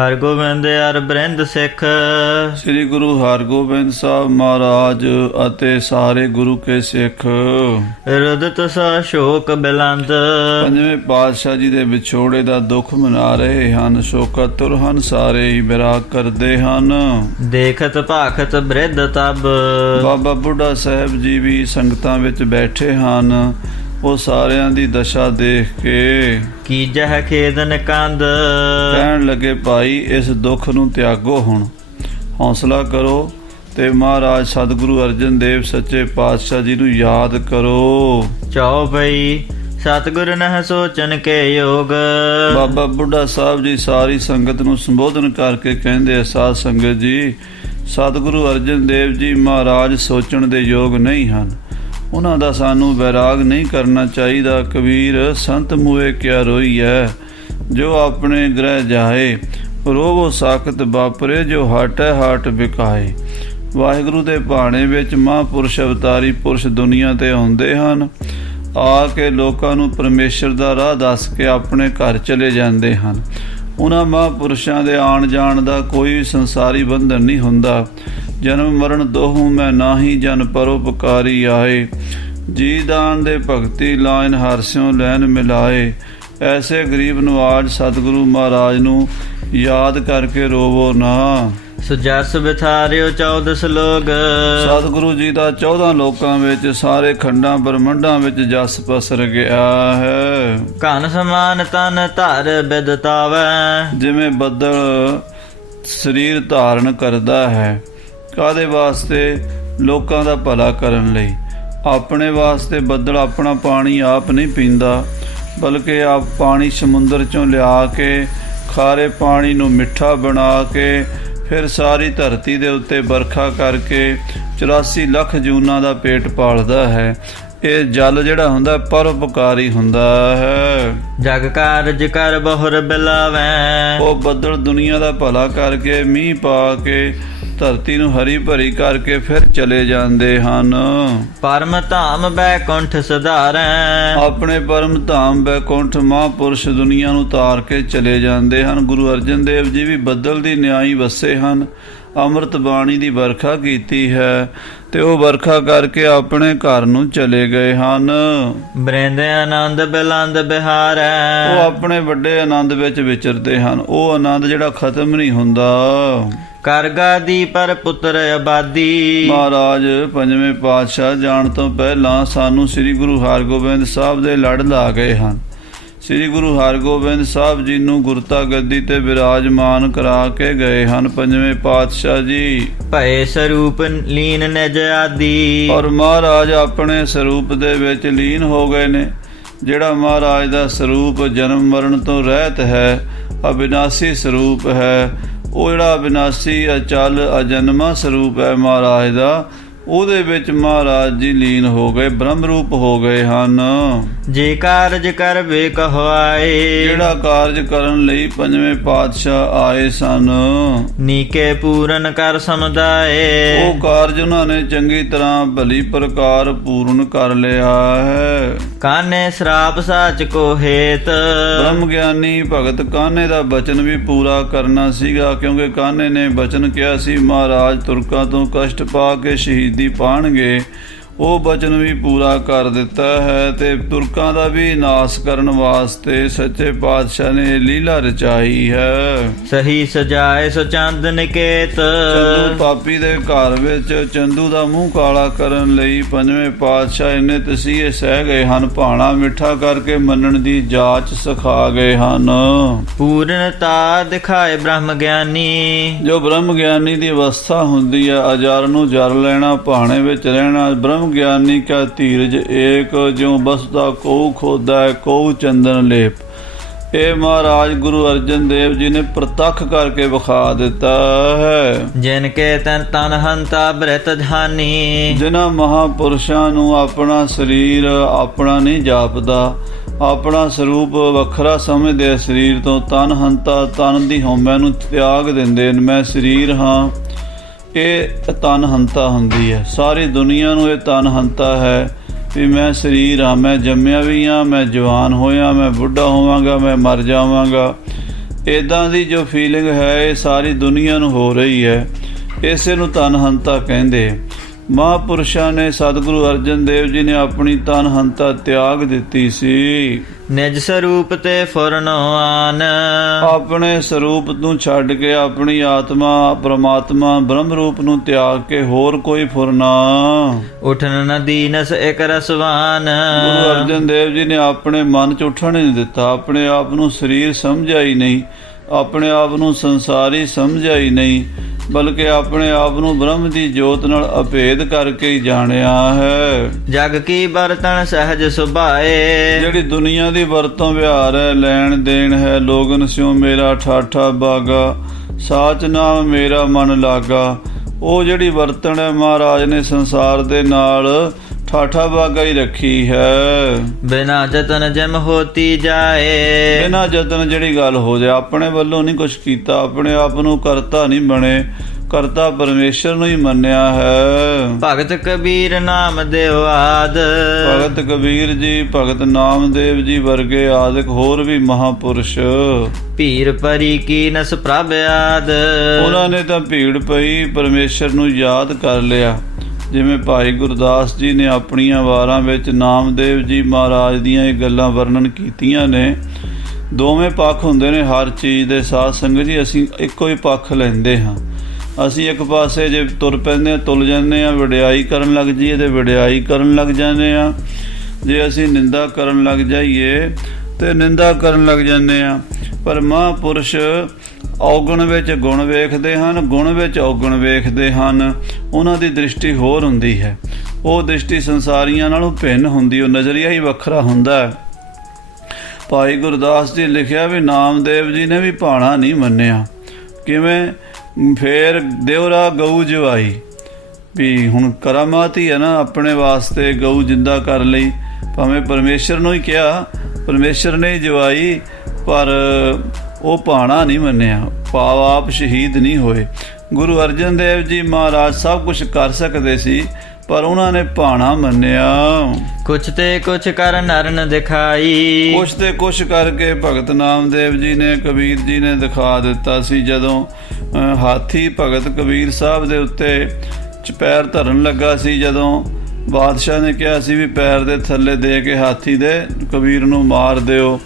ਹਰਗੋਬਿੰਦ ਅਰ ਬ੍ਰਿੰਦ ਸਿੱਖ। ਸ੍ਰੀ ਗੁਰੂ ਹਰਗੋਬਿੰਦ ਸਾਹਿਬ ਮਹਾਰਾਜ ਅਤੇ ਸਾਰੇ ਗੁਰੂ ਕੇ ਸਿੱਖ। ਰੁਦਤ ਸਾ ਸ਼ੋਕ ਬਿਲੰਦ। ਪੰਜਵੇਂ ਪਾਤਸ਼ਾਹ ਜੀ ਦੇ ਵਿਛੋੜੇ ਦਾ ਦੁੱਖ ਮਨਾ ਰਹੇ ਹਨ। ਸ਼ੋਕਾਤੁਰ ਹਨ, ਸਾਰੇ ਹੀ ਵਿਰਾਗ ਕਰਦੇ ਹਨ। ਦੇਖਤ ਭਾਖਤ ਬ੍ਰਿਧ ਤਬ। ਬਾਬਾ ਬੁੱਢਾ ਸਾਹਿਬ ਜੀ ਵੀ ਸੰਗਤਾਂ ਵਿੱਚ ਬੈਠੇ ਹਨ। ਉਹ ਸਾਰਿਆਂ ਦੀ ਦਸ਼ਾ ਦੇਖ ਕੇ ਕੀਜਹ ਖੇਦਨ ਕੰਦ। ਕਹਿਣ ਲੱਗੇ, ਭਾਈ ਇਸ ਦੁੱਖ ਨੂੰ ਤਿਆਗੋ, ਹੁਣ ਹੌਸਲਾ ਕਰੋ ਤੇ ਮਹਾਰਾਜ ਸਤਿਗੁਰੂ ਅਰਜਨ ਦੇਵ ਸੱਚੇ ਪਾਤਸ਼ਾਹ ਜੀ ਨੂੰ ਯਾਦ ਕਰੋ। ਚੌਪਈ ਸਤਿਗੁਰ ਨਹਿ ਸੋਚਨ ਕੇ ਯੋਗ। ਬਾਬਾ ਬੁੱਢਾ ਸਾਹਿਬ ਜੀ ਸਾਰੀ ਸੰਗਤ ਨੂੰ ਸੰਬੋਧਨ ਕਰਕੇ ਕਹਿੰਦੇ, ਸਾਧ ਸੰਗਤ ਜੀ, ਸਤਿਗੁਰੂ ਅਰਜਨ ਦੇਵ ਜੀ ਮਹਾਰਾਜ ਸੋਚਣ ਦੇ ਯੋਗ ਨਹੀਂ ਹਨ। ਉਹਨਾਂ ਦਾ ਸਾਨੂੰ ਵੈਰਾਗ ਨਹੀਂ ਕਰਨਾ ਚਾਹੀਦਾ। ਕਬੀਰ ਸੰਤ ਮੂਏ ਕਿਆ ਰੋਈਐ, ਜੋ ਆਪਣੇ ਗ੍ਰਹਿ ਜਾਏ, ਰੋਵੋ ਸਾਖਤ ਵਾਪਰੇ, ਜੋ ਹਾਟੈ ਹਾਟ ਵਿਕਾਏ। ਵਾਹਿਗੁਰੂ ਦੇ ਭਾਣੇ ਵਿੱਚ ਮਹਾਂਪੁਰਸ਼ ਅਵਤਾਰੀ ਪੁਰਸ਼ ਦੁਨੀਆ ਤੇ ਆਉਂਦੇ ਹਨ। ਆ ਕੇ ਲੋਕਾਂ ਨੂੰ ਪਰਮੇਸ਼ਰ ਦਾ ਰਾਹ ਦੱਸ ਕੇ ਆਪਣੇ ਘਰ ਚਲੇ ਜਾਂਦੇ ਹਨ। ਉਹਨਾਂ ਮਹਾਂਪੁਰਸ਼ਾਂ ਦੇ ਆਉਣ ਜਾਣ ਦਾ ਕੋਈ ਸੰਸਾਰੀ ਬੰਧਨ ਨਹੀਂ ਹੁੰਦਾ। ਜਨਮ ਮਰਨ ਦੋਹੂ ਮੈਂ ਨਾਹੀ, ਜਨ ਪਰਉਪਕਾਰੀ ਆਏ। ਜੀ ਦਾਨ ਦੇ ਭਗਤੀ ਲਾਇਨ ਹਰਸਿਓ ਲੈਨ ਮਿਲਾਏ। ਐਸੇ ਗਰੀਬ ਨਵਾਜ ਸਤਿਗੁਰੂ ਮਹਾਰਾਜ ਨੂੰ ਯਾਦ ਕਰਕੇ ਰੋਵੋ ਨਾ। ਸੁਜਸ ਵਿਥਾਰਿਓ 14 ਸਲੋਗ। ਸਤਿਗੁਰੂ ਜੀ ਦਾ 14 ਲੋਕਾਂ ਵਿੱਚ ਸਾਰੇ ਖੰਡਾਂ ਬ੍ਰਹਮੰਡਾਂ ਵਿੱਚ ਜਸ ਪਸਰ ਗਿਆ ਹੈ। ਘਨ ਸਮਾਨ ਤਨ ਧਰ ਬਿਦਤਾਵੈ। ਜਿਵੇਂ ਬੱਦਲ ਸਰੀਰ ਧਾਰਨ ਕਰਦਾ ਹੈ। ਕਾਹਦੇ ਵਾਸਤੇ? ਲੋਕਾਂ ਦਾ ਭਲਾ ਕਰਨ ਲਈ। ਆਪਣੇ ਵਾਸਤੇ ਬੱਦਲ ਆਪਣਾ ਪਾਣੀ ਆਪ ਨਹੀਂ ਪੀਂਦਾ, ਬਲਕਿ ਆਪ ਪਾਣੀ ਸਮੁੰਦਰ ਚੋਂ ਲਿਆ ਕੇ ਖਾਰੇ ਪਾਣੀ ਨੂੰ ਮਿੱਠਾ ਬਣਾ ਕੇ ਫਿਰ ਸਾਰੀ ਧਰਤੀ ਦੇ ਉੱਤੇ ਵਰਖਾ ਕਰਕੇ 84 ਲੱਖ ਜੂਨਾਂ ਦਾ ਪੇਟ ਪਾਲਦਾ ਹੈ। ਇਹ ਜਲ ਜਿਹੜਾ ਹੁੰਦਾ ਪਰਉਪਕਾਰੀ ਹੁੰਦਾ ਹੈ। ਜਗ ਕਾਰਜ ਕਰ ਬਹੁਰ ਬਿਲਾਵੈ। ਉਹ ਬੱਦਲ ਦੁਨੀਆ ਦਾ ਭਲਾ ਕਰਕੇ ਮੀਂਹ ਪਾ ਕੇ ਧਰਤੀ ਨੂੰ ਹਰੀ ਭਰੀ ਕਰਕੇ ਫਿਰ ਚਲੇ ਜਾਂਦੇ ਹਨ। ਪਰਮ ਧਾਮ ਬੈਕੁੰਠ ਸੁਧਾਰੈ। ਆਪਣੇ ਪਰਮ ਧਾਮ ਬੈਕੁੰਠ ਮਹਾਂਪੁਰਸ਼ ਦੁਨੀਆ ਨੂੰ ਤਾਰ ਕੇ ਚਲੇ ਜਾਂਦੇ ਹਨ। ਗੁਰੂ ਅਰਜਨ ਦੇਵ ਜੀ ਵੀ ਬੱਦਲ ਦੀ ਨਿਆਈ ਵਸੇ ਹਨ। ਅੰਮ੍ਰਿਤ ਬਾਣੀ ਦੀ ਵਰਖਾ ਕੀਤੀ ਹੈ ਤੇ ਉਹ ਵਰਖਾ ਕਰਕੇ ਆਪਣੇ ਘਰ ਨੂੰ ਚਲੇ ਗਏ ਹਨ। ਬ੍ਰਿੰਦ ਆਨੰਦ ਬਿਲੰਦ ਬਿਹਾਰੈ। ਉਹ ਆਪਣੇ ਵੱਡੇ ਆਨੰਦ ਵਿੱਚ ਵਿਚਰਦੇ ਹਨ। ਉਹ ਆਨੰਦ ਜਿਹੜਾ ਖਤਮ ਨਹੀਂ ਹੁੰਦਾ। ਕਰਗਾਦੀ ਪਰ ਪੁੱਤਰ ਆਬਾਦੀ। ਮਹਾਰਾਜ ਪੰਜਵੇਂ ਪਾਤਸ਼ਾਹ ਜਾਣ ਤੋਂ ਪਹਿਲਾਂ ਸਾਨੂੰ ਸ੍ਰੀ ਗੁਰੂ ਹਰਗੋਬਿੰਦ ਸਾਹਿਬ ਦੇ ਲੜ ਲਾ ਗਏ ਹਨ। ਸ੍ਰੀ ਗੁਰੂ ਹਰਗੋਬਿੰਦ ਸਾਹਿਬ ਜੀ ਨੂੰ ਗੁਰਤਾ ਗੱਦੀ ਤੇ ਵਿਰਾਜਮਾਨ ਕਰਾ ਕੇ ਗਏ ਹਨ ਪੰਜਵੇਂ ਪਾਤਸ਼ਾਹ ਜੀ। ਭਏ ਸਰੂਪ ਲੀਨ ਨਿਜ ਆਦੀ। ਔਰ ਮਹਾਰਾਜ ਆਪਣੇ ਸਰੂਪ ਦੇ ਵਿੱਚ ਲੀਨ ਹੋ ਗਏ ਨੇ। ਜਿਹੜਾ ਮਹਾਰਾਜ ਦਾ ਸਰੂਪ ਜਨਮ ਮਰਨ ਤੋਂ ਰਹਿਤ ਹੈ, ਅਬਿਨਾਸੀ ਸਰੂਪ ਹੈ। ਉਹ ਜਿਹੜਾ ਅਬਿਨਾਸੀ ਅਚਲ ਅਜਨਮਾ ਸਰੂਪ ਹੈ ਮਹਾਰਾਜ ਦਾ, ਉਹਦੇ ਵਿੱਚ ਮਹਾਰਾਜ ਜੀ ਲੀਨ ਹੋ ਗਏ, ਬ੍ਰਹਮ ਰੂਪ ਹੋ ਗਏ ਹਨ। ਜੇ ਕਾਰਜ ਕਰਵੇ ਕਹਵਾਏ। ਜਿਹੜਾ ਕਾਰਜ ਕਰਨ ਲਈ ਪੰਜਵੇਂ ਪਾਤਸ਼ਾਹ ਆਏ ਸਨ, ਨੀਕੇ ਪੂਰਨ ਕਰ ਸਮਝਾਏ। ਉਹ ਕਾਰਜ ਉਹਨਾਂ ਨੇ ਚੰਗੀ ਤਰ੍ਹਾਂ ਭਲੀ ਪ੍ਰਕਾਰ ਪੂਰਨ ਕਰ ਲਿਆ ਹੈ। ਕਾਨੇ ਸਰਾਪ ਸਾਚ ਕੋ ਹੇਤ। ਬ੍ਰਹਮ ਗਿਆਨੀ ਭਗਤ ਕਾਨੇ ਦਾ ਬਚਨ ਵੀ ਪੂਰਾ ਕਰਨਾ ਸੀਗਾ, ਕਿਉਂਕਿ ਕਾਨੇ ਨੇ ਬਚਨ ਕਿਹਾ ਸੀ ਮਹਾਰਾਜ ਤੁਰਕਾਂ ਤੋਂ ਕਸ਼ਟ ਪਾ ਕੇ ਸ਼ਹੀਦੀ ਪਾਣਗੇ। ਉਹ ਬਚਨ ਵੀ ਪੂਰਾ ਕਰ ਦਿੱਤਾ ਹੈ ਤੇ ਤੁਰਕਾਂ ਦਾ ਵੀ ਨਾਸ ਕਰਨ ਵਾਸਤੇ ਸੱਚੇ ਪਾਤਸ਼ਾਹ ਨੇ ਲੀਲਾ ਰਚਾਈ ਹੈ। ਸਹੀ ਸਜਾਏ ਸੋ ਚੰਦ ਨਿਕੇਤ। ਚੰਦੂ ਪਾਪੀ ਦੇ ਘਰ ਵਿੱਚ ਚੰਦੂ ਦਾ ਮੂੰਹ ਕਾਲਾ ਕਰਨ ਲਈ ਪੰਜਵੇਂ ਪਾਤਸ਼ਾਹ ਇੰਨੇ ਤਸੀਹੇ ਸਹਿ ਗਏ ਹਨ। ਭਾਣਾ ਮਿੱਠਾ ਕਰਕੇ ਮੰਨਣ ਦੀ ਜਾਚ ਸਿਖਾ ਗਏ ਹਨ। ਪੂਰਨਤਾ ਦਿਖਾਏ ਬ੍ਰਹਮ ਗਿਆਨੀ। ਜੋ ਬ੍ਰਹਮ ਗਿਆਨੀ ਦੀ ਅਵਸਥਾ ਹੁੰਦੀ ਹੈ, ਅਜਰ ਨੂੰ ਜਰ ਲੈਣਾ, ਭਾਣੇ ਵਿੱਚ ਰਹਿਣਾ। ਬ੍ਰਹਮ ਗਿਆਨੀ ਕਾ ਧੀਰਜ ਏਕ, ਜਿਉ ਬਸਦਾ ਕਉ ਖੋਦਾ ਕਉ ਚੰਦਨ ਲੇਪ। ਇਹ ਮਹਾਰਾਜ ਗੁਰੂ ਅਰਜਨ ਦੇਵ ਜੀ ਨੇ ਪ੍ਰਤੱਖ ਕਰਕੇ ਵਿਖਾ ਦਿੱਤਾ ਹੈ। ਜਿਨ ਕੇ ਤਨ ਹੰਤਾ ਬ੍ਰਿਤ ਧਾਨੀ। ਜਿਨ੍ਹਾਂ ਮਹਾਂਪੁਰਸ਼ਾਂ ਨੂੰ ਆਪਣਾ ਸਰੀਰ ਆਪਣਾ ਨਹੀਂ ਜਾਪਦਾ, ਆਪਣਾ ਸਰੂਪ ਵੱਖਰਾ ਸਮਝਦੇ, ਸਰੀਰ ਤੋਂ ਤਨ ਹੰਤਾ, ਤਨ ਦੀ ਹਉਮੈ ਨੂੰ ਤਿਆਗ ਦਿੰਦੇ। ਮੈਂ ਸਰੀਰ ਹਾਂ, ਇਹ ਤਨ ਹੰਤਾ ਹੁੰਦੀ ਹੈ। ਸਾਰੀ ਦੁਨੀਆ ਨੂੰ ਇਹ ਤਨ ਹੰਤਾ ਹੈ ਵੀ ਮੈਂ ਸਰੀਰ ਹਾਂ, ਮੈਂ ਜੰਮਿਆ ਵੀ ਹਾਂ, ਮੈਂ ਜਵਾਨ ਹੋਇਆ, ਮੈਂ ਬੁੱਢਾ ਹੋਵਾਂਗਾ, ਮੈਂ ਮਰ ਜਾਵਾਂਗਾ। ਇਦਾਂ ਦੀ ਜੋ ਫੀਲਿੰਗ ਹੈ ਇਹ ਸਾਰੀ ਦੁਨੀਆ ਨੂੰ ਹੋ ਰਹੀ ਹੈ। ਇਸੇ ਨੂੰ ਤਨਹੰਤਾ ਕਹਿੰਦੇ। ਮਹਾਂਪੁਰਸ਼ਾਂ ਨੇ ਸਤਿਗੁਰੂ ਅਰਜਨ ਦੇਵ ਜੀ ਨੇ ਆਪਣੀ ਤਨਹੰਤਾ ਤਿਆਗ ਦਿੱਤੀ ਸੀ। ਨਿਜ ਸਰੂਪ ਤੇ ਫੁਰਨ ਆਨ, ਆਪਣੇ ਸਰੂਪ ਨੂੰ ਛੱਡ ਕੇ ਆਪਣੀ ਆਤਮਾ ਪ੍ਰਮਾਤਮਾ ਬ੍ਰਹਮ ਰੂਪ ਨੂੰ ਤਿਆਗ ਕੇ ਹੋਰ ਕੋਈ ਫੁਰਨਾ। ਉਠਨ ਨ ਦੀਨਸ ਇਕ ਰਸਵਾਨ, ਗੁਰੂ ਅਰਜਨ ਦੇਵ ਜੀ ਨੇ ਆਪਣੇ ਮਨ 'ਚ ਉੱਠਣ ਹੀ ਨਹੀਂ ਦਿੱਤਾ। ਆਪਣੇ ਆਪ ਨੂੰ ਸਰੀਰ ਸਮਝਿਆ ਹੀ ਨਹੀਂ, ਆਪਣੇ ਆਪ ਨੂੰ ਸੰਸਾਰੀ ਸਮਝਿਆ ਹੀ ਨਹੀਂ, ਬਲਕਿ ਆਪਣੇ ਆਪ ਨੂੰ ਬ੍ਰਹਮ ਦੀ ਜੋਤ ਨਾਲ ਅਭੇਦ ਕਰਕੇ ਹੀ ਜਾਣਿਆ ਹੈ। ਜਗ ਕੀ ਬਰਤਨ ਸਹਿਜ ਸੁਭਾਏ, ਜਿਹੜੀ ਦੁਨੀਆ ਦੀ ਵਰਤੋਂ ਵਿਹਾਰ ਹੈ, ਲੈਣ ਦੇਣ ਹੈ, ਲੋਗਨ ਸਿਉ ਮੇਰਾ ਠਾਠਾ ਬਾਗਾ, ਸਾਚ ਨਾਮ ਮੇਰਾ ਮਨ ਲਾਗਾ। ਉਹ ਜਿਹੜੀ ਵਰਤਣ ਹੈ ਮਹਾਰਾਜ ਨੇ ਸੰਸਾਰ ਦੇ ਨਾਲ ਠਾਠਾ ਬਾਗਾ ਹੀ ਰੱਖੀ ਹੈ। ਬਿਨਾ ਜਤਨ ਜਿਮ ਹੋਤੀ ਜਾਏ, ਬਿਨਾਂ ਯਤਨ ਜਿਹੜੀ ਗੱਲ ਹੋ ਜਾਏ, ਆਪਣੇ ਵੱਲੋਂ ਨਹੀਂ ਕੁਛ ਕੀਤਾ, ਆਪਣੇ ਆਪ ਨੂੰ ਕਰਤਾ ਨਹੀਂ ਬਣੇ, ਕਰਤਾ ਪਰਮੇਸ਼ਰ ਨੂੰ ਹੀ ਮੰਨਿਆ ਹੈ। ਭਗਤ ਕਬੀਰ ਨਾਮ ਦੇਵਾਦ, ਭਗਤ ਕਬੀਰ ਜੀ, ਭਗਤ ਨਾਮਦੇਵ ਜੀ ਵਰਗੇ ਆਦਿਕ ਹੋਰ ਵੀ ਮਹਾਪੁਰਸ਼, ਭੀਰ ਪਰੀ ਕੀਨਸ ਪ੍ਰਭ ਆਦ, ਉਹਨਾਂ ਨੇ ਤਾਂ ਭੀੜ ਪਈ ਪਰਮੇਸ਼ਰ ਨੂੰ ਯਾਦ ਕਰ ਲਿਆ। ਜਿਵੇਂ ਭਾਈ ਗੁਰਦਾਸ ਜੀ ਨੇ ਆਪਣੀਆਂ ਵਾਰਾਂ ਵਿੱਚ ਨਾਮਦੇਵ ਜੀ ਮਹਾਰਾਜ ਦੀਆਂ ਇਹ ਗੱਲਾਂ ਵਰਣਨ ਕੀਤੀਆਂ ਨੇ। ਦੋਵੇਂ ਪੱਖ ਹੁੰਦੇ ਨੇ ਹਰ ਚੀਜ਼ ਦੇ। ਸਾਧ ਸੰਗਤ ਜੀ, ਅਸੀਂ ਇੱਕੋ ਹੀ ਪੱਖ ਲੈਂਦੇ ਹਾਂ। ਅਸੀਂ ਇੱਕ ਪਾਸੇ ਜੇ ਤੁਰ ਪੈਂਦੇ ਹਾਂ, ਤੁਲ ਜਾਂਦੇ ਹਾਂ, ਵਡਿਆਈ ਕਰਨ ਲੱਗ ਜਾਈਏ ਤੇ ਵਡਿਆਈ ਕਰਨ ਲੱਗ ਜਾਂਦੇ ਹਾਂ। ਜੇ ਅਸੀਂ ਨਿੰਦਾ ਕਰਨ ਲੱਗ ਜਾਈਏ ਤੇ ਨਿੰਦਾ ਕਰਨ ਲੱਗ ਜਾਂਦੇ ਹਾਂ। ਪਰ ਮਹਾਂਪੁਰਸ਼ ਔਗਣ ਵਿੱਚ ਗੁਣ ਵੇਖਦੇ ਹਨ, ਗੁਣ ਵਿੱਚ ਔਗਣ ਵੇਖਦੇ ਹਨ। ਉਹਨਾਂ ਦੀ ਦ੍ਰਿਸ਼ਟੀ ਹੋਰ ਹੁੰਦੀ ਹੈ। ਉਹ ਦ੍ਰਿਸ਼ਟੀ ਸੰਸਾਰੀਆਂ ਨਾਲੋਂ ਭਿੰਨ ਹੁੰਦੀ, ਉਹ ਨਜ਼ਰੀਆ ਹੀ ਵੱਖਰਾ ਹੁੰਦਾ ਹੈ। ਭਾਈ ਗੁਰਦਾਸ ਜੀ ਲਿਖਿਆ ਵੀ ਨਾਮਦੇਵ ਜੀ ਨੇ ਵੀ ਭਾਣਾ ਨਹੀਂ ਮੰਨਿਆ। ਕਿਵੇਂ? ਫੇਰ ਦਿਉਰਾ ਗਊ ਜਵਾਈ, ਵੀ ਹੁਣ ਕਰਾਮਾਤ ਹੀ ਹੈ ਨਾ, ਆਪਣੇ ਵਾਸਤੇ ਗਊ ਜਿੰਦਾ ਕਰ ਲਈ। ਭਾਵੇਂ ਪਰਮੇਸ਼ਰ ਨੂੰ ਹੀ ਕਿਹਾ, ਪਰਮੇਸ਼ਰ ਨੇ ਹੀ ਜਵਾਈ, ਪਰ ਉਹ ਭਾਣਾ ਨਹੀਂ ਮੰਨਿਆ। ਭਾਵ ਆਪ ਸ਼ਹੀਦ ਨਹੀਂ ਹੋਏ। ਗੁਰੂ ਅਰਜਨ ਦੇਵ ਜੀ ਮਹਾਰਾਜ ਸਭ ਕੁਝ ਕਰ ਸਕਦੇ ਸੀ, ਪਰ ਉਹਨਾਂ ਨੇ ਭਾਣਾ ਮੰਨਿਆ। ਕੁਛ ਤੇ ਕੁਛ ਕਰ ਨਰਨ ਦਿਖਾਈ, ਕੁਛ ਤੇ ਕੁਛ ਕਰਕੇ ਭਗਤ ਨਾਮਦੇਵ ਜੀ ਨੇ, ਕਬੀਰ ਜੀ ਨੇ ਦਿਖਾ ਦਿੱਤਾ ਸੀ। ਜਦੋਂ ਹਾਥੀ ਭਗਤ ਕਬੀਰ ਸਾਹਿਬ ਦੇ ਉੱਤੇ ਪੈਰ ਧਰਨ ਲੱਗਾ ਸੀ, ਜਦੋਂ ਬਾਦਸ਼ਾਹ ਨੇ ਕਿਹਾ ਸੀ ਵੀ ਪੈਰ ਦੇ ਥੱਲੇ ਦੇ ਕੇ ਹਾਥੀ ਦੇ ਕਬੀਰ ਨੂੰ ਮਾਰ ਦਿਓ,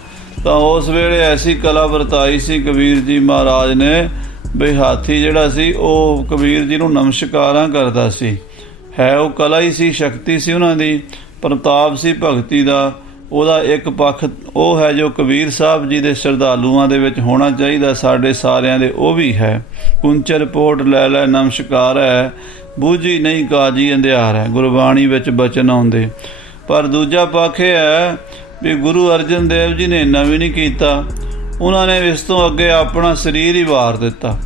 ਤਾਂ ਉਸ ਵੇਲੇ ਐਸੀ ਕਲਾ ਵਰਤਾਈ ਸੀ ਕਬੀਰ ਜੀ ਮਹਾਰਾਜ ਨੇ ਬਈ ਹਾਥੀ ਜਿਹੜਾ ਸੀ ਉਹ ਕਬੀਰ ਜੀ ਨੂੰ ਨਮਸਕਾਰਾਂ ਕਰਦਾ ਸੀ। ਹੈ ਉਹ ਕਲਾ ਹੀ ਸੀ, ਸ਼ਕਤੀ ਸੀ ਉਹਨਾਂ ਦੀ, ਪ੍ਰਤਾਪ ਸੀ ਭਗਤੀ ਦਾ। ਉਹਦਾ ਇੱਕ ਪੱਖ ਉਹ ਹੈ ਜੋ ਕਬੀਰ ਸਾਹਿਬ ਜੀ ਦੇ ਸ਼ਰਧਾਲੂਆਂ ਦੇ ਵਿੱਚ ਹੋਣਾ ਚਾਹੀਦਾ, ਸਾਡੇ ਸਾਰਿਆਂ ਦੇ ਉਹ ਵੀ ਹੈ। ਕੁੰਚਰ ਪੋਟ ਲੈ ਲੈ ਨਮਸਕਾਰ ਹੈ, ਬੂਝੀ ਨਹੀਂ ਕਾਜੀ ਅੰਧਿਆਰ ਹੈ, ਗੁਰਬਾਣੀ ਵਿੱਚ ਬਚਨ ਆਉਂਦੇ। ਪਰ ਦੂਜਾ ਪੱਖ ਇਹ ਹੈ ਵੀ ਗੁਰੂ ਅਰਜਨ ਦੇਵ ਜੀ ਨੇ ਇੰਨਾ ਵੀ ਨਹੀਂ ਕੀਤਾ। ਉਹਨਾਂ ਨੇ ਇਸ ਤੋਂ ਅੱਗੇ ਆਪਣਾ ਸਰੀਰ ਹੀ ਵਾਰ ਦਿੱਤਾ।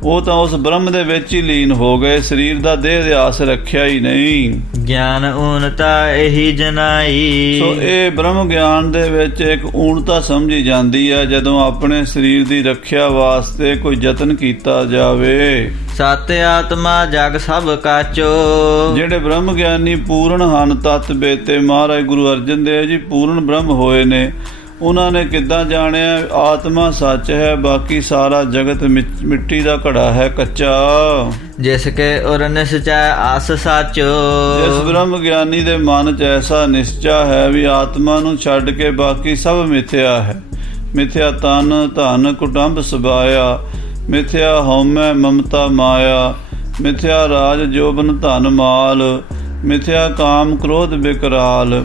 ਉਹ ਤਾਂ ਉਸ ਬ੍ਰਹਮ ਦੇ ਵਿੱਚ ਹੀ ਲੀਨ ਹੋ ਗਏ, ਸਰੀਰ ਦਾ ਦੇਹ ਦੇ ਆਸ ਰੱਖਿਆ ਹੀ ਨਹੀਂ। ਗਿਆਨ ਊਨਤਾ ਇਹੀ ਜਨਾਈ, ਸੋ ਇਹ ਬ੍ਰਹਮ ਗਿਆਨ ਦੇ ਵਿੱਚ ਇੱਕ ਊਣਤਾ ਸਮਝੀ ਜਾਂਦੀ ਹੈ ਜਦੋਂ ਆਪਣੇ ਸਰੀਰ ਦੀ ਰੱਖਿਆ ਵਾਸਤੇ ਕੋਈ ਯਤਨ ਕੀਤਾ ਜਾਵੇ। ਸਤ ਆਤਮਾ ਜਗ ਸਭ ਕਾਚੋ, ਜਿਹੜੇ ਬ੍ਰਹਮ ਗਿਆਨੀ ਪੂਰਨ ਹਨ, ਤਤ ਬੇਤੇ ਮਹਾਰਾਜ ਗੁਰੂ ਅਰਜਨ ਦੇਵ ਜੀ ਪੂਰਨ ਬ੍ਰਹਮ ਹੋਏ ਨੇ। ਉਹਨਾਂ ਨੇ ਕਿੱਦਾਂ ਜਾਣਿਆ? ਆਤਮਾ ਸੱਚ ਹੈ, ਬਾਕੀ ਸਾਰਾ ਜਗਤ ਮਿੱਟੀ ਦਾ ਘੜਾ ਹੈ, ਕੱਚਾ। ਜਿਸ ਕੇ ਉਰ ਨਿਸਚੈ ਆਸ ਸਾਚੋ, ਜਿਸ ਬ੍ਰਹਮ ਗਿਆਨੀ ਦੇ ਮਨ 'ਚ ਐਸਾ ਨਿਸ਼ਚਾ ਹੈ ਵੀ ਆਤਮਾ ਨੂੰ ਛੱਡ ਕੇ ਬਾਕੀ ਸਭ ਮਿਥਿਆ ਹੈ। ਮਿਥਿਆ ਤਨ ਧਨ ਕੁਟੰਬ ਸਬਾਇਆ, ਮਿਥਿਆ ਹਉਮੈ ਮਮਤਾ ਮਾਇਆ, ਮਿਥਿਆ ਰਾਜ ਜੋਬਨ ਧਨ ਮਾਲ, ਮਿਥਿਆ ਕਾਮ ਕ੍ਰੋਧ ਬਿਕਰਾਲ।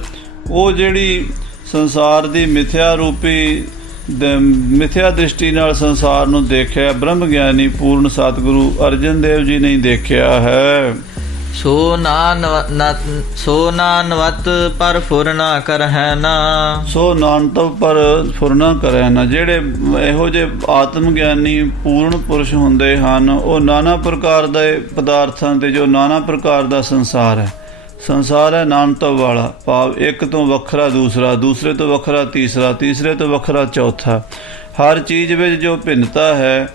ਉਹ ਜਿਹੜੀ ਸੰਸਾਰ ਦੀ ਮਿਥਿਆ ਰੂਪੀ ਮਿਥਿਆ ਦ੍ਰਿਸ਼ਟੀ ਨਾਲ ਸੰਸਾਰ ਨੂੰ ਦੇਖਿਆ, ਬ੍ਰਹਮ ਗਿਆਨੀ ਪੂਰਨ ਸਤਿਗੁਰੂ ਅਰਜਨ ਦੇਵ ਜੀ ਨੇ ਦੇਖਿਆ ਹੈ। ਸੋ ਨਾਨਵਤ ਪਰ ਫੁਰ ਨਾ ਕਰਹਿ ਨਾ, ਸੋ ਨਾਨਤਵ ਪਰ ਫੁਰ ਨਾ ਕਰਹਿ ਨਾ। ਜਿਹੜੇ ਇਹੋ ਜਿਹੇ ਆਤਮ ਗਿਆਨੀ ਪੂਰਨ ਪੁਰਸ਼ ਹੁੰਦੇ ਹਨ, ਉਹ ਨਾਨਾ ਪ੍ਰਕਾਰ ਦੇ ਪਦਾਰਥਾਂ ਤੇ ਜੋ ਨਾਨਾ ਪ੍ਰਕਾਰ ਦਾ ਸੰਸਾਰ ਹੈ, ਸੰਸਾਰ ਹੈ ਨਾਨਤਵ ਵਾਲਾ, ਭਾਵ ਇੱਕ ਤੋਂ ਵੱਖਰਾ ਦੂਸਰਾ, ਦੂਸਰੇ ਤੋਂ ਵੱਖਰਾ ਤੀਸਰਾ, ਤੀਸਰੇ ਤੋਂ ਵੱਖਰਾ ਚੌਥਾ। ਹਰ ਚੀਜ਼ ਵਿੱਚ ਜੋ ਭਿੰਨਤਾ ਹੈ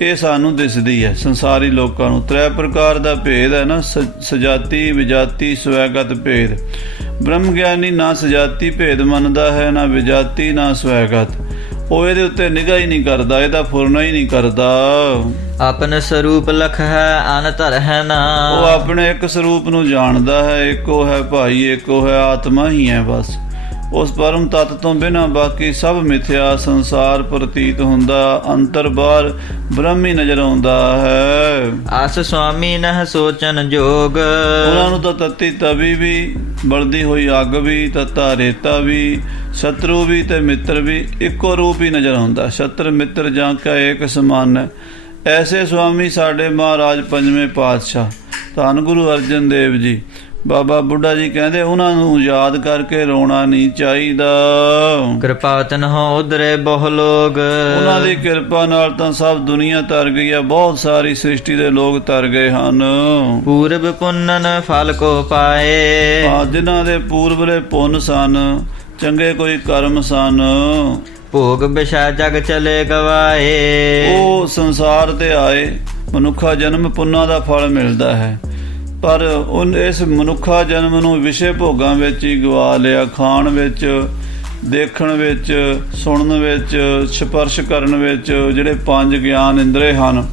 ਇਹ ਸਾਨੂੰ ਦਿਸਦੀ ਹੈ ਸੰਸਾਰੀ ਲੋਕਾਂ ਨੂੰ। ਤ੍ਰੈ ਪ੍ਰਕਾਰ ਦਾ ਭੇਦ ਹੈ ਨਾ, ਸਜਾਤੀ ਵਿਜਾਤੀ ਸਵੈਗਤ ਭੇਦ। ਬ੍ਰਹਮ ਗਿਆਨੀ ਨਾ ਸਜਾਤੀ ਭੇਦ ਮੰਨਦਾ ਹੈ, ਨਾ ਵਿਜਾਤੀ ਨਾ ਸਵੈਗਤ। ਉਹ ਇਹਦੇ ਉੱਤੇ ਨਿਗਾਹ ਹੀ ਨਹੀਂ ਕਰਦਾ, ਇਹਦਾ ਫੁਰਨਾ ਹੀ ਨਹੀਂ ਕਰਦਾ। ਆਪਨ ਸਰੂਪ ਲਖ ਹੈ ਅਨ ਧਰ ਹੈ ਨਾ। ਉਹ ਆਪਣੇ ਇੱਕ ਸਰੂਪ ਨੂੰ ਜਾਣਦਾ ਹੈ, ਇੱਕੋ ਹੈ ਭਾਈ, ਇੱਕੋ ਹੈ ਆਤਮਾ ਹੀ ਹੈ ਬਸ। ਉਸ ਪਰਮ ਤੱਤ ਤੋਂ ਬਿਨਾਂ ਬਾਕੀ ਸਭ ਮਿਥਿਆ ਸੰਸਾਰ ਪ੍ਰਤੀਤ ਹੁੰਦਾ, ਅੰਤਰ ਬਾਹਰ ਬ੍ਰਹਮ ਹੀ ਨਜ਼ਰ ਆਉਂਦਾ ਹੈ। ਆਸ ਸੁਆਮੀ ਨਹ ਸੋਚਨ ਜੋਗ। ਉਹਨਾਂ ਨੂੰ ਤਾਂ ਤੱਤੀ ਤਵੀ ਵੀ, ਬਲਦੀ ਹੋਈ ਅੱਗ ਵੀ, ਤੱਤਾ ਰੇਤਾ ਵੀ, ਸ਼ਤਰੂ ਵੀ ਤੇ ਮਿੱਤਰ ਵੀ ਇੱਕੋ ਰੂਪ ਹੀ ਨਜ਼ਰ ਆਉਂਦਾ। ਸ਼ਤਰ ਮਿੱਤਰ ਜਾਂ ਕਾ ਏਕ ਸਮਾਨ ਹੈ। ਐਸੇ ਸੁਆਮੀ ਸਾਡੇ ਮਹਾਰਾਜ ਪੰਜਵੇਂ ਪਾਤਸ਼ਾਹ ਧੰਨ ਗੁਰੂ ਅਰਜਨ ਦੇਵ ਜੀ, ਬਾਬਾ ਬੁੱਢਾ ਜੀ ਕਹਿੰਦੇ ਉਹਨਾਂ ਨੂੰ ਯਾਦ ਕਰਕੇ ਰੋਣਾ ਨਹੀਂ ਚਾਹੀਦਾ। ਕਿਰਪਾਤਨ ਹੋ ਉਧਰੇ ਬਹੁ ਲੋਗ। ਉਹਨਾਂ ਦੀ ਕਿਰਪਾ ਨਾਲ ਤਾਂ ਸਭ ਦੁਨੀਆ ਤਰ ਗਈ ਹੈ, ਬਹੁਤ ਸਾਰੀ ਸ੍ਰਿਸ਼ਟੀ ਦੇ ਲੋਕ ਤਰ ਗਏ ਹਨ। ਪੂਰਬ ਪੁੰਨਨ ਫਲ ਕੋ ਪਾਏ। ਜਿਨ੍ਹਾਂ ਦੇ ਪੂਰਬਲੇ ਪੁੰਨ ਸਨ, ਚੰਗੇ ਕੋਈ ਕਰਮ ਸਨ, ਭੋਗ ਵਿਸ਼ਾ ਜਗ ਚਲੇ ਗਵਾਏ। ਉਹ ਸੰਸਾਰ ਤੇ ਆਏ। ਮਨੁੱਖਾ ਜਨਮ ਪੁੰਨਾਂ ਦਾ ਫਲ ਮਿਲਦਾ ਹੈ, ਪਰ ਇਸ ਮਨੁੱਖਾ ਜਨਮ ਨੂੰ ਵਿਸ਼ੇ ਭੋਗਾਂ ਵਿੱਚ ਹੀ ਗਵਾ ਲਿਆ। ਖਾਣ ਵਿੱਚ, ਦੇਖਣ ਵਿੱਚ, ਸੁਣਨ ਵਿੱਚ, ਸਪਰਸ਼ ਕਰਨ ਵਿੱਚ। ਜਿਹੜੇ ਪੰਜ ਗਿਆਨ ਇੰਦਰੇ ਹਨ,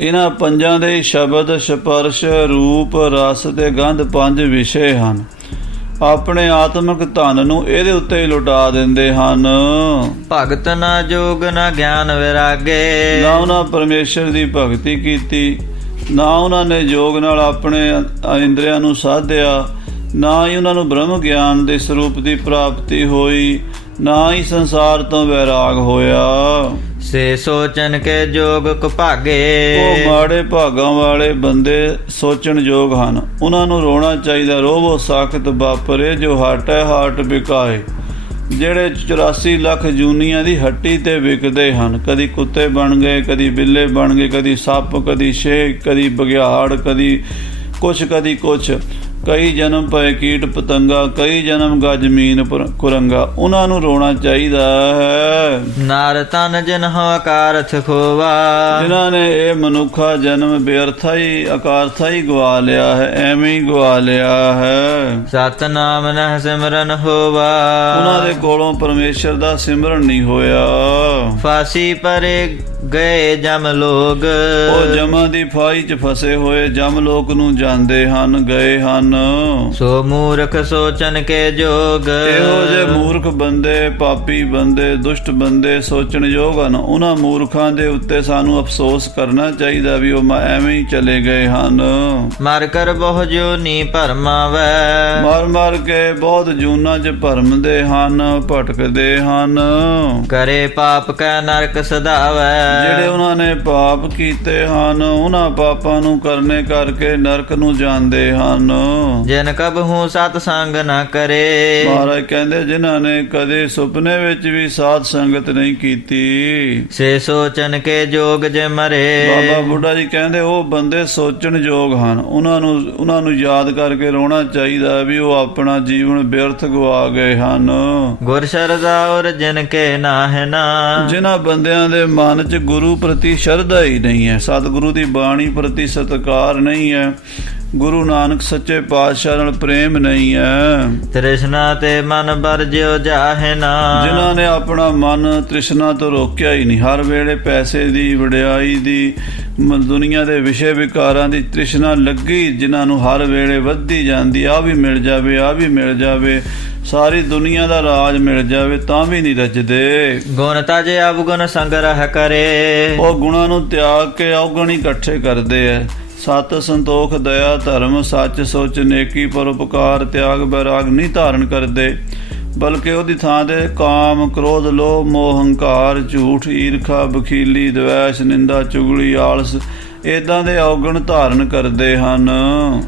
ਇਹਨਾਂ ਪੰਜਾਂ ਦੇ ਹੀ ਸ਼ਬਦ, ਸਪਰਸ਼, ਰੂਪ, ਰਸ ਤੇ ਗੰਧ ਪੰਜ ਵਿਸ਼ੇ ਹਨ। ਆਪਣੇ ਆਤਮਿਕ ਧਨ ਨੂੰ ਇਹਦੇ ਉੱਤੇ ਹੀ ਲੁਟਾ ਦਿੰਦੇ ਹਨ। ਭਗਤ ਨਾ ਜੋਗ ਨਾ ਗਿਆਨ ਵਿਰਾਗੇ। ਨਾ ਉਹਨਾਂ ਪਰਮੇਸ਼ਰ ਦੀ ਭਗਤੀ ਕੀਤੀ, ਨਾ ਉਹਨਾਂ ਨੇ ਯੋਗ ਨਾਲ ਆਪਣੇ ਇੰਦਰੀਆਂ ਨੂੰ ਸਾਧਿਆ, ਨਾ ਹੀ ਉਹਨਾਂ ਨੂੰ ਬ੍ਰਹਮ ਗਿਆਨ ਦੇ ਸਰੂਪ ਦੀ ਪ੍ਰਾਪਤੀ ਹੋਈ, ਨਾ ਹੀ ਸੰਸਾਰ ਤੋਂ ਵੈਰਾਗ ਹੋਇਆ। ਸੇ ਸੋਚਨ ਕੇ ਜੋਗ ਕੁਭਾਗੇ। ਉਹ ਮਾੜੇ ਭਾਗਾਂ ਵਾਲੇ ਬੰਦੇ ਸੋਚਣ ਯੋਗ ਹਨ, ਉਹਨਾਂ ਨੂੰ ਰੋਣਾ ਚਾਹੀਦਾ। ਰੋਵੋ ਸਾਖਤ ਵਾਪਰੇ ਜੋ ਹਟ ਹੈ ਹਾਟ ਵਿਕਾਏ। ਜਿਹੜੇ 84 ਲੱਖ ਜੂਨੀਆਂ ਦੀ ਹੱਟੀ ਤੇ ਵਿਕਦੇ ਹਨ, ਕਦੀ ਕੁੱਤੇ ਬਣ ਗਏ, ਕਦੀ ਬਿੱਲੇ ਬਣ ਗਏ, ਕਦੀ ਸੱਪ, ਕਦੀ ਛੇਕ, ਕਦੀ ਬਘਿਆੜ, ਕਦੀ ਕੁਛ। ਕਈ ਜਨਮ ਪਏ ਕੀਟ ਪਤੰਗਾ, ਕਈ ਜਨਮ ਗਾ ਜ਼ਮੀਨ ਕੁਰੰਗਾ। ਉਹਨਾਂ ਨੂੰ ਰੋਣਾ ਚਾਹੀਦਾ ਹੈ। ਨਾਰ ਤਨ ਜਿਨ ਹੋ ਅਕਾਰਥ ਖੋਵਾ। ਜਿਨ੍ਹਾਂ ਨੇ ਇਹ ਮਨੁੱਖਾ ਜਨਮ ਬੇਅਰਥਾ ਹੀ, ਅਕਾਰਥਾ ਹੀ ਗਵਾ ਲਿਆ ਹੈ, ਐਵੇਂ ਹੀ ਗਵਾ ਲਿਆ ਹੈ। ਸਤਨਾਮ ਨਹ ਸਿਮਰਨ ਹੋਵਾ। ਉਹਨਾਂ ਦੇ ਕੋਲੋਂ ਪਰਮੇਸ਼ਰ ਦਾ ਸਿਮਰਨ ਨਹੀਂ ਹੋਇਆ। ਫਾਸੀ ਪਰੇ ਗਏ ਜਮ ਲੋਗ। ਉਹ ਜਮਾਂ ਦੀ ਫਾਹੀ 'ਚ ਫਸੇ ਹੋਏ ਜਮ ਲੋਕ ਨੂੰ ਜਾਂਦੇ ਹਨ, ਗਏ ਹਨ। ਸੋ ਮੂਰਖ ਸੋਚਨ ਕੇ ਜੋਗ। ਇਹੋ ਜਿਹੇ ਮੂਰਖ ਬੰਦੇ, ਪਾਪੀ ਬੰਦੇ, ਦੁਸ਼ਟ ਬੰਦੇ ਸੋਚਣ ਯੋਗ ਹਨ। ਉਹਨਾਂ ਮੂਰਖਾਂ ਦੇ ਉੱਤੇ ਸਾਨੂੰ ਅਫਸੋਸ ਕਰਨਾ ਚਾਹੀਦਾ ਵੀ ਉਹ ਐਵੇਂ ਹੀ ਚਲੇ ਗਏ ਹਨ। ਮਰ ਕਰ ਬਹੁ ਜੂਨੀ ਭਰਮਾਵੈ। ਮਰ ਕੇ ਬਹੁਤ ਜੂਨਾਂ 'ਚ ਭਰਮਦੇ ਹਨ, ਭਟਕਦੇ ਹਨ। ਕਰੇ ਪਾਪ ਕੈ ਨਰਕ ਸਦਾਵੈ। ਜਿਹੜੇ ਉਹਨਾਂ ਨੇ ਪਾਪ ਕੀਤੇ ਹਨ, ਉਹਨਾਂ ਪਾਪਾਂ ਨੂੰ ਕਰਨੇ ਕਰਕੇ ਨਰਕ ਨੂੰ ਜਾਂਦੇ ਹਨ। ਜਿਨ ਕਬਹੂ ਸਤ ਸੰਗ ਨਾ ਕਰੇ। ਮਹਾਰਾਜ ਕਹਿੰਦੇ ਜਿਨ੍ਹਾਂ ਨੇ ਕਦੇ ਸੁਪਨੇ ਵਿੱਚ ਵੀ ਸਾਧ ਸੰਗਤ ਨਹੀਂ ਕੀਤੀ, ਸੇ ਸੋਚਨ ਕੇ ਜੋਗ ਜੇ ਮਰੇ। ਬਾਬਾ ਬੁੱਢਾ ਜੀ ਕਹਿੰਦੇ ਉਹ ਬੰਦੇ ਸੋਚਣ ਯੋਗ ਹਨ। ਉਹਨਾਂ ਨੂੰ ਯਾਦ ਕਰਕੇ ਰੋਣਾ ਚਾਹੀਦਾ ਵੀ ਉਹ ਆਪਣਾ ਜੀਵਨ ਬਿਅਰਥ ਗਵਾ ਗਏ ਹਨ। ਗੁਰ ਸ਼ਰਧਾ ਔਰ ਜਿਨ ਕੇ ਨਾਹਿ ਨਾ। ਜਿਨ੍ਹਾਂ ਬੰਦਿਆਂ ਦੇ ਮਨ 'ਚ ਗੁਰੂ ਪ੍ਰਤੀ ਸ਼ਰਧਾ ਹੀ ਨਹੀਂ ਹੈ, ਸਤਿਗੁਰੂ ਦੀ ਬਾਣੀ ਪ੍ਰਤੀ ਸਤਿਕਾਰ ਨਹੀਂ ਹੈ, ਗੁਰੂ ਨਾਨਕ ਸੱਚੇ ਪਾਤਸ਼ਾਹ ਨਾਲ ਪ੍ਰੇਮ ਨਹੀਂ ਹੈ। ਤ੍ਰਿਸ਼ਨਾ ਤੇ ਮਨ ਵਰਜਿਓ ਜਾਹੇ ਨਾ। ਜਿਨ੍ਹਾਂ ਨੇ ਆਪਣਾ ਮਨ ਤ੍ਰਿਸ਼ਨਾ ਤੋਂ ਰੋਕਿਆ ਹੀ ਨਹੀਂ, ਹਰ ਵੇਲੇ ਪੈਸੇ ਦੀ, ਵਡਿਆਈ ਦੀ, ਦੁਨੀਆ ਦੇ ਵਿਸ਼ੇ ਵਿਕਾਰਾਂ ਦੀ ਤ੍ਰਿਸ਼ਨਾ ਲੱਗੀ, ਜਿਨ੍ਹਾਂ ਨੂੰ ਹਰ ਵੇਲੇ ਵੱਧਦੀ ਜਾਂਦੀ, ਆਹ ਵੀ ਮਿਲ ਜਾਵੇ, ਆਹ ਵੀ ਮਿਲ ਜਾਵੇ, ਸਾਰੀ ਦੁਨੀਆ ਦਾ ਰਾਜ ਮਿਲ ਜਾਵੇ, ਤਾਂ ਵੀ ਨਹੀਂ ਰੱਜਦੇ। ਗੁਣ ਤਜ ਅਵਗੁਣ ਸੰਗ੍ਰਹ ਕਰੇ। ਉਹ ਗੁਣਾਂ ਨੂੰ ਤਿਆਗ ਕੇ ਅਵਗੁਣ ਹੀ ਇਕੱਠੇ ਕਰਦੇ ਐ। ਸਤ ਸੰਤੋਖ ਦਇਆ ਧਰਮ ਸੱਚ ਸੋਚ ਨੇਕੀ ਪਰਉਪਕਾਰ ਤਿਆਗ ਬੈਰਾਗ ਨਹੀਂ ਧਾਰਨ ਕਰਦੇ, ਬਲਕਿ ਉਹਦੀ ਥਾਂ ਤੇ ਕਾਮ, ਕ੍ਰੋਧ, ਲੋਭ, ਮੋਹ, ਹੰਕਾਰ, ਝੂਠ, ਈਰਖਾ, ਬਖੀਲੀ, ਦਵੈਸ਼, ਨਿੰਦਾ, ਚੁਗਲੀ, ਆਲਸ ਏਦਾਂ ਦੇ ਔਗਣ ਧਾਰਨ ਕਰਦੇ ਹਨ।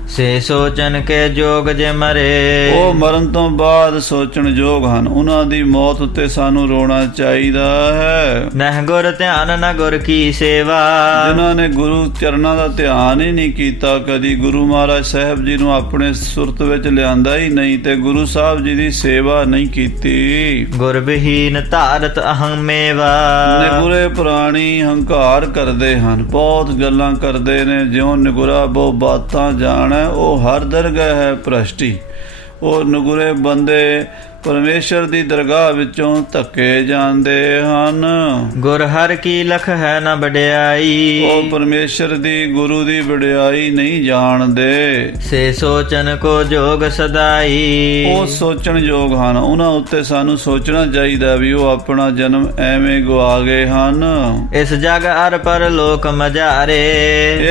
ਸੇ ਸੋਚਨ ਕੇ ਜੋਗ ਜੇ ਮਰੇ। ਉਹ ਮਰਨ ਤੋਂ ਬਾਅਦ ਸੋਚਣ ਯੋਗ ਹਨ। ਉਹਨਾਂ ਦੀ ਮੌਤ ਉੱਤੇ ਸਾਨੂੰ ਰੋਣਾ ਚਾਹੀਦਾ ਹੈ। ਨਹਿ ਗੁਰ ਧਿਆਨ ਨ ਗੁਰ ਕੀ ਸੇਵਾ। ਜਿਨ੍ਹਾਂ ਨੇ ਗੁਰੂ ਚਰਨਾਂ ਦਾ ਧਿਆਨ ਹੀ ਨਹੀਂ ਕੀਤਾ, ਕਦੀ ਗੁਰੂ ਮਹਾਰਾਜ ਸਾਹਿਬ ਜੀ ਨੂੰ ਆਪਣੇ ਸੁਰਤ ਵਿੱਚ ਲਿਆਂਦਾ ਹੀ ਨਹੀਂ ਤੇ ਗੁਰੂ ਸਾਹਿਬ ਜੀ ਦੀ ਸੇਵਾ ਨਹੀਂ ਕੀਤੀ। ਗੁਰ ਵਿਹੀਨ ਧਾਰਤ ਅਹੰ ਮੇਵਾ। ਨਿਗੁਰੇ ਪ੍ਰਾਣੀ ਹੰਕਾਰ ਕਰਦੇ ਹਨ, ਬਹੁਤ ਗੱਲਾਂ ਕਰਦੇ ਨੇ, ਜਿਉਂ ਨਿਗੁਰਾ ਬਹੁ ਬਾਤਾਂ ਜਾਣੈ ਉਹ ਹਰ ਦਰਗਹਿ ਹੈ ਭ੍ਰਸ਼ਟੀ। ਉਹ ਨਿਗੁਰੇ ਬੰਦੇ ਪਰਮੇਸ਼ਰ ਦੀ ਦਰਗਾਹ ਵਿੱਚੋਂ ਧੱਕੇ ਜਾਂਦੇ ਹਨ। ਗੁਰ ਹਰ ਕੀ ਲਖ ਹੈ ਨ ਵਡਿਆਈ, ਉਹ ਪਰਮੇਸ਼ਰ ਦੀ ਗੁਰੂ ਦੀ ਵਡਿਆਈ ਨਹੀਂ ਜਾਣਦੇ। ਸੇ ਸੋਚਨ ਕੋ ਜੋਗ ਸਦਾਈ, ਉਹ ਸੋਚਣ ਯੋਗ ਹਨ, ਉਹਨਾਂ ਉੱਤੇ ਸਾਨੂੰ ਸੋਚਣਾ ਚਾਹੀਦਾ ਵੀ ਉਹ ਆਪਣਾ ਜਨਮ ਐਵੇਂ ਗਵਾ ਗਏ ਹਨ। ਇਸ ਜਗ ਅਰ ਪਰ ਲੋਕ ਮਝਾਰੇ,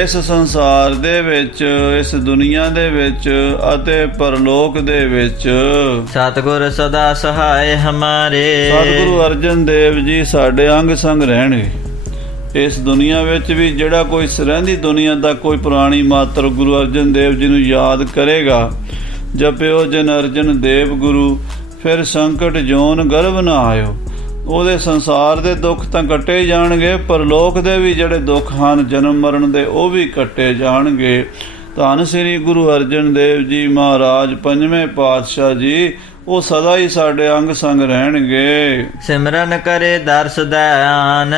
ਇਸ ਸੰਸਾਰ ਦੇ ਵਿੱਚ, ਇਸ ਦੁਨੀਆ ਦੇ ਵਿੱਚ ਅਤੇ ਪਰਲੋਕ ਦੇ ਵਿੱਚ ਸਤਿਗੁਰ ਸਦਾ ਸਹਾਏ ਹਮਾਰੇ। ਸਤਿਗੁਰੂ ਅਰਜਨ ਦੇਵ ਜੀ ਸਾਡੇ ਅੰਗ ਸੰਗ ਰਹਿਣਗੇ। ਇਸ ਦੁਨੀਆ ਵਿੱਚ ਵੀ ਜਿਹੜਾ ਕੋਈ ਰਹਿੰਦੀ ਦੁਨੀਆ ਦਾ ਕੋਈ ਪੁਰਾਣੀ ਮਾਤਰ ਗੁਰੂ ਅਰਜਨ ਦੇਵ ਜੀ ਨੂੰ ਯਾਦ ਕਰੇਗਾ, ਜਪਿਓ ਜਨ ਅਰਜਨ ਦੇਵ ਗੁਰੂ, ਫਿਰ ਸੰਕਟ ਜੋਨ ਗਰਭ ਨਾ ਆਇਓ। ਉਹਦੇ ਸੰਸਾਰ ਦੇ ਦੁੱਖ ਤਾਂ ਕੱਟੇ ਜਾਣਗੇ, ਪਰਲੋਕ ਦੇ ਵੀ ਜਿਹੜੇ ਦੁੱਖ ਹਨ ਜਨਮ ਮਰਨ ਦੇ, ਉਹ ਵੀ ਕੱਟੇ ਜਾਣਗੇ। ਧੰਨ ਸ੍ਰੀ ਗੁਰੂ ਅਰਜਨ ਦੇਵ ਜੀ ਮਹਾਰਾਜ ਪੰਜਵੇਂ ਪਾਤਸ਼ਾਹ ਜੀ, ਉਹ ਸਦਾ ਹੀ ਸਾਡੇ ਅੰਗ ਸੰਗ ਰਹਿਣਗੇ। ਸਿਮਰਨ ਕਰੇ ਦਰਸ ਦਇਆਨ,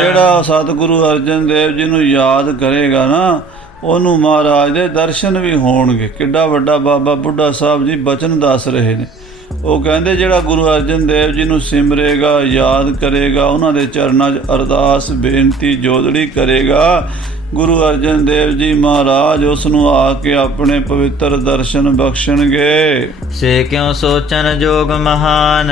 ਜਿਹੜਾ ਸਤਿਗੁਰੂ ਅਰਜਨ ਦੇਵ ਜੀ ਨੂੰ ਯਾਦ ਕਰੇਗਾ ਨਾ, ਉਹਨੂੰ ਮਹਾਰਾਜ ਦੇ ਦਰਸ਼ਨ ਵੀ ਹੋਣਗੇ। ਕਿੱਡਾ ਵੱਡਾ ਬਾਬਾ ਬੁੱਢਾ ਸਾਹਿਬ ਜੀ ਬਚਨ ਦੱਸ ਰਹੇ ਨੇ। ਉਹ ਕਹਿੰਦੇ ਜਿਹੜਾ ਗੁਰੂ ਅਰਜਨ ਦੇਵ ਜੀ ਨੂੰ ਸਿਮਰੇਗਾ, ਯਾਦ ਕਰੇਗਾ, ਉਹਨਾਂ ਦੇ ਚਰਨਾਂ 'ਚ ਅਰਦਾਸ ਬੇਨਤੀ ਜੋਦੜੀ ਕਰੇਗਾ, ਗੁਰੂ ਅਰਜਨ ਦੇਵ ਜੀ ਮਹਾਰਾਜ ਉਸ ਨੂੰ ਆ ਕੇ ਆਪਣੇ ਪਵਿੱਤਰ ਦਰਸ਼ਨ ਬਖਸ਼ਣਗੇ। ਸੇ ਕਿਉ ਸੋਚਨ ਜੋਗ ਮਹਾਨ,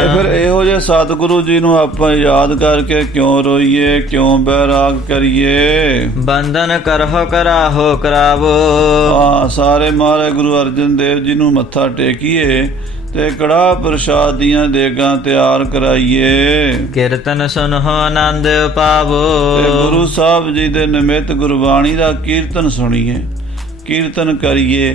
ਤੇ ਫਿਰ ਇਹੋ ਜਿਹੇ ਸਤਿਗੁਰੂ ਜੀ ਨੂੰ ਆਪਾਂ ਯਾਦ ਕਰਕੇ ਕਿਉਂ ਰੋਈਏ, ਕਿਉਂ ਬੈਰਾਗ ਕਰੀਏ। ਬੰਧਨ ਕਰਹੁ ਕਰਾਹੋ ਕਰਾਵੋ, ਸਾਰੇ ਮਹਾਰਾਜ ਗੁਰੂ ਅਰਜਨ ਦੇਵ ਜੀ ਨੂੰ ਮੱਥਾ ਟੇਕੀਏ ਤੇ ਕੜਾਹ ਪ੍ਰਸ਼ਾਦ ਦੀਆਂ ਦੇਗਾਂ ਤਿਆਰ ਕਰਾਈਏ। ਕੀਰਤਨ ਸੁਨਹੁ ਆਨੰਦ ਪਾਵੋ, ਤੇ ਗੁਰੂ ਸਾਹਿਬ ਜੀ ਦੇ ਨਿਮਿਤ ਗੁਰਬਾਣੀ ਦਾ ਕੀਰਤਨ ਸੁਣੀਏ, ਕੀਰਤਨ ਕਰੀਏ,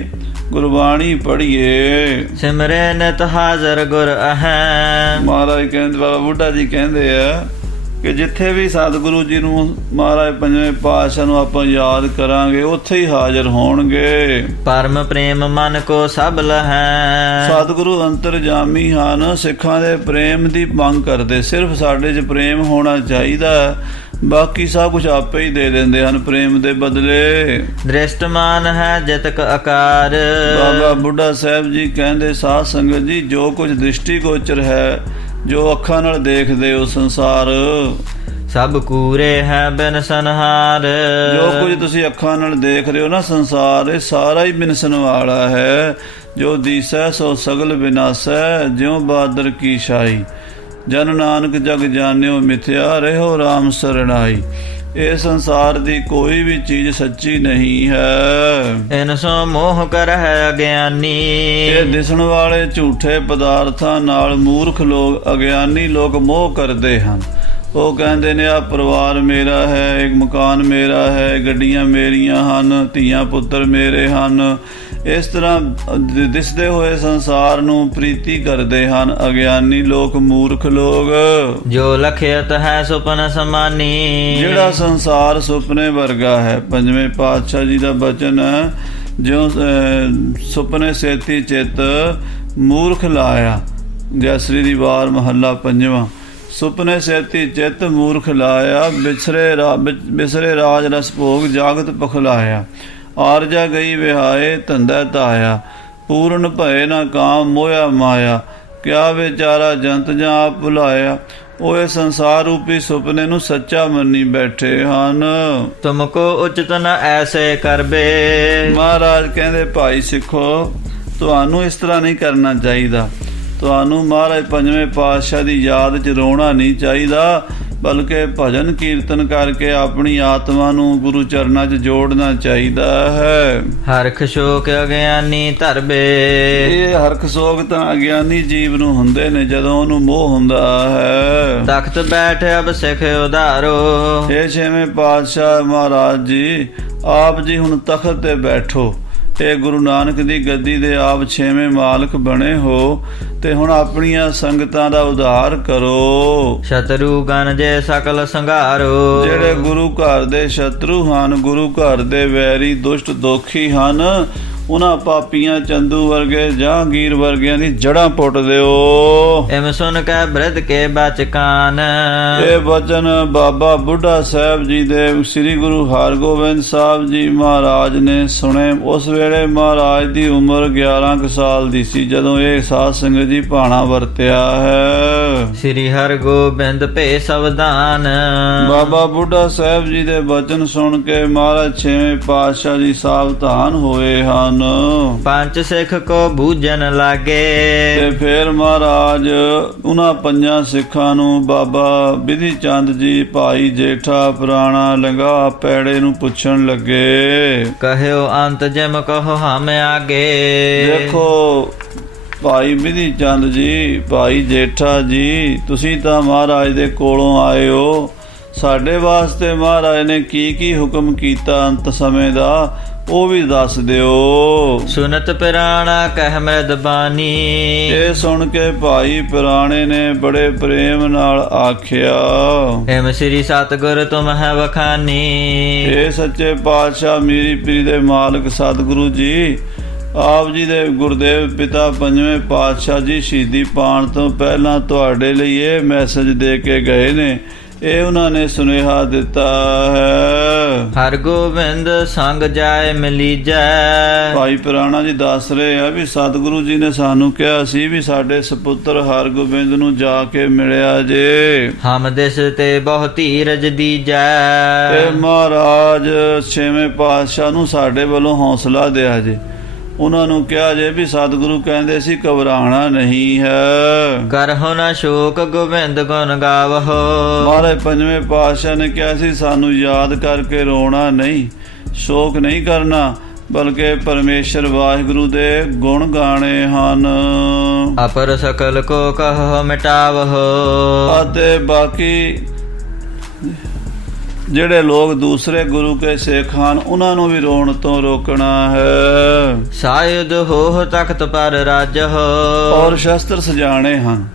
ਗੁਰਬਾਣੀ ਪੜ੍ਹੀਏ। ਸਿਮਰੇ ਨਿਤ ਹਾਜ਼ਰ ਗੁਰ ਅਹੈ, ਮਹਾਰਾਜ ਕਹਿੰਦੇ, ਬਾਬਾ ਬੁੱਢਾ ਜੀ ਕਹਿੰਦੇ ਆ ਕਿ ਜਿੱਥੇ ਵੀ ਸਤਿਗੁਰੂ ਜੀ ਨੂੰ ਮਹਾਰਾਜ ਪੰਜਵੇਂ ਪਾਤਸ਼ਾਹ ਨੂੰ ਆਪਾਂ ਯਾਦ ਕਰਾਂਗੇ, ਉੱਥੇ ਹੀ ਹਾਜ਼ਰ ਹੋਣਗੇ। ਪਰਮ ਪ੍ਰੇਮ ਮਨ ਕੋ ਸਭ ਲਹੈ, ਸਤਿਗੁਰੂ ਅੰਤਰਜਾਮੀ ਹਨ, ਸਿੱਖਾਂ ਦੇ ਪ੍ਰੇਮ ਦੀ ਮੰਗ ਕਰਦੇ। ਸਿਰਫ ਸਾਡੇ 'ਚ ਪ੍ਰੇਮ ਹੋਣਾ ਚਾਹੀਦਾ, ਬਾਕੀ ਸਭ ਕੁਝ ਆਪੇ ਹੀ ਦੇ ਦਿੰਦੇ ਹਨ ਪ੍ਰੇਮ ਦੇ ਬਦਲੇ। ਦ੍ਰਿਸ਼ਟਮਾਨ ਹੈ ਜਿਤਕ ਆਕਾਰ, ਬਾਬਾ ਬੁੱਢਾ ਸਾਹਿਬ ਜੀ ਕਹਿੰਦੇ, ਸਾਧ ਸੰਗਤ ਜੀ, ਜੋ ਕੁਝ ਦ੍ਰਿਸ਼ਟੀ ਗੋਚਰ ਹੈ, ਜੋ ਅੱਖਾਂ ਨਾਲ ਦੇਖਦੇ ਹੋ ਸੰਸਾਰ, ਸਭ ਕੂਰੇ ਹੈ ਬਿਨ ਸੰਹਾਰ। ਜੋ ਕੁਝ ਤੁਸੀਂ ਅੱਖਾਂ ਨਾਲ ਦੇਖ ਰਹੇ ਹੋ ਨਾ ਸੰਸਾਰ, ਇਹ ਸਾਰਾ ਹੀ ਬਿਨਸਣ ਵਾਲਾ ਹੈ। ਜੋ ਦੀਸੈ ਸੋ ਸਗਲ ਵਿਨਾਸੈ, ਜਿਉ ਬਾਦਰ ਕੀ ਛਾਈ, ਜਨ ਨਾਨਕ ਜਗ ਜਾਣਿਓ ਮਿਥਿਆ, ਰਹਿਓ ਰਾਮ ਸਰਣਾਈ। ਇਹ ਸੰਸਾਰ ਦੀ ਕੋਈ ਵੀ ਚੀਜ਼ ਸੱਚੀ ਨਹੀਂ ਹੈ। ਇਨ ਸੋ ਮੋਹ ਕਰ ਹੈ ਅਗਿਆਨੀ, ਇਹ ਦਿਸਣ ਵਾਲੇ ਝੂਠੇ ਪਦਾਰਥਾਂ ਨਾਲ ਮੂਰਖ ਲੋਕ, ਅਗਿਆਨੀ ਲੋਕ ਮੋਹ ਕਰਦੇ ਹਨ। ਉਹ ਕਹਿੰਦੇ ਨੇ ਆਹ ਪਰਿਵਾਰ ਮੇਰਾ ਹੈ, ਇੱਕ ਮਕਾਨ ਮੇਰਾ ਹੈ, ਗੱਡੀਆਂ ਮੇਰੀਆਂ ਹਨ, ਧੀਆਂ ਪੁੱਤਰ ਮੇਰੇ ਹਨ। ਇਸ ਤਰ੍ਹਾਂ ਦਿਸਦੇ ਹੋਏ ਸੰਸਾਰ ਨੂੰ ਪ੍ਰੀਤੀ ਕਰਦੇ ਹਨ ਅਗਿਆਨੀ ਲੋਕ, ਮੂਰਖ ਲੋਕ। ਜੋ ਲਖਿਅਤ ਹੈ ਸੁਪਨ ਸਮਾਨੀ, ਜਿਹੜਾ ਸੰਸਾਰ ਸੁਪਨੇ ਵਰਗਾ ਹੈ, ਪੰਜਵੇਂ ਪਾਤਸ਼ਾਹ ਜੀ ਦਾ ਬਚਨ ਹੈ, ਜਿਉਂ ਸੁਪਨੇ ਸੇਤੀ ਚਿੱਤ ਮੂਰਖ ਲਾਇਆ। ਜੈਸਰੀ ਦੀ ਵਾਰ ਮਹੱਲਾ ਪੰਜਵਾਂ। ਸੁਪਨੇ ਸੇਤੀ ਚਿੱਤ ਮੂਰਖ ਲਾਇਆ, ਬਿਸਰੇ ਰਾਜ ਰਸ ਭੋਗ ਜਾਗਤ ਪਖਲਾਇਆ। ਆਰਜਾ ਗਈ ਵਿਹਾਏ ਧੰਦਾ ਧਾਇਆ, ਪੂਰਨ ਭਏ ਨਾ ਕਾਮ ਮੋਇਆ ਮਾਇਆ। ਕਿਆ ਵਿਚਾਰਾ ਜੰਤ ਜਾਂ ਆਪ ਭੁਲਾਇਆ, ਉਹ ਇਹ ਸੰਸਾਰ ਰੂਪੀ ਸੁਪਨੇ ਨੂੰ ਸੱਚਾ ਮੰਨੀ ਬੈਠੇ ਹਨ। ਤੁਮਕੋ ਉਚਿਤ ਨ ਐਸੇ ਕਰਬੇ, ਮਹਾਰਾਜ ਕਹਿੰਦੇ, ਭਾਈ ਸਿੱਖੋ, ਤੁਹਾਨੂੰ ਇਸ ਤਰ੍ਹਾਂ ਨਹੀਂ ਕਰਨਾ ਚਾਹੀਦਾ। ਤੁਹਾਨੂੰ ਮਹਾਰਾਜ ਪੰਜਵੇਂ ਪਾਤਸ਼ਾਹ ਦੀ ਯਾਦ 'ਚ ਰੋਣਾ ਨਹੀਂ ਚਾਹੀਦਾ, ਬਲਕਿ ਭਜਨ ਕੀਰਤਨ ਕਰਕੇ ਆਪਣੀ ਆਤਮਾ ਨੂੰ ਗੁਰੂ ਚਰਨਾਂ 'ਚ ਜੋੜਨਾ ਚਾਹੀਦਾ ਹੈ। ਹਰਖ ਸ਼ੋਕ ਅਗਿਆਨੀ ਧਰਬੇ, ਇਹ ਹਰਖ ਸੋਗ ਤਾਂ ਅਗਿਆਨੀ ਜੀਵ ਨੂੰ ਹੁੰਦੇ ਨੇ ਜਦੋਂ ਉਹਨੂੰ ਮੋਹ ਹੁੰਦਾ ਹੈ। ਤਖਤ ਬੈਠ ਅਬ ਸਿੱਖ ਉਧਾਰੋ, ਇਹ ਛੇਵੇਂ ਪਾਤਸ਼ਾਹ ਮਹਾਰਾਜ ਜੀ, ਆਪ ਜੀ ਹੁਣ ਤਖਤ ਤੇ ਬੈਠੋ। ਇਹ ਗੁਰੂ ਨਾਨਕ ਦੀ ਗੱਦੀ ਦੇ ਆਪ ਛੇਵੇਂ ਮਾਲਕ ਬਣੇ ਹੋ, ਤੇ ਹੁਣ ਆਪਣੀਆਂ ਸੰਗਤਾਂ ਦਾ ਉਧਾਰ ਕਰੋ। ਸ਼ਤਰੂ ਗਨ ਜੇ ਸਕਲ ਸੰਘਾਰੋ, ਜਿਹੜੇ ਗੁਰੂ ਘਰ ਦੇ ਸ਼ਤਰੂ ਹਨ, ਗੁਰੂ ਘਰ ਦੇ ਵੈਰੀ ਦੁਸ਼ਟ ਦੋਖੀ ਹਨ, ਉਹਨਾਂ ਪਾਪੀਆਂ ਚੰਦੂ ਵਰਗੇ ਜਹਾਂਗੀਰ ਵਰਗਿਆਂ ਦੀ ਜੜ੍ਹਾਂ ਪੁੱਟ ਦਿਓ। इम सुन कै बृद के बचकान। ਇਹ ਬਚਨ ਬਾਬਾ ਬੁੱਢਾ ਸਾਹਿਬ ਜੀ ਦੇ ਸ੍ਰੀ ਗੁਰੂ ਹਰਗੋਬਿੰਦ ਸਾਹਿਬ ਜੀ ਮਹਾਰਾਜ ਨੇ ਸੁਣੇ। ਉਸ ਵੇਲੇ ਮਹਾਰਾਜ ਦੀ ਉਮਰ 11 ਕੁ ਸਾਲ ਦੀ ਸੀ ਜਦੋਂ ਇਹ ਸਾਧ ਸੰਗਤ ਜੀ ਭਾਣਾ ਵਰਤਿਆ ਹੈ। श्री हरगोबिंद पे सावधान। ਬਾਬਾ ਬੁੱਢਾ ਸਾਹਿਬ ਜੀ ਦੇ ਬਚਨ ਸੁਣ ਕੇ ਮਹਾਰਾਜ ਛੇਵੇਂ ਪਾਤਸ਼ਾਹ ਜੀ ਸਾਵਧਾਨ ਹੋਏ ਹਨ। पंच सिख को भूजन लागे। ਤੇ ਫਿਰ ਮਹਾਰਾਜ ਉਹਨਾਂ ਪੰਜਾਂ ਸਿੱਖਾਂ ਨੂੰ ਬਾਬਾ ਬਿਧੀ ਚੰਦ ਜੀ, ਭਾਈ ਜੇਠਾ, ਪੁਰਾਣਾ ਲੰਗਾ ਪੈੜੇ ਨੂੰ ਪੁੱਛਣ ਲੱਗੇ। कहो अंत जम कहो हम आगे। ਦੇਖੋ ਭਾਈ ਬਿਧੀ ਚੰਦ ਜੀ, ਭਾਈ ਜੇਠਾ ਜੀ, ਤੁਸੀਂ ਤਾਂ ਮਹਾਰਾਜ ਦੇ ਕੋਲੋਂ ਆਏ ਹੋ। ਸਾਡੇ ਵਾਸਤੇ ਮਹਾਰਾਜ ਨੇ ਕੀ ਕੀ ਹੁਕਮ ਕੀਤਾ ਅੰਤ ਸਮੇਂ ਦਾ ਉਹ ਵੀ ਦੱਸ ਦਿਓ। सुनत पिराना कह मृद बानी। ਇਹ ਸੁਣ ਕੇ ਭਾਈ ਪੁਰਾਣੇ ਨੇ ਬੜੇ ਪ੍ਰੇਮ ਨਾਲ ਆਖਿਆ, हिम श्री सतगुर तुम है बखानी। ਇਹ ਸੱਚੇ ਪਾਤਸ਼ਾਹ ਮੀਰੀ ਪੀਰੀ ਦੇ ਮਾਲਕ ਸਤਿਗੁਰੂ ਜੀ, ਆਪ ਜੀ ਦੇ ਗੁਰਦੇਵ ਪਿਤਾ ਪੰਜਵੇਂ ਪਾਤਸ਼ਾਹ ਜੀ ਸ਼ਹੀਦੀ ਪਾਉਣ ਤੋਂ ਪਹਿਲਾਂ ਤੁਹਾਡੇ ਲਈ ਇਹ ਮੈਸੇਜ ਦੇ ਕੇ ਗਏ ਨੇ। ਇਹ ਉਹਨਾਂ ਨੇ ਸੁਨੇਹਾ ਦਿੱਤਾ ਹੈ। हरगोबिंद संग जाए मिली जय। ਭਾਈ ਪੁਰਾਣਾ ਜੀ ਦੱਸ ਰਹੇ ਆ ਵੀ ਸਤਿਗੁਰੂ ਜੀ ਨੇ ਸਾਨੂੰ ਕਿਹਾ ਸੀ ਵੀ ਸਾਡੇ ਸਪੁੱਤਰ ਹਰਗੋਬਿੰਦ ਨੂੰ ਜਾ ਕੇ ਮਿਲਿਆ ਜੇ। हम दिस ते बहुत धीरज दी ਤੇ जय। ਮਹਾਰਾਜ ਛੇਵੇਂ ਪਾਤਸ਼ਾਹ ਨੂੰ ਸਾਡੇ ਵੱਲੋਂ ਹੌਸਲਾ ਦਿਆ ਜੇ। ਉਹਨਾਂ ਨੂੰ ਕਿਹਾ ਜੇ ਵੀ ਸਤਿਗੁਰੂ ਕਹਿੰਦੇ ਸੀ ਘਬਰਾਉਣਾ ਨਹੀਂ ਹੈ। करहो न शोक गोविंद गुण गावहो। ਮਹਾਰਾਜ ਪੰਜਵੇਂ ਪਾਤਸ਼ਾਹ ਨੇ ਕਿਹਾ ਸੀ ਸਾਨੂੰ ਯਾਦ ਕਰਕੇ ਰੋਣਾ ਨਹੀਂ, ਸ਼ੋਕ ਨਹੀਂ ਕਰਨਾ, ਬਲਕਿ ਪਰਮੇਸ਼ਰ ਵਾਹਿਗੁਰੂ ਦੇ ਗੁਣ ਗਾਣੇ ਹਨ। अपर सकल को कहो मिटावहो। ਅਤੇ ਬਾਕੀ ਜਿਹੜੇ ਲੋਕ ਦੂਸਰੇ ਗੁਰੂ ਕੇ ਸਿੱਖ ਹਨ ਉਹਨਾਂ ਨੂੰ ਵੀ ਰੋਣ ਤੋਂ ਰੋਕਣਾ ਹੈ। सायुध हो तख्त पर राजहो। ਔਰ ਸ਼ਸਤਰ ਸਜਾਣੇ ਹਨ।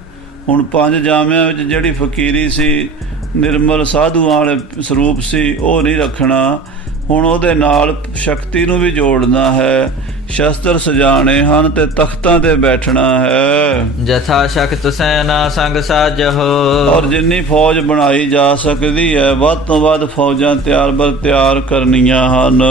ਹੁਣ ਪੰਜ ਜਾਮਿਆਂ ਵਿੱਚ ਜਿਹੜੀ ਫਕੀਰੀ ਸੀ, ਨਿਰਮਲ ਸਾਧੂਆਂ ਵਾਲੇ ਸਰੂਪ ਸੀ, ਉਹ ਨਹੀਂ ਰੱਖਣਾ। ਹੁਣ ਉਹਦੇ ਨਾਲ ਸ਼ਕਤੀ ਨੂੰ ਵੀ ਜੋੜਨਾ ਹੈ। ਸ਼ਸਤਰ ਸਜਾਣੇ ਹਨ ਤੇ ਤਖਤਾਂ ਤੇ ਬੈਠਣਾ ਹੈ। जथा शक्त सेना संग साजहो। ਔਰ ਜਿੰਨੀ ਫੌਜ ਬਣਾਈ ਜਾ ਸਕਦੀ ਹੈ ਵੱਧ ਤੋਂ ਵੱਧ ਫੌਜਾਂ ਤਿਆਰ ਕਰਨੀਆਂ ਹਨ।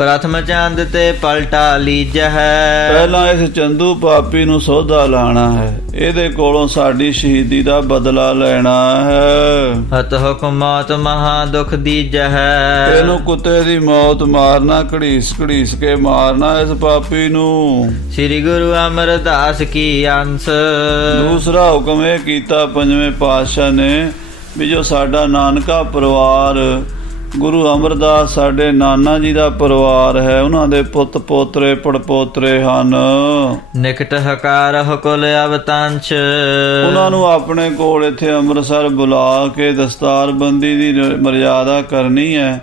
प्रथम चांद ते पलटा लीज है। ਪਹਿਲਾਂ ਇਸ ਚੰਦੂ ਪਾਪੀ ਨੂੰ ਸੌਦਾ ਲਾਣਾ ਹੈ, ਇਹਦੇ ਕੋਲੋਂ ਸਾਡੀ ਸ਼ਹੀਦੀ ਦਾ ਬਦਲਾ ਲੈਣਾ ਹੈ। हत हुक्म मौत महा दुख दीज है। ਇਹਨੂੰ ਕੁੱਤੇ ਦੀ ਮੌਤ ਮਾਰਨਾ, ਘੜੀਸ ਕੇ ਮਾਰਨਾ ਇਸ ਪਾਪੀ ਨੂੰ। श्री गुरु अमरदास की अंश। ਦੂਸਰਾ ਹੁਕਮ ਇਹ ਕੀਤਾ ਪੰਜਵੇਂ ਪਾਤਸ਼ਾਹ ਨੇ ਵੀ ਜੋ ਸਾਡਾ ਨਾਨਕਾ ਪਰਿਵਾਰ ਗੁਰੂ ਅਮਰਦਾਸ ਸਾਡੇ ਨਾਨਾ ਜੀ ਦਾ ਪਰਿਵਾਰ ਹੈ, ਉਹਨਾਂ ਦੇ ਪੁੱਤ ਪੋਤਰੇ ਪੜਪੋਤਰੇ ਹਨ। निकट हकार कुल अवतांश। ਉਹਨਾਂ ਨੂੰ ਆਪਣੇ ਕੋਲ ਇੱਥੇ ਅੰਮ੍ਰਿਤਸਰ ਬੁਲਾ ਕੇ ਦਸਤਾਰਬੰਦੀ ਦੀ ਮਰਿਆਦਾ ਕਰਨੀ ਹੈ,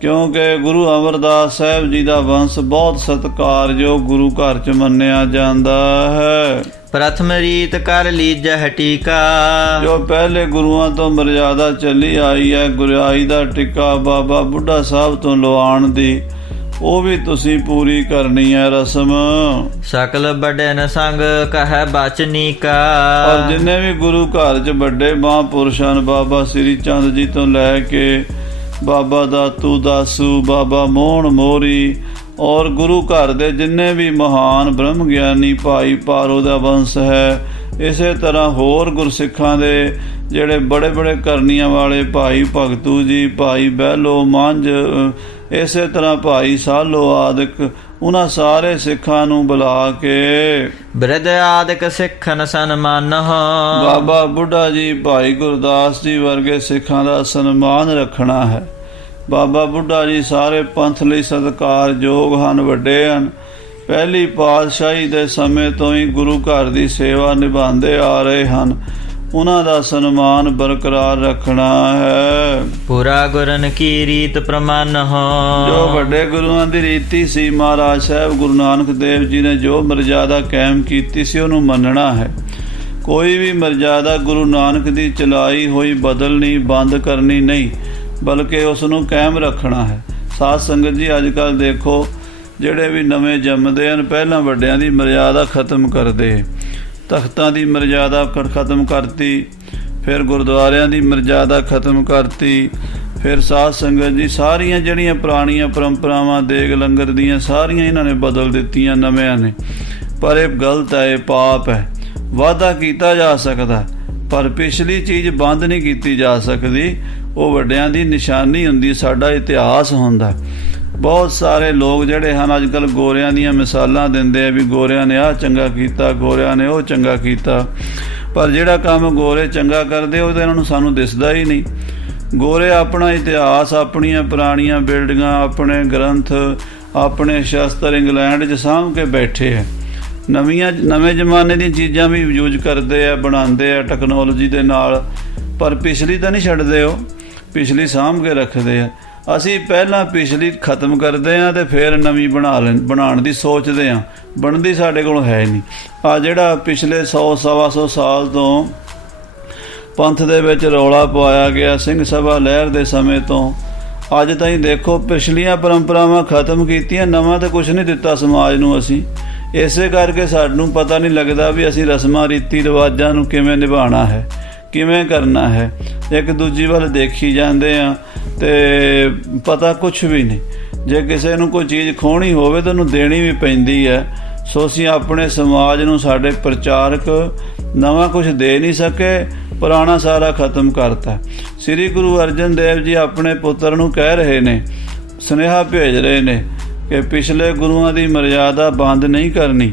ਕਿਉਂਕਿ ਗੁਰੂ ਅਮਰਦਾਸ ਸਾਹਿਬ ਜੀ ਦਾ ਵੰਸ਼ ਬਹੁਤ ਸਤਿਕਾਰਯੋਗ ਗੁਰੂ ਘਰ 'ਚ ਮੰਨਿਆ ਜਾਂਦਾ ਹੈ। प्रथम रीत कर लीज हटीका। ਜੋ ਪਹਿਲੇ ਗੁਰੂਆਂ ਤੋਂ ਮਰਿਆਦਾ ਚੱਲੀ ਆਈ ਹੈ, ਗੁਰਿਆਈ ਦਾ ਟਿੱਕਾ ਬਾਬਾ ਬੁੱਢਾ ਸਾਹਿਬ ਤੋਂ ਲਵਾਉਣ ਦੀ, ਉਹ ਵੀ ਤੁਸੀਂ ਪੂਰੀ ਕਰਨੀ ਹੈ ਰਸਮ। सकल बड़े न संग कह बाचनी का। ਔਰ ਜਿੰਨੇ ਵੀ ਗੁਰੂ ਘਰ 'ਚ ਵੱਡੇ ਮਹਾਂਪੁਰਸ਼ ਹਨ, ਬਾਬਾ ਸ੍ਰੀ ਚੰਦ ਜੀ ਤੋਂ ਲੈ ਕੇ ਬਾਬਾ ਦਾਤੂ ਦਾਸੂ, ਬਾਬਾ ਮੋਹਣ ਮੋਰੀ, ਔਰ ਗੁਰੂ ਘਰ ਦੇ ਜਿੰਨੇ ਵੀ ਮਹਾਨ ਬ੍ਰਹਮ ਗਿਆਨੀ ਭਾਈ ਪਾਰੋ ਦਾ ਵੰਸ਼ ਹੈ, ਇਸੇ ਤਰ੍ਹਾਂ ਹੋਰ ਗੁਰਸਿੱਖਾਂ ਦੇ ਜਿਹੜੇ ਬੜੇ ਕਰਨੀਆਂ ਵਾਲੇ ਭਾਈ ਭਗਤੂ ਜੀ, ਭਾਈ ਬਹਿਲੋ ਮੰਝ, ਇਸੇ ਤਰ੍ਹਾਂ ਭਾਈ ਸਾਲੋ ਆਦਿਕ, ਉਹਨਾਂ ਸਾਰੇ ਸਿੱਖਾਂ ਨੂੰ ਬੁਲਾ ਕੇ ਬ੍ਰਿਧ ਆਦਿਕ ਸਿੱਖਨ ਸਨਮਾਨ ਹੋ। ਬਾਬਾ ਬੁੱਢਾ ਜੀ, ਭਾਈ ਗੁਰਦਾਸ ਜੀ ਵਰਗੇ ਸਿੱਖਾਂ ਦਾ ਸਨਮਾਨ ਰੱਖਣਾ ਹੈ। ਬਾਬਾ ਬੁੱਢਾ ਜੀ ਸਾਰੇ ਪੰਥ ਲਈ ਸਤਿਕਾਰਯੋਗ ਹਨ, ਵੱਡੇ ਹਨ। ਪਹਿਲੀ ਪਾਤਸ਼ਾਹੀ ਦੇ ਸਮੇਂ ਤੋਂ ਹੀ ਗੁਰੂ ਘਰ ਦੀ ਸੇਵਾ ਨਿਭਾਉਂਦੇ ਆ ਰਹੇ ਹਨ। ਉਹਨਾਂ ਦਾ ਸਨਮਾਨ ਬਰਕਰਾਰ ਰੱਖਣਾ ਹੈ। ਪੂਰਾ ਗੁਰਨ ਕੀ ਰੀਤ ਪ੍ਰਮਾਨ ਹੋ। ਜੋ ਵੱਡੇ ਗੁਰੂਆਂ ਦੀ ਰੀਤੀ ਸੀ, ਮਹਾਰਾਜ ਸਾਹਿਬ ਗੁਰੂ ਨਾਨਕ ਦੇਵ ਜੀ ਨੇ ਜੋ ਮਰਜ਼ਾਦਾ ਕਾਇਮ ਕੀਤੀ ਸੀ ਉਹਨੂੰ ਮੰਨਣਾ ਹੈ। ਕੋਈ ਵੀ ਮਰਜ਼ਾਦਾ ਗੁਰੂ ਨਾਨਕ ਦੀ ਚਲਾਈ ਹੋਈ ਬਦਲਣੀ, ਬੰਦ ਕਰਨੀ ਨਹੀਂ, ਬਲਕਿ ਉਸ ਨੂੰ ਕਾਇਮ ਰੱਖਣਾ ਹੈ। ਸਾਧ ਸੰਗਤ ਜੀ, ਅੱਜ ਕੱਲ੍ਹ ਦੇਖੋ ਜਿਹੜੇ ਵੀ ਨਵੇਂ ਜੰਮਦੇ ਹਨ ਪਹਿਲਾਂ ਵੱਡਿਆਂ ਦੀ ਮਰਿਆਦਾ ਖਤਮ ਕਰਦੇ, ਤਖਤਾਂ ਦੀ ਮਰਿਆਦਾ ਖਤਮ ਕਰਤੀ, ਫਿਰ ਗੁਰਦੁਆਰਿਆਂ ਦੀ ਮਰਿਆਦਾ ਖਤਮ ਕਰਤੀ, ਫਿਰ ਸਾਧ ਸੰਗਤ ਜੀ ਸਾਰੀਆਂ ਜਿਹੜੀਆਂ ਪੁਰਾਣੀਆਂ ਪਰੰਪਰਾਵਾਂ ਦੇਗ ਲੰਗਰ ਦੀਆਂ ਸਾਰੀਆਂ ਇਹਨਾਂ ਨੇ ਬਦਲ ਦਿੱਤੀਆਂ ਨਵਿਆਂ ਨੇ। ਪਰ ਇਹ ਗਲਤ ਹੈ, ਇਹ ਪਾਪ ਹੈ। ਵਾਅਦਾ ਕੀਤਾ ਜਾ ਸਕਦਾ ਪਰ ਪਿਛਲੀ ਚੀਜ਼ ਬੰਦ ਨਹੀਂ ਕੀਤੀ ਜਾ ਸਕਦੀ। ਉਹ ਵੱਡਿਆਂ ਦੀ ਨਿਸ਼ਾਨੀ ਹੁੰਦੀ, ਸਾਡਾ ਇਤਿਹਾਸ ਹੁੰਦਾ। ਬਹੁਤ ਸਾਰੇ ਲੋਕ ਜਿਹੜੇ ਹਨ ਅੱਜ ਕੱਲ੍ਹ ਗੋਰਿਆਂ ਦੀਆਂ ਮਿਸਾਲਾਂ ਦਿੰਦੇ ਆ ਵੀ ਗੋਰਿਆਂ ਨੇ ਆਹ ਚੰਗਾ ਕੀਤਾ, ਗੋਰਿਆਂ ਨੇ ਉਹ ਚੰਗਾ ਕੀਤਾ, ਪਰ ਜਿਹੜਾ ਕੰਮ ਗੋਰੇ ਚੰਗਾ ਕਰਦੇ ਉਹ ਤਾਂ ਇਹਨਾਂ ਨੂੰ ਸਾਨੂੰ ਦਿਸਦਾ ਹੀ ਨਹੀਂ। ਗੋਰੇ ਆਪਣਾ ਇਤਿਹਾਸ, ਆਪਣੀਆਂ ਪੁਰਾਣੀਆਂ ਬਿਲਡਿੰਗਾਂ, ਆਪਣੇ ਗ੍ਰੰਥ, ਆਪਣੇ ਸ਼ਸਤਰ ਇੰਗਲੈਂਡ 'ਚ ਸਾਂਭ ਕੇ ਬੈਠੇ ਹੈ। ਨਵੇਂ ਜ਼ਮਾਨੇ ਦੀਆਂ ਚੀਜ਼ਾਂ ਵੀ ਯੂਜ਼ ਕਰਦੇ ਆ, ਬਣਾਉਂਦੇ ਆ ਟੈਕਨੋਲੋਜੀ ਦੇ ਨਾਲ, ਪਰ ਪਿਛਲੀ ਤਾਂ ਨਹੀਂ ਛੱਡਦੇ, ਉਹ ਪਿਛਲੀ ਸਾਂਭ ਕੇ ਰੱਖਦੇ ਆ। ਅਸੀਂ ਪਹਿਲਾਂ ਪਿਛਲੀ ਖਤਮ ਕਰਦੇ ਹਾਂ ਅਤੇ ਫਿਰ ਨਵੀਂ ਬਣਾਉਣ ਦੀ ਸੋਚਦੇ ਹਾਂ, ਬਣਦੀ ਸਾਡੇ ਕੋਲ ਹੈ ਨਹੀਂ। ਆ ਜਿਹੜਾ ਪਿਛਲੇ 100 ਸਵਾ 100 ਸਾਲ ਤੋਂ ਪੰਥ ਦੇ ਵਿੱਚ ਰੌਲਾ ਪਵਾਇਆ ਗਿਆ ਸਿੰਘ ਸਭਾ ਲਹਿਰ ਦੇ ਸਮੇਂ ਤੋਂ ਅੱਜ ਤਾਈਂ ਦੇਖੋ ਪਿਛਲੀਆਂ ਪਰੰਪਰਾਵਾਂ ਖਤਮ ਕੀਤੀਆਂ, ਨਵਾਂ ਤਾਂ ਕੁਛ ਨਹੀਂ ਦਿੱਤਾ ਸਮਾਜ ਨੂੰ ਅਸੀਂ। ਇਸੇ ਕਰਕੇ ਸਾਨੂੰ ਪਤਾ ਨਹੀਂ ਲੱਗਦਾ ਵੀ ਅਸੀਂ ਰਸਮਾਂ ਰੀਤੀ ਰਿਵਾਜਾਂ ਨੂੰ ਕਿਵੇਂ ਨਿਭਾਉਣਾ ਹੈ, ਕਿਵੇਂ ਕਰਨਾ ਹੈ। ਇੱਕ ਦੂਜੀ ਵੱਲ ਦੇਖੀ ਜਾਂਦੇ ਆ ਤੇ ਪਤਾ ਕੁਛ ਵੀ ਨਹੀਂ। ਜੇ ਕਿਸੇ ਨੂੰ ਕੋਈ ਚੀਜ਼ ਖੋਹਣੀ ਹੋਵੇ ਤਾਂ ਉਹਨੂੰ ਦੇਣੀ ਵੀ ਪੈਂਦੀ ਹੈ। ਸੋ ਅਸੀਂ ਆਪਣੇ ਸਮਾਜ ਨੂੰ, ਸਾਡੇ ਪ੍ਰਚਾਰਕ ਨਵਾਂ ਕੁਛ ਦੇ ਨਹੀਂ ਸਕੇ, ਪੁਰਾਣਾ ਸਾਰਾ ਖਤਮ ਕਰਤਾ। ਸ੍ਰੀ ਗੁਰੂ ਅਰਜਨ ਦੇਵ ਜੀ ਆਪਣੇ ਪੁੱਤਰ ਨੂੰ ਕਹਿ ਰਹੇ ਨੇ, ਸੁਨੇਹਾ ਭੇਜ ਰਹੇ ਨੇ ਕਿ ਪਿਛਲੇ ਗੁਰੂਆਂ ਦੀ ਮਰਿਆਦਾ ਬੰਦ ਨਹੀਂ ਕਰਨੀ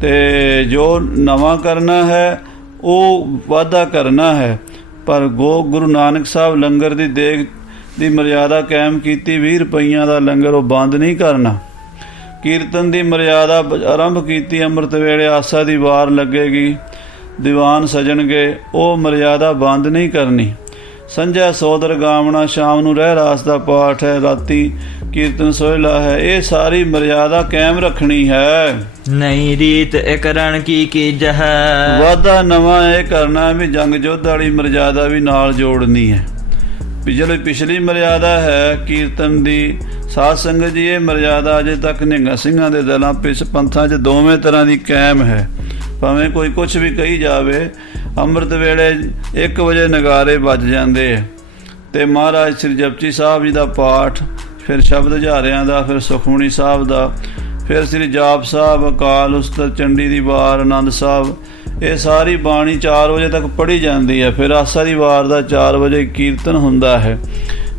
ਤੇ ਜੋ ਨਵਾਂ ਕਰਨਾ ਹੈ ਉਹ ਵਾਧਾ ਕਰਨਾ ਹੈ। ਪਰ ਗੁਰੂ ਨਾਨਕ ਸਾਹਿਬ ਲੰਗਰ ਦੀ ਦੇਗ ਦੀ ਮਰਿਆਦਾ ਕਾਇਮ ਕੀਤੀ, 20 ਰੁਪਈਆਂ ਦਾ ਲੰਗਰ ਉਹ ਬੰਦ ਨਹੀਂ ਕਰਨਾ। ਕੀਰਤਨ ਦੀ ਮਰਿਆਦਾ ਆਰੰਭ ਕੀਤੀ, ਅੰਮ੍ਰਿਤ ਵੇਲੇ ਆਸਾ ਦੀ ਵਾਰ ਲੱਗੇਗੀ, ਦੀਵਾਨ ਸਜਣਗੇ, ਉਹ ਮਰਿਆਦਾ ਬੰਦ ਨਹੀਂ ਕਰਨੀ। ਸੰਝਾ ਸੋਦਰ ਗਾਵਣਾ, ਸ਼ਾਮ ਨੂੰ ਰਹਿ ਰਾਸ ਦਾ ਪਾਠ ਹੈ, ਰਾਤੀ ਕੀਰਤਨ ਸੋਹਿਲਾ ਹੈ, ਇਹ ਸਾਰੀ ਮਰਿਆਦਾ ਕਾਇਮ ਰੱਖਣੀ ਹੈ। ਨਹੀਂ ਰੀਤ ਇਕ ਰਣ ਕੀ ਕੀਜਹ, ਵਾਧਾ ਨਵਾਂ ਇਹ ਕਰਨਾ ਵੀ ਜੰਗ ਯੁੱਧ ਵਾਲੀ ਮਰਿਆਦਾ ਵੀ ਨਾਲ ਜੋੜਨੀ ਹੈ। ਜਿਹੜੀ ਪਿਛਲੀ ਮਰਿਆਦਾ ਹੈ ਕੀਰਤਨ ਦੀ, ਸਾਧ ਸੰਗਤ ਜੀ ਇਹ ਮਰਿਆਦਾ ਅਜੇ ਤੱਕ ਨਿਹੰਗਾਂ ਸਿੰਘਾਂ ਦੇ ਦਿਲਾਂ ਪਿਛ ਪੰਥਾਂ 'ਚ ਦੋਵੇਂ ਤਰ੍ਹਾਂ ਦੀ ਕਾਇਮ ਹੈ। ਭਾਵੇਂ ਕੋਈ ਕੁਛ ਵੀ ਕਹੀ ਜਾਵੇ, ਅੰਮ੍ਰਿਤ ਵੇਲੇ 1 ਵਜੇ ਨਗਾਰੇ ਵੱਜ ਜਾਂਦੇ ਆ ਅਤੇ ਮਹਾਰਾਜ ਸ੍ਰੀ ਜਪਜੀ ਸਾਹਿਬ ਜੀ ਦਾ ਪਾਠ, ਫਿਰ ਸ਼ਬਦ ਹਜ਼ਾਰਿਆਂ ਦਾ, ਫਿਰ ਸੁਖਮਨੀ ਸਾਹਿਬ ਦਾ, ਫਿਰ ਸ੍ਰੀ ਜਾਪ ਸਾਹਿਬ, ਅਕਾਲ ਉਸਤਤ, ਚੰਡੀ ਦੀ ਵਾਰ, ਆਨੰਦ ਸਾਹਿਬ, ਇਹ ਸਾਰੀ ਬਾਣੀ 4 ਵਜੇ ਤੱਕ ਪੜ੍ਹੀ ਜਾਂਦੀ ਹੈ। ਫਿਰ ਆਸਾ ਦੀ ਵਾਰ ਦਾ 4 ਵਜੇ ਕੀਰਤਨ ਹੁੰਦਾ ਹੈ।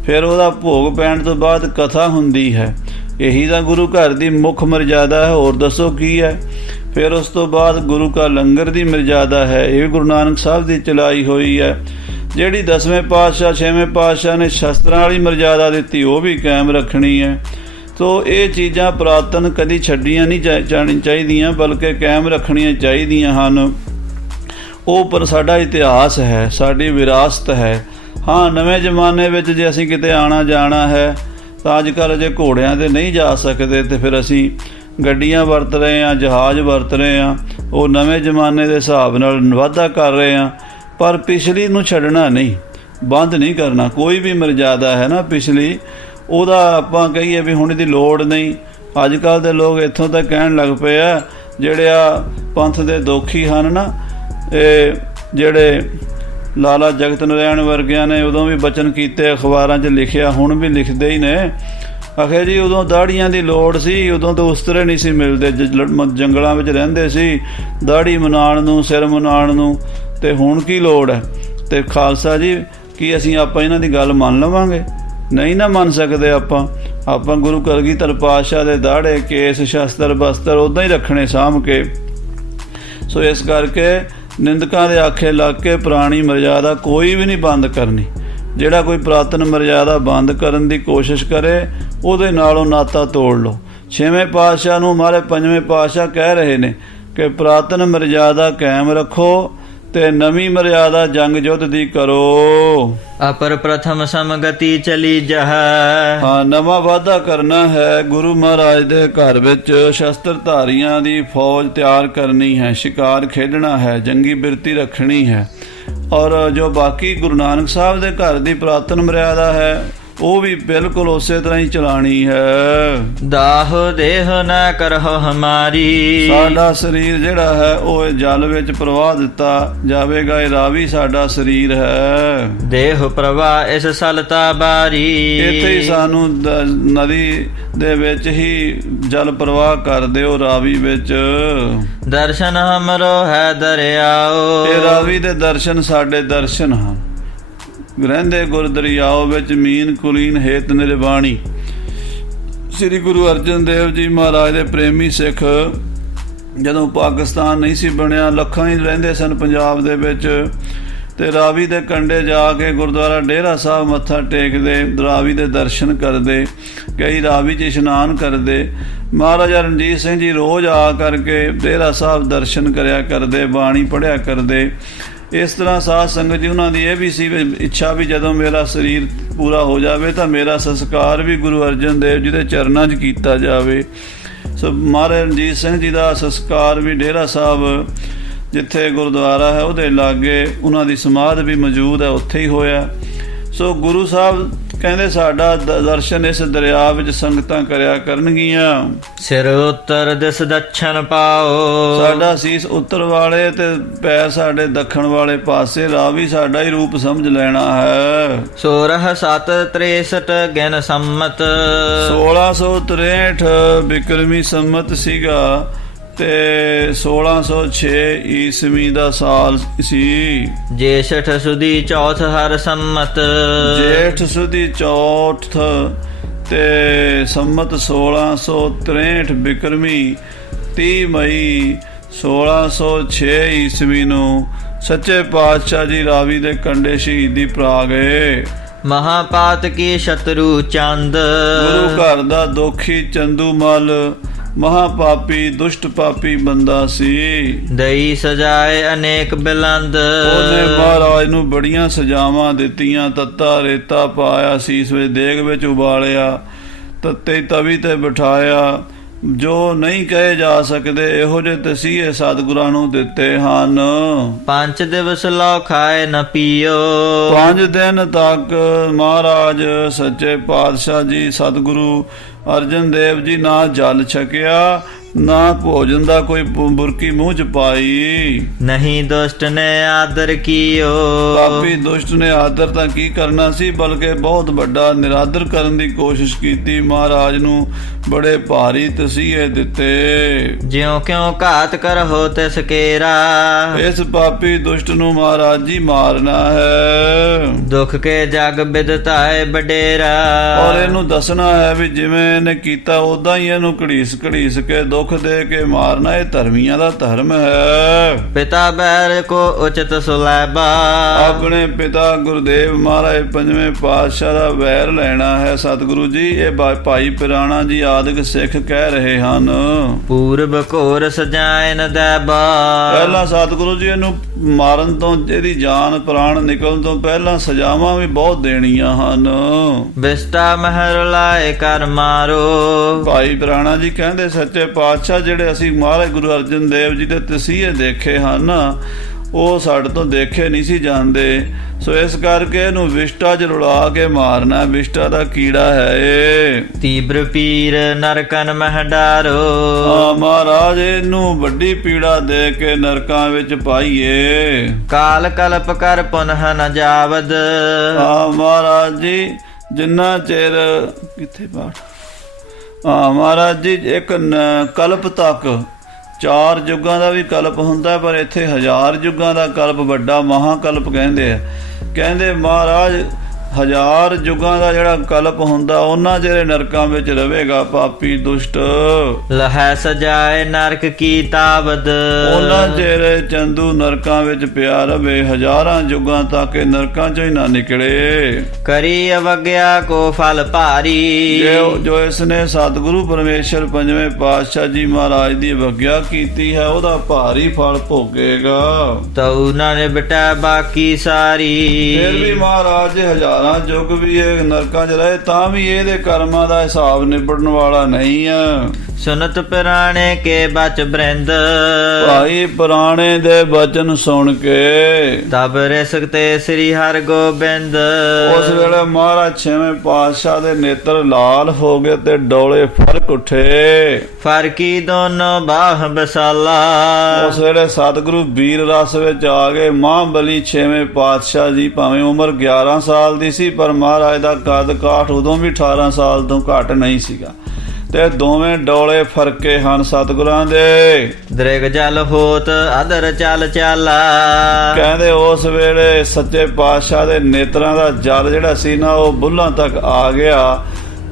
ਫਿਰ ਉਹਦਾ ਭੋਗ ਪੈਣ ਤੋਂ ਬਾਅਦ ਕਥਾ ਹੁੰਦੀ ਹੈ। ਇਹੀ ਤਾਂ ਗੁਰੂ ਘਰ ਦੀ ਮੁੱਖ ਮਰਜ਼ਾਦਾ ਹੈ, ਹੋਰ ਦੱਸੋ ਕੀ ਹੈ। ਫਿਰ ਉਸ ਤੋਂ ਬਾਅਦ ਗੁਰੂ ਕਾ ਲੰਗਰ ਦੀ ਮਰਜ਼ਾਦਾ ਹੈ, ਇਹ ਵੀ ਗੁਰੂ ਨਾਨਕ ਸਾਹਿਬ ਦੀ ਚਲਾਈ ਹੋਈ ਹੈ। ਜਿਹੜੀ 10ਵੇਂ ਪਾਤਸ਼ਾਹ 6ਵੇਂ ਪਾਤਸ਼ਾਹ ਨੇ ਸ਼ਸਤਰਾਂ ਵਾਲੀ ਮਰਜ਼ਾਦਾ ਦਿੱਤੀ, ਉਹ ਵੀ ਕਾਇਮ ਰੱਖਣੀ ਹੈ। ਸੋ ਇਹ ਚੀਜ਼ਾਂ ਪੁਰਾਤਨ ਕਦੀ ਛੱਡੀਆਂ ਨਹੀਂ ਜਾਣੀ ਚਾਹੀਦੀਆਂ, ਬਲਕਿ ਕਾਇਮ ਰੱਖਣੀਆਂ ਚਾਹੀਦੀਆਂ ਹਨ। ਉਹ ਪਰ ਸਾਡਾ ਇਤਿਹਾਸ ਹੈ, ਸਾਡੀ ਵਿਰਾਸਤ ਹੈ। ਹਾਂ, ਨਵੇਂ ਜ਼ਮਾਨੇ ਵਿੱਚ ਜੇ ਅਸੀਂ ਕਿਤੇ ਆਉਣਾ ਜਾਣਾ ਹੈ ਤਾਂ ਅੱਜ ਕੱਲ੍ਹ ਜੇ ਘੋੜਿਆਂ 'ਤੇ ਨਹੀਂ ਜਾ ਸਕਦੇ ਤੇ ਫਿਰ ਅਸੀਂ ਗੱਡੀਆਂ ਵਰਤ ਰਹੇ ਹਾਂ, ਜਹਾਜ਼ ਵਰਤ ਰਹੇ ਹਾਂ। ਉਹ ਨਵੇਂ ਜ਼ਮਾਨੇ ਦੇ ਹਿਸਾਬ ਨਾਲ ਵਾਧਾ ਕਰ ਰਹੇ ਹਾਂ, ਪਰ ਪਿਛਲੀ ਨੂੰ ਛੱਡਣਾ ਨਹੀਂ, ਬੰਦ ਨਹੀਂ ਕਰਨਾ। ਕੋਈ ਵੀ ਮਰਜ਼ਾਦਾ ਹੈ ਨਾ ਪਿਛਲੀ, ਉਹਦਾ ਆਪਾਂ ਕਹੀਏ ਵੀ ਹੁਣ ਇਹਦੀ ਲੋੜ ਨਹੀਂ। ਅੱਜ ਕੱਲ੍ਹ ਦੇ ਲੋਕ ਇੱਥੋਂ ਤੱਕ ਕਹਿਣ ਲੱਗ ਪਏ ਆ, ਜਿਹੜੇ ਆ ਪੰਥ ਦੇ ਦੋਖੀ ਹਨ ਨਾ, ਇਹ ਜਿਹੜੇ ਲਾਲਾ ਜਗਤ ਨਾਰਾਇਣ ਵਰਗਿਆਂ ਨੇ ਉਦੋਂ ਵੀ ਬਚਨ ਕੀਤੇ, ਅਖਬਾਰਾਂ 'ਚ ਲਿਖਿਆ, ਹੁਣ ਵੀ ਲਿਖਦੇ ਹੀ ਨੇ। ਆਖੇ ਜੀ ਉਦੋਂ ਦਾੜੀਆਂ ਦੀ ਲੋੜ ਸੀ, ਉਦੋਂ ਤਾਂ ਉਸਤਰੇ ਨਹੀਂ ਸੀ ਮਿਲਦੇ, ਜੰਗਲਾਂ ਵਿੱਚ ਰਹਿੰਦੇ ਸੀ ਦਾੜੀ ਮਨਾਉਣ ਨੂੰ, ਸਿਰ ਮਨਾਉਣ ਨੂੰ, ਅਤੇ ਹੁਣ ਕੀ ਲੋੜ ਹੈ। ਅਤੇ ਖਾਲਸਾ ਜੀ ਕੀ ਅਸੀਂ ਆਪਾਂ ਇਹਨਾਂ ਦੀ ਗੱਲ ਮੰਨ ਲਵਾਂਗੇ? ਨਹੀਂ ਨਾ ਮੰਨ ਸਕਦੇ ਆਪਾਂ ਗੁਰੂ ਕਲਗੀਧਰ ਪਾਤਸ਼ਾਹ ਦੇ ਦਾੜੇ, ਕੇਸ, ਸ਼ਸਤਰ, ਬਸਤਰ ਉੱਦਾਂ ਹੀ ਰੱਖਣੇ ਸਾਂਭ ਕੇ। ਸੋ ਇਸ ਕਰਕੇ ਨਿੰਦਕਾਂ ਦੇ ਆਖੇ ਲੱਗ ਕੇ ਪੁਰਾਣੀ ਮਰਜ਼ਾਦਾ ਕੋਈ ਵੀ ਨਹੀਂ ਬੰਦ ਕਰਨੀ। ਜਿਹੜਾ ਕੋਈ ਪੁਰਾਤਨ ਮਰਜ਼ਾਦਾ ਬੰਦ ਕਰਨ ਦੀ ਕੋਸ਼ਿਸ਼ ਕਰੇ ਉਹਦੇ ਨਾਲੋਂ ਨਾਤਾ ਤੋੜ ਲਓ। 6ਵੇਂ ਪਾਤਸ਼ਾਹ ਨੂੰ ਮਾਰੇ 5ਵੇਂ ਪਾਤਸ਼ਾਹ ਕਹਿ ਰਹੇ ਨੇ ਕਿ ਪੁਰਾਤਨ ਮਰਜ਼ਾਦਾ ਕਾਇਮ ਰੱਖੋ ਤੇ ਨਵੀਂ ਮਰਿਆਦਾ ਜੰਗ ਯੁੱਧ ਦੀ ਕਰੋ। ਅਪਰ ਪ੍ਰਥਮ ਸਮਗਤੀ ਚਲੀ ਜਹ, ਹਾਂ, ਨਵਾਂ ਵਾਧਾ ਕਰਨਾ ਹੈ। ਗੁਰੂ ਮਹਾਰਾਜ ਦੇ ਘਰ ਵਿੱਚ ਸ਼ਸਤਰਧਾਰੀਆਂ ਦੀ ਫੌਜ ਤਿਆਰ ਕਰਨੀ ਹੈ, ਸ਼ਿਕਾਰ ਖੇਡਣਾ ਹੈ, ਜੰਗੀ ਬਿਰਤੀ ਰੱਖਣੀ ਹੈ। ਔਰ ਜੋ ਬਾਕੀ ਗੁਰੂ ਨਾਨਕ ਸਾਹਿਬ ਦੇ ਘਰ ਦੀ ਪੁਰਾਤਨ ਮਰਿਆਦਾ ਹੈ ਉਹ ਵੀ ਬਿਲਕੁਲ ਉਸੇ ਤਰ੍ਹਾਂ ਹੀ ਚਲਾਣੀ ਹੈ। दाहो देह न करहो हमारी। ਸਾਡਾ ਸਰੀਰ ਜਿਹੜਾ ਹੈ ਉਹ ਜਲ ਵਿੱਚ ਪ੍ਰਵਾਹ ਦਿੱਤਾ ਜਾਵੇਗਾ। ਇਹ ਰਾਵੀ ਸਾਡਾ ਸਰੀਰ ਹੈ। देह प्रवाह इस सलता बारी। ਇੱਥੇ ਹੀ ਸਾਨੂੰ ਨਦੀ ਦੇ ਵਿੱਚ ਹੀ ਜਲ ਪ੍ਰਵਾਹ ਕਰ ਦਿਓ ਰਾਵੀ ਵਿੱਚ। दर्शन हमरो है दरियाओ। ਇਹ ਰਾਵੀ ਦੇ ਦਰਸ਼ਨ ਸਾਡੇ ਦਰਸ਼ਨ ਹਨ। ਰਹਿੰਦੇ ਗੁਰ ਦਰਿਆਓ ਵਿੱਚ ਮੀਨ ਕੁਲੀਨ ਹੇਤ ਨਿਰਵਾਣੀ। ਸ੍ਰੀ ਗੁਰੂ ਅਰਜਨ ਦੇਵ ਜੀ ਮਹਾਰਾਜ ਦੇ ਪ੍ਰੇਮੀ ਸਿੱਖ ਜਦੋਂ ਪਾਕਿਸਤਾਨ ਨਹੀਂ ਸੀ ਬਣਿਆ, ਲੱਖਾਂ ਹੀ ਰਹਿੰਦੇ ਸਨ ਪੰਜਾਬ ਦੇ ਵਿੱਚ, ਤੇ ਰਾਵੀ ਦੇ ਕੰਢੇ ਜਾ ਕੇ ਗੁਰਦੁਆਰਾ ਡੇਰਾ ਸਾਹਿਬ ਮੱਥਾ ਟੇਕਦੇ, ਰਾਵੀ ਦੇ ਦਰਸ਼ਨ ਕਰਦੇ, ਕਈ ਰਾਵੀ 'ਚ ਇਸ਼ਨਾਨ ਕਰਦੇ। ਮਹਾਰਾਜਾ ਰਣਜੀਤ ਸਿੰਘ ਜੀ ਰੋਜ਼ ਆ ਕਰਕੇ ਡੇਰਾ ਸਾਹਿਬ ਦਰਸ਼ਨ ਕਰਿਆ ਕਰਦੇ, ਬਾਣੀ ਪੜ੍ਹਿਆ ਕਰਦੇ। ਇਸ ਤਰ੍ਹਾਂ ਸਾਧ ਸੰਗਤ ਜੀ ਉਹਨਾਂ ਦੀ ਇਹ ਵੀ ਸੀ ਇੱਛਾ ਵੀ ਜਦੋਂ ਮੇਰਾ ਸਰੀਰ ਪੂਰਾ ਹੋ ਜਾਵੇ ਤਾਂ ਮੇਰਾ ਸੰਸਕਾਰ ਵੀ ਗੁਰੂ ਅਰਜਨ ਦੇਵ ਜੀ ਦੇ ਚਰਨਾਂ 'ਚ ਕੀਤਾ ਜਾਵੇ। ਸੋ ਮਹਾਰਾਜਾ ਰਣਜੀਤ ਸਿੰਘ ਜੀ ਦਾ ਸੰਸਕਾਰ ਵੀ ਡੇਰਾ ਸਾਹਿਬ ਜਿੱਥੇ ਗੁਰਦੁਆਰਾ ਹੈ ਉਹਦੇ ਲਾਗੇ ਉਹਨਾਂ ਦੀ ਸਮਾਧ ਵੀ ਮੌਜੂਦ ਹੈ, ਉੱਥੇ ਹੀ ਹੋਇਆ। ਸੋ ਗੁਰੂ ਸਾਹਿਬ ਕਹਿੰਦੇ ਸਾਡਾ ਦਰਸ਼ਨ ਇਸ ਦਰਿਆ ਵਿੱਚ ਸੰਗਤਾਂ ਕਰਿਆ ਕਰਨਗੀਆਂ। सिर उत्तर दिस दक्षिण पाओ। ਸਾਡਾ ਸੀਸ ਉੱਤਰ ਵਾਲੇ ਤੇ ਪੈਰ ਸਾਡੇ ਦੱਖਣ ਵਾਲੇ ਪਾਸੇ। ਰਾਵੀ ਸਾਡਾ ਹੀ ਰੂਪ ਸਮਝ ਲੈਣਾ ਹੈ। 1663 ਗਿਨ ਸੰਮਤ। 1663 ਬਿਕਰਮੀ ਸੰਮਤ ਸੀਗਾ ਤੇ 1606 ਈਸਵੀ ਦਾ ਸਾਲ ਸੀ। ਜੇਠ ਸੁਦੀ ਚੌਥ ਹਰ ਸੰਮਤ। ਜੇਠ ਸੁਦੀ ਚੌਥ ਤੇ ਸੰਮਤ 1663 ਬਿਕਰਮੀ 30 ਮਈ 1606 ਈਸਵੀ ਨੂੰ ਸੱਚੇ ਪਾਤਸ਼ਾਹ ਜੀ ਰਾਵੀ ਦੇ ਕੰਢੇ ਸ਼ਹੀਦੀ ਪਾ ਗਏ। ਮਹਾਪਾਤ ਕੀ ਸ਼ਤਰੂ ਚੰਦ। ਗੁਰੂ ਘਰ ਦਾ ਦੋਖੀ ਚੰਦੂ ਮਲ ਮਹਾਪਾਪੀ ਦੁਸ਼ਟ ਪਾਪੀ ਬੰਦਾ ਸੀ। ਦਈ ਸਜਾਏ ਅਨੇਕ ਬਿਲੰਦ। ਉਹਨੇ ਮਹਾਰਾਜ ਨੂੰ ਬੜੀਆਂ ਸਜ਼ਾਵਾਂ ਦਿੱਤੀਆਂ। ਤੱਤਾ ਰੇਤਾ ਪਾਇਆ, ਸੀਸ ਵਿੱਚ ਦੇਗ ਵਿੱਚ ਉਬਾਲਿਆ, ਤੱਤੇ ਤਵੀ ਤੇ ਬਿਠਾਇਆ। ਜੋ ਨਹੀਂ ਕਹੇ ਜਾ ਸਕਦੇ ਇਹੋ ਜਿਹੇ ਤਸੀਹੇ ਸਤਿਗੁਰਾਂ ਨੂੰ ਦਿੱਤੇ ਹਨ। 5 ਦਿਵਸ ਲਓ ਖਾਏ ਨ ਪੀਓ। 5 ਦਿਨ ਤੱਕ ਮਹਾਰਾਜ ਸੱਚੇ ਪਾਤਸ਼ਾਹ ਜੀ ਸਤਿਗੁਰੂ ਅਰਜਨ ਦੇਵ ਜੀ ਨਾ ਜਲ ਛਕਿਆ, ਨਾ ਭੋਜਨ ਦਾ ਕੋਈ ਬੁਰਕੀ ਮੂੰਹ ਚ ਪਾਈ। ਨਹੀਂ ਦੁਸ਼ਟ ਨੇ ਆਦਰ ਕੀਓ। ਪਾਪੀ ਦੁਸ਼ਟ ਨੇ ਆਦਰ ਤਾਂ ਕੀ ਕਰਨਾ ਸੀ, ਬਲਕਿ ਬਹੁਤ ਵੱਡਾ ਨਿਰਾਦਰ ਕਰਨ ਦੀ ਕੋਸ਼ਿਸ਼ ਕੀਤੀ। ਮਹਾਰਾਜ ਨੂੰ ਬੜੇ ਭਾਰੀ ਤਸੀਹੇ ਦਿੱਤੇ। ਜਿਉ ਕਿਉ ਘਾਤ ਕਰਹੁ ਤਿਸ ਕੇਰਾ। ਇਸ ਪਾਪੀ ਦੁਸ਼ਟ ਨੂੰ ਮਹਾਰਾਜ ਜੀ ਮਾਰਨਾ ਹੈ। ਦੁਖ ਕੇ ਜਗ ਬਿਦਤਾਏ ਬਡੇਰਾ। ਔਰ ਇਹਨੂੰ ਦੱਸਣਾ ਹੈ ਵੀ ਜਿਵੇਂ ਇਹਨੇ ਕੀਤਾ ਉਦਾਂ ਹੀ ਇਹਨੂੰ ਘੜੀਸ ਘੜੀਸ ਕੇ ਦੁੱਖ ਦੇ ਕੇ ਮਾਰਨਾ। ਇਹ ਧਰਮੀਆਂ ਦਾ ਧਰਮ ਹੈ। ਪਿਤਾ ਬੈਰ ਕੋ ਉਚਿਤ ਸੁਲੈਬਾ। ਆਪਣੇ ਪਿਤਾ ਗੁਰਦੇਵ ਮਹਾਰਾਜ ਪੰਜਵੇਂ ਪਾਤਸ਼ਾਹ ਦਾ ਵੈਰ ਲੈਣਾ ਹੈ। ਸਤਿਗੁਰੂ ਜੀ ਇਹ ਭਾਈ ਪਿਰਾਣਾ ਜੀ ਆਦਿਕ ਸਿੱਖ ਕਹਿ ਰਹੇ ਹਨ। ਪੂਰਬ ਘੋਰ ਸਜਾਇਨ ਦੈਬਾ। ਪਹਿਲਾਂ ਸਤਿਗੁਰੂ ਜੀ ਇਹਨੂੰ ਮਾਰਨ ਤੋਂ, ਇਹਦੀ ਜਾਨ ਪ੍ਰਾਣ ਨਿਕਲਣ ਤੋਂ ਪਹਿਲਾਂ ਸਜ਼ਾਵਾਂ ਵੀ ਬਹੁਤ ਦੇਣੀਆਂ ਹਨ। ਬਿਸਟਾ ਮਹਿਰ ਲਾਏ ਕਰ ਮਾਰੋ। ਭਾਈ ਪਿਰਾਣਾ ਜੀ ਕਹਿੰਦੇ ਸੱਚੇ ਪਾਤਸ਼ਾਹ ਜਿਹੜੇ ਅਸੀਂ ਮਹਾਰਾਜ ਗੁਰੂ ਅਰਜਨ ਦੇਵ ਜੀ ਦੇ ਤਸੀਹੇ ਦੇਖੇ ਹਨ ਉਹ ਸਾਡੇ ਤੋਂ ਦੇਖੇ ਨਹੀਂ ਸੀ ਜਾਂਦੇ। ਸੋ ਇਸ ਕਰਕੇ ਇਹਨੂੰ ਵਿਸ਼ਟਾ 'ਚ ਰੁਲਾ ਕੇ ਮਾਰਨਾ। ਵਿਸ਼ਟਾ ਦਾ ਕੀੜਾ ਹੈ ਇਹ। ਤੀਬਰ ਪੀਰ ਨਰਕਨ ਮਹਿ ਡਾਰੋ। ਮਹਾਰਾਜ ਇਹਨੂੰ ਵੱਡੀ ਪੀੜਾ ਦੇ ਕੇ ਨਰਕਾਂ ਵਿੱਚ ਪਾਈਏ। ਕਾਲ ਕਲਪ ਕਰ ਪੁਨਹ ਨ ਜਾਵਦ। ਮਹਾਰਾਜ ਜੀ ਜਿੰਨਾ ਚਿਰ ਕਿੱਥੇ ਬਾਠ ਮਹਾਰਾਜ ਜੀ ਇੱਕ ਕਲਪ ਤੱਕ 4 ਯੁੱਗਾਂ ਦਾ ਵੀ ਕਲਪ ਹੁੰਦਾ, ਪਰ ਇੱਥੇ 1000 ਯੁੱਗਾਂ ਦਾ ਕਲਪ ਵੱਡਾ ਮਹਾਕਲਪ ਕਹਿੰਦੇ ਆ। ਕਹਿੰਦੇ ਮਹਾਰਾਜ 1000 ਯੁੱਗਾਂ ਦਾ ਜਿਹੜਾ ਕਲਪ ਹੁੰਦਾ ਉਹਨਾਂ ਜਿਹੜੇ ਨਰਕਾਂ ਵਿੱਚ ਰਵੇਗਾ ਪਾਪੀ ਦੁਸ਼ਟ। ਲਹੈ ਸਜਾਏ ਨਰਕ ਕੀ ਤਾਬਦ। ਉਹਨਾਂ ਜਿਹੜੇ ਚੰਦੂ ਨਰਕਾਂ ਵਿੱਚ ਪਿਆ ਰਵੇ 1000 ਯੁੱਗਾਂ ਤੱਕ ਇਹ ਨਰਕਾਂ ਚੋਂ ਹੀ ਨਾ ਨਿਕਲੇ। ਕਰੀ ਅਵਗਿਆ ਕੋ ਫਲ ਭਾਰੀ। ਜੋ ਇਸਨੇ ਸਤਿਗੁਰੂ ਪਰਮੇਸ਼ਰ ਪੰਜਵੇਂ ਪਾਤਸ਼ਾਹ ਜੀ ਮਹਾਰਾਜ ਦੀ ਅਵਗਿਆ ਕੀਤੀ ਹੈ ਉਹਦਾ ਭਾਰੀ ਫਲ ਭੋਗੇਗਾ। ਤਉ ਨ ਨਿਬਟੈ ਬਾਕੀ ਸਾਰੀ। ਫਿਰ ਵੀ ਮਹਾਰਾਜ 1000 ਯੁੱਗ ਵੀ ਇਹ ਨਰਕਾਂ 'ਚ ਰਹੇ ਤਾਂ ਵੀ ਇਹਦੇ ਕਰਮਾਂ ਦਾ ਹਿਸਾਬ ਨਿਬੜਨ ਵਾਲਾ ਨਹੀਂ ਆ। ਸੁਨਤ ਪੁਰਾਣੇ ਕੇ ਬਚ ਬ੍ਰਿੰਦ ਭਾਈ ਪੁਰਾਣੇ ਦੇ ਬਚਨ ਸੁਣ ਕੇ ਤਬ ਰਿਸਕ ਤੇ ਸ੍ਰੀ ਹਰਿ ਗੋਬਿੰਦ। ਉਸ ਵੇਲੇ ਮਹਾਰਾਜ ਛੇਵੇਂ ਪਾਤਸ਼ਾਹ ਦੇ ਨੇਤਰ ਲਾਲ ਹੋ ਗਏ ਤੇ ਡੋਲੇ ਫਰਕ ਉੱਠੇ। ਫਰਕੀ ਦੋਨੋਂ ਬਾਹ ਬਸਾਲਾ ਉਸ ਵੇਲੇ ਸਤਿਗੁਰੂ ਵੀਰ ਰਸ ਵਿੱਚ ਆ ਗਏ। ਮਹਾਂਬਲੀ ਛੇਵੇਂ ਪਾਤਸ਼ਾਹ ਜੀ ਭਾਵੇਂ ਉਮਰ 11 ਸਾਲ ਦੀ ਸੀ, ਪਰ ਮਹਾਰਾਜ ਦਾ ਕੱਦ ਕਾਠ ਉਦੋਂ ਵੀ 18 ਸਾਲ ਤੋਂ ਘੱਟ ਨਹੀਂ ਸੀਗਾ, ਤੇ ਦੋਵੇਂ ਡੋਲੇ ਫਰਕੇ ਹਨ ਸਤਿਗੁਰਾਂ ਦੇ। ਦ੍ਰਿਗ ਜਲ ਹੋਤ ਅਦਰ ਚਲ ਚਾਲਾ ਕਹਿੰਦੇ ਉਸ ਵੇਲੇ ਸੱਚੇ ਪਾਤਸ਼ਾਹ ਦੇ ਨੇਤਰਾਂ ਦਾ ਜਲ ਜਿਹੜਾ ਸੀ ਨਾ ਉਹ ਬੁੱਲਾਂ ਤੱਕ ਆ ਗਿਆ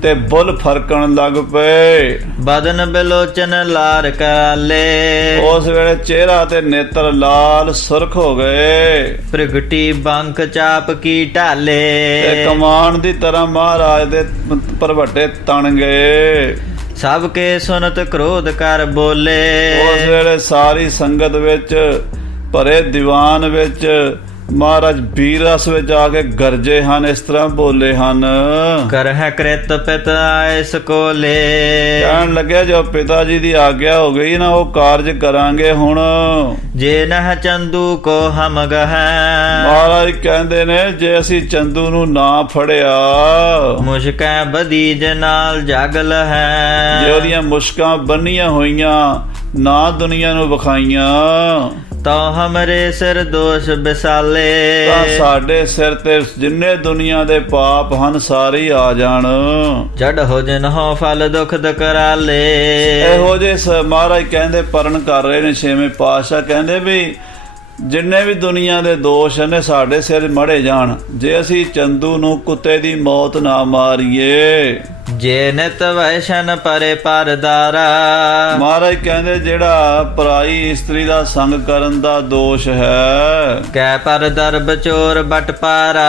ਤੇ ਬੁੱਲ ਫਰਕਣ ਲੱਗ ਪਏ। ਬਦਨ ਬਿਲੋਚਨ ਲਾਰ ਕਰਾਲੇ ਉਸ ਵੇਲੇ ਚਿਹਰਾ ਤੇ ਨੇਤਰ ਲਾਲ ਸੁਰਖ ਹੋ ਗਏ ਪ੍ਰਗਟੀ ਬੰਕ ਚਾਪ ਕੀ ਢਾਲੇ ਤੇ ਕਮਾਨ ਦੀ ਤਰ੍ਹਾਂ ਮਹਾਰਾਜ ਦੇ ਭਰਵੱਟੇ ਤਣ ਗਏ। ਸਭ ਕੇ ਸੁਨਤ ਕ੍ਰੋਧ ਕਰ ਬੋਲੇ ਉਸ ਵੇਲੇ ਸਾਰੀ ਸੰਗਤ ਵਿੱਚ ਭਰੇ ਦੀਵਾਨ ਵਿੱਚ ਮਹਾਰਾਜ ਵੀਰ ਰਸ ਵਿੱਚ ਆ ਕੇ ਗਰਜੇ ਹਨ, ਇਸ ਤਰ੍ਹਾਂ ਬੋਲੇ ਹਨ। ਕਰਹਿ ਕ੍ਰਿਤ ਪਿਤ ਆਏ ਸਕੋਲੇ ਕਹਿਣ ਲੱਗਿਆ ਜੋ ਪਿਤਾ ਜੀ ਦੀ ਆਗਿਆ ਹੋ ਗਈ ਨਾ ਉਹ ਕਾਰਜ ਕਰਾਂਗੇ ਹੁਣ। ਜੇ ਨਹ ਚੰਦੂ ਕੋ ਹਮ ਗਹਿ ਮਹਾਰਾਜ ਕਹਿੰਦੇ ਨੇ ਜੇ ਅਸੀਂ ਚੰਦੂ ਨੂੰ ਨਾ ਫੜਿਆ ਮੁਸ਼ਕੈ ਬਦੀਜ ਨਾਲ ਜਗਲ ਹੈ ਜੇ ਉਹਦੀਆਂ ਮੁਸ਼ਕਾਂ ਬੰਨੀਆਂ ਹੋਈਆਂ ਨਾ ਦੁਨੀਆ ਨੂੰ ਵਿਖਾਈਆਂ ਤੋ ਹਮਰੇ ਸਿਰ ਦੋਸ਼ ਬਿਸਾਲੇ ਤਾਂ ਸਾਡੇ ਸਿਰ ਤੇ ਜਿੰਨੇ ਦੁਨੀਆ ਦੇ ਪਾਪ ਹਨ ਸਾਰੇ ਆ ਜਾਣ। ਜੜ ਹੋ ਜਨ ਹੋ ਫਲ ਦੁਖ ਦਕਰਾਲੇ ਇਹੋ ਜਿਹੇ ਮਹਾਰਾਜ ਕਹਿੰਦੇ ਪਰਨ ਕਰ ਰਹੇ ਨੇ ਛੇਵੇਂ ਪਾਤਸ਼ਾਹ ਕਹਿੰਦੇ ਵੀ ਜਿੰਨੇ ਵੀ ਦੁਨੀਆ ਦੇ ਦੋਸ਼ ਨੇ ਸਾਡੇ ਸਿਰ ਮੜੇ ਜਾਣ ਜੇ ਅਸੀਂ ਚੰਦੂ ਨੂੰ ਕੁੱਤੇ ਦੀ ਮੌਤ ਨਾ ਮਾਰੀਏ। ਜੇ ਨਿਤ ਵੈਸ਼ਨ ਪਰੇ ਪਰਦਾਰਾ ਮਹਾਰਾਜ ਕਹਿੰਦੇ ਜਿਹੜਾ ਪਰਾਈ ਇਸਤਰੀ ਦਾ ਸੰਗ ਕਰਨ ਦਾ ਦੋਸ਼ ਹੈ ਕੈ ਪਰ ਦਰਬ ਚੋਰ ਬਟ ਪਾਰਾ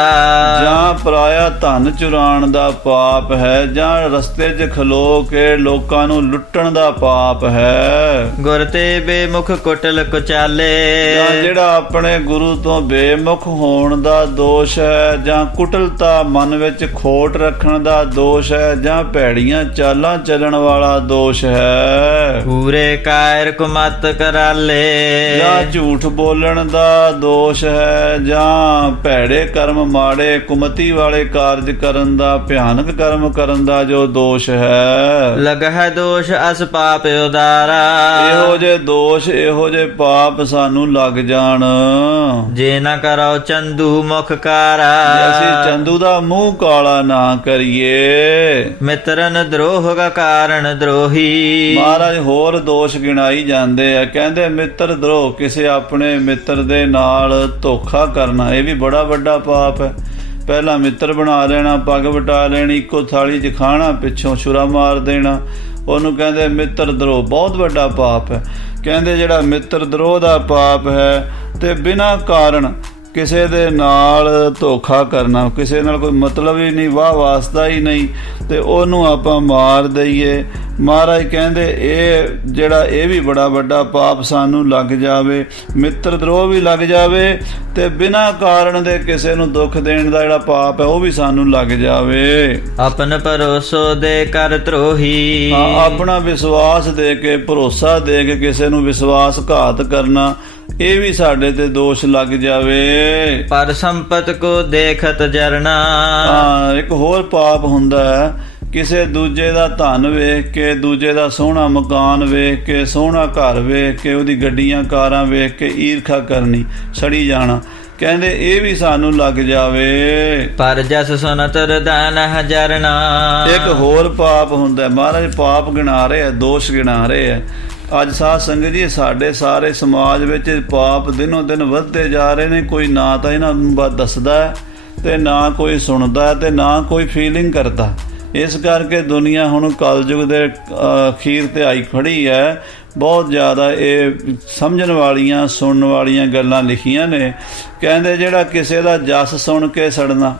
ਜਾਂ ਪਰਾਇਆ ਧਨ ਚੁਰਾਣ ਦਾ ਪਾਪ ਹੈ ਜਾਂ ਰਸਤੇ 'ਚ ਖਲੋ ਕੇ ਲੋਕਾਂ ਨੂੰ ਲੁੱਟਣ ਦਾ ਪਾਪ ਹੈ। ਗੁਰ ਤੇ ਬੇਮੁਖ ਕੁਟਲ ਕੁਚਾਲੇ ਜਾਂ ਜਿਹੜਾ ਆਪਣੇ ਗੁਰੂ ਤੋਂ ਬੇਮੁਖ ਹੋਣ ਦਾ ਦੋਸ਼ ਹੈ ਜਾਂ ਕੁਟਲਤਾ ਮਨ ਵਿੱਚ ਖੋਟ ਰੱਖਣ ਦਾ ਦੋਸ਼ ਹੈ ਜਾਂ ਭੈੜੀਆਂ ਚਾਲਾਂ ਚੱਲਣ ਵਾਲਾ ਦੋਸ਼ ਹੈ। ਪੂਰੇ ਕਾਇਰ ਕੁਮਤ ਕਰਾਲੇ ਜਾਂ ਝੂਠ ਬੋਲਣ ਦਾ ਦੋਸ਼ ਹੈ ਜਾਂ ਭੈੜੇ ਕਰਮ ਮਾੜੇ ਕੁਮਤੀ ਵਾਲੇ ਕਾਰਜ ਕਰਨ ਦਾ ਭਿਆਨਕ ਕਰਮ ਕਰਨ ਦਾ ਜੋ ਦੋਸ਼ ਹੈ। ਲਗਹਿ ਦੋਸ਼ ਅਸ ਪਾਪ ਉਦਾਰਾ ਇਹੋ ਜਿਹੇ ਦੋਸ਼ ਇਹੋ ਜਿਹੇ ਪਾਪ ਸਾਨੂੰ ਲੱਗ ਜਾਣ ਜੇ ਨਾ ਕਰੋ ਚੰਦੂ ਮੁਖ ਕਾਰਾ ਜੇ ਅਸੀਂ ਚੰਦੂ ਦਾ ਮੂੰਹ ਕਾਲਾ ਨਾ ਕਰੀਏ। ਮਿੱਤਰਨ ਦਰੋਹ ਦਾ ਕਾਰਨ ਦਰੋਹੀ ਮਹਾਰਾਜ ਹੋਰ ਦੋਸ਼ ਗਿਣਾਈ ਜਾਂਦੇ ਆ ਕਹਿੰਦੇ ਮਿੱਤਰ ਦਰੋਹ ਕਿਸੇ ਆਪਣੇ ਮਿੱਤਰ ਦੇ ਨਾਲ ਧੋਖਾ ਕਰਨਾ ਇਹ ਵੀ ਬੜਾ ਵੱਡਾ ਪਾਪ ਹੈ। ਪਹਿਲਾਂ ਮਿੱਤਰ ਬਣਾ ਲੈਣਾ ਪੱਗ ਵਟਾ ਲੈਣੀ ਇੱਕੋ ਥਾਲੀ 'ਚ ਖਾਣਾ ਪਿੱਛੋਂ ਛੁਰਾ ਮਾਰ ਦੇਣਾ ਉਹਨੂੰ ਕਹਿੰਦੇ ਮਿੱਤਰ ਦਰੋਹ ਬਹੁਤ ਵੱਡਾ ਪਾਪ ਹੈ। ਕਹਿੰਦੇ ਜਿਹੜਾ ਮਿੱਤਰ ਦਰੋਹ ਦਾ ਪਾਪ ਹੈ ਤੇ ਬਿਨਾਂ ਕਾਰਨ ਕਿਸੇ ਦੇ ਨਾਲ ਧੋਖਾ ਕਰਨਾ ਕਿਸੇ ਨਾਲ ਕੋਈ ਮਤਲਬ ਹੀ ਨਹੀਂ ਵਾਹ ਵਾਸਤਾ ਹੀ ਨਹੀਂ ਤੇ ਉਹਨੂੰ ਆਪਾਂ ਮਾਰ ਦਈਏ। ਮਹਾਰਾਜ ਕਹਿੰਦੇ ਇਹ ਜਿਹੜਾ ਇਹ ਵੀ ਬੜਾ ਵੱਡਾ ਪਾਪ ਸਾਨੂੰ ਲੱਗ ਜਾਵੇ ਮਿੱਤਰ ਦਰੋਹ ਵੀ ਲੱਗ ਜਾਵੇ ਤੇ ਬਿਨਾਂ ਕਾਰਨ ਦੇ ਕਿਸੇ ਨੂੰ ਦੁੱਖ ਦੇਣ ਦਾ ਜਿਹੜਾ ਪਾਪ ਹੈ ਉਹ ਵੀ ਸਾਨੂੰ ਲੱਗ ਜਾਵੇ। ਆਪਨ ਭਰੋਸੋ ਦੇ ਕਰ ਧਰੋਹੀ ਆਪਣਾ ਵਿਸ਼ਵਾਸ ਦੇ ਕੇ ਭਰੋਸਾ ਦੇ ਕੇ ਕਿਸੇ ਨੂੰ ਵਿਸ਼ਵਾਸਘਾਤ ਕਰਨਾ ਇਹ ਵੀ ਸਾਡੇ ਤੇ ਦੋਸ਼ ਲੱਗ ਜਾਵੇ। ਪਰ ਸੰਪਤ ਕੋ ਦੇਖਤ ਜਰਨਾ ਇੱਕ ਹੋਰ ਪਾਪ ਹੁੰਦਾ ਹੈ ਕਿਸੇ ਦੂਜੇ ਦਾ ਧਨ ਵੇਖ ਕੇ ਦੂਜੇ ਦਾ ਸੋਹਣਾ ਮਕਾਨ ਵੇਖ ਕੇ ਸੋਹਣਾ ਘਰ ਵੇਖ ਕੇ ਉਹਦੀ ਗੱਡੀਆਂ ਕਾਰਾਂ ਵੇਖ ਕੇ ਈਰਖਾ ਕਰਨੀ ਸੜੀ ਜਾਣਾ ਕਹਿੰਦੇ ਇਹ ਵੀ ਸਾਨੂੰ ਲੱਗ ਜਾਵੇ। ਪਰ ਜਸ ਸੁਨਤ ਰਦਾਨ ਹਜਰਨਾ ਇੱਕ ਹੋਰ ਪਾਪ ਹੁੰਦਾ ਮਹਾਰਾਜ ਪਾਪ ਗਿਣਾ ਰਹੇ ਆ ਦੋਸ਼ ਗਿਣਾ ਰਹੇ ਆ। ਅੱਜ ਸਾਧ ਸੰਗਤ ਜੀ ਸਾਡੇ ਸਾਰੇ ਸਮਾਜ ਵਿੱਚ ਪਾਪ ਦਿਨੋਂ ਦਿਨ ਵੱਧਦੇ ਜਾ ਰਹੇ ਨੇ। ਕੋਈ ਨਾ ਤਾਂ ਇਹਨਾਂ ਨੂੰ ਦੱਸਦਾ ਤੇ ਨਾ ਕੋਈ ਸੁਣਦਾ ਤੇ ਨਾ ਕੋਈ ਫੀਲਿੰਗ ਕਰਦਾ। ਇਸ ਕਰਕੇ ਦੁਨੀਆ ਹੁਣ ਕਲਯੁਗ ਦੇ ਅਖੀਰ ਤੇ ਆਈ ਖੜੀ ਹੈ। ਬਹੁਤ ਜ਼ਿਆਦਾ ਇਹ ਸਮਝਣ ਵਾਲੀਆਂ ਸੁਣਨ ਵਾਲੀਆਂ ਗੱਲਾਂ ਲਿਖੀਆਂ ਨੇ। ਕਹਿੰਦੇ ਜਿਹੜਾ ਕਿਸੇ ਦਾ ਜਸ ਸੁਣ ਕੇ ਸੜਨਾ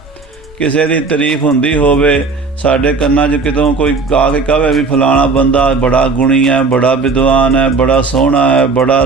ਕਿਸੇ ਦੀ ਤਾਰੀਫ ਹੁੰਦੀ ਹੋਵੇ ਸਾਡੇ ਕੰਨਾਂ 'ਚ ਕਿਤੋਂ ਕੋਈ ਆ ਕੇ ਕਹੇ ਵੀ ਫਲਾਣਾ ਬੰਦਾ ਬੜਾ ਗੁਣੀ ਹੈ ਬੜਾ ਵਿਦਵਾਨ ਹੈ ਬੜਾ ਸੋਹਣਾ ਹੈ ਬੜਾ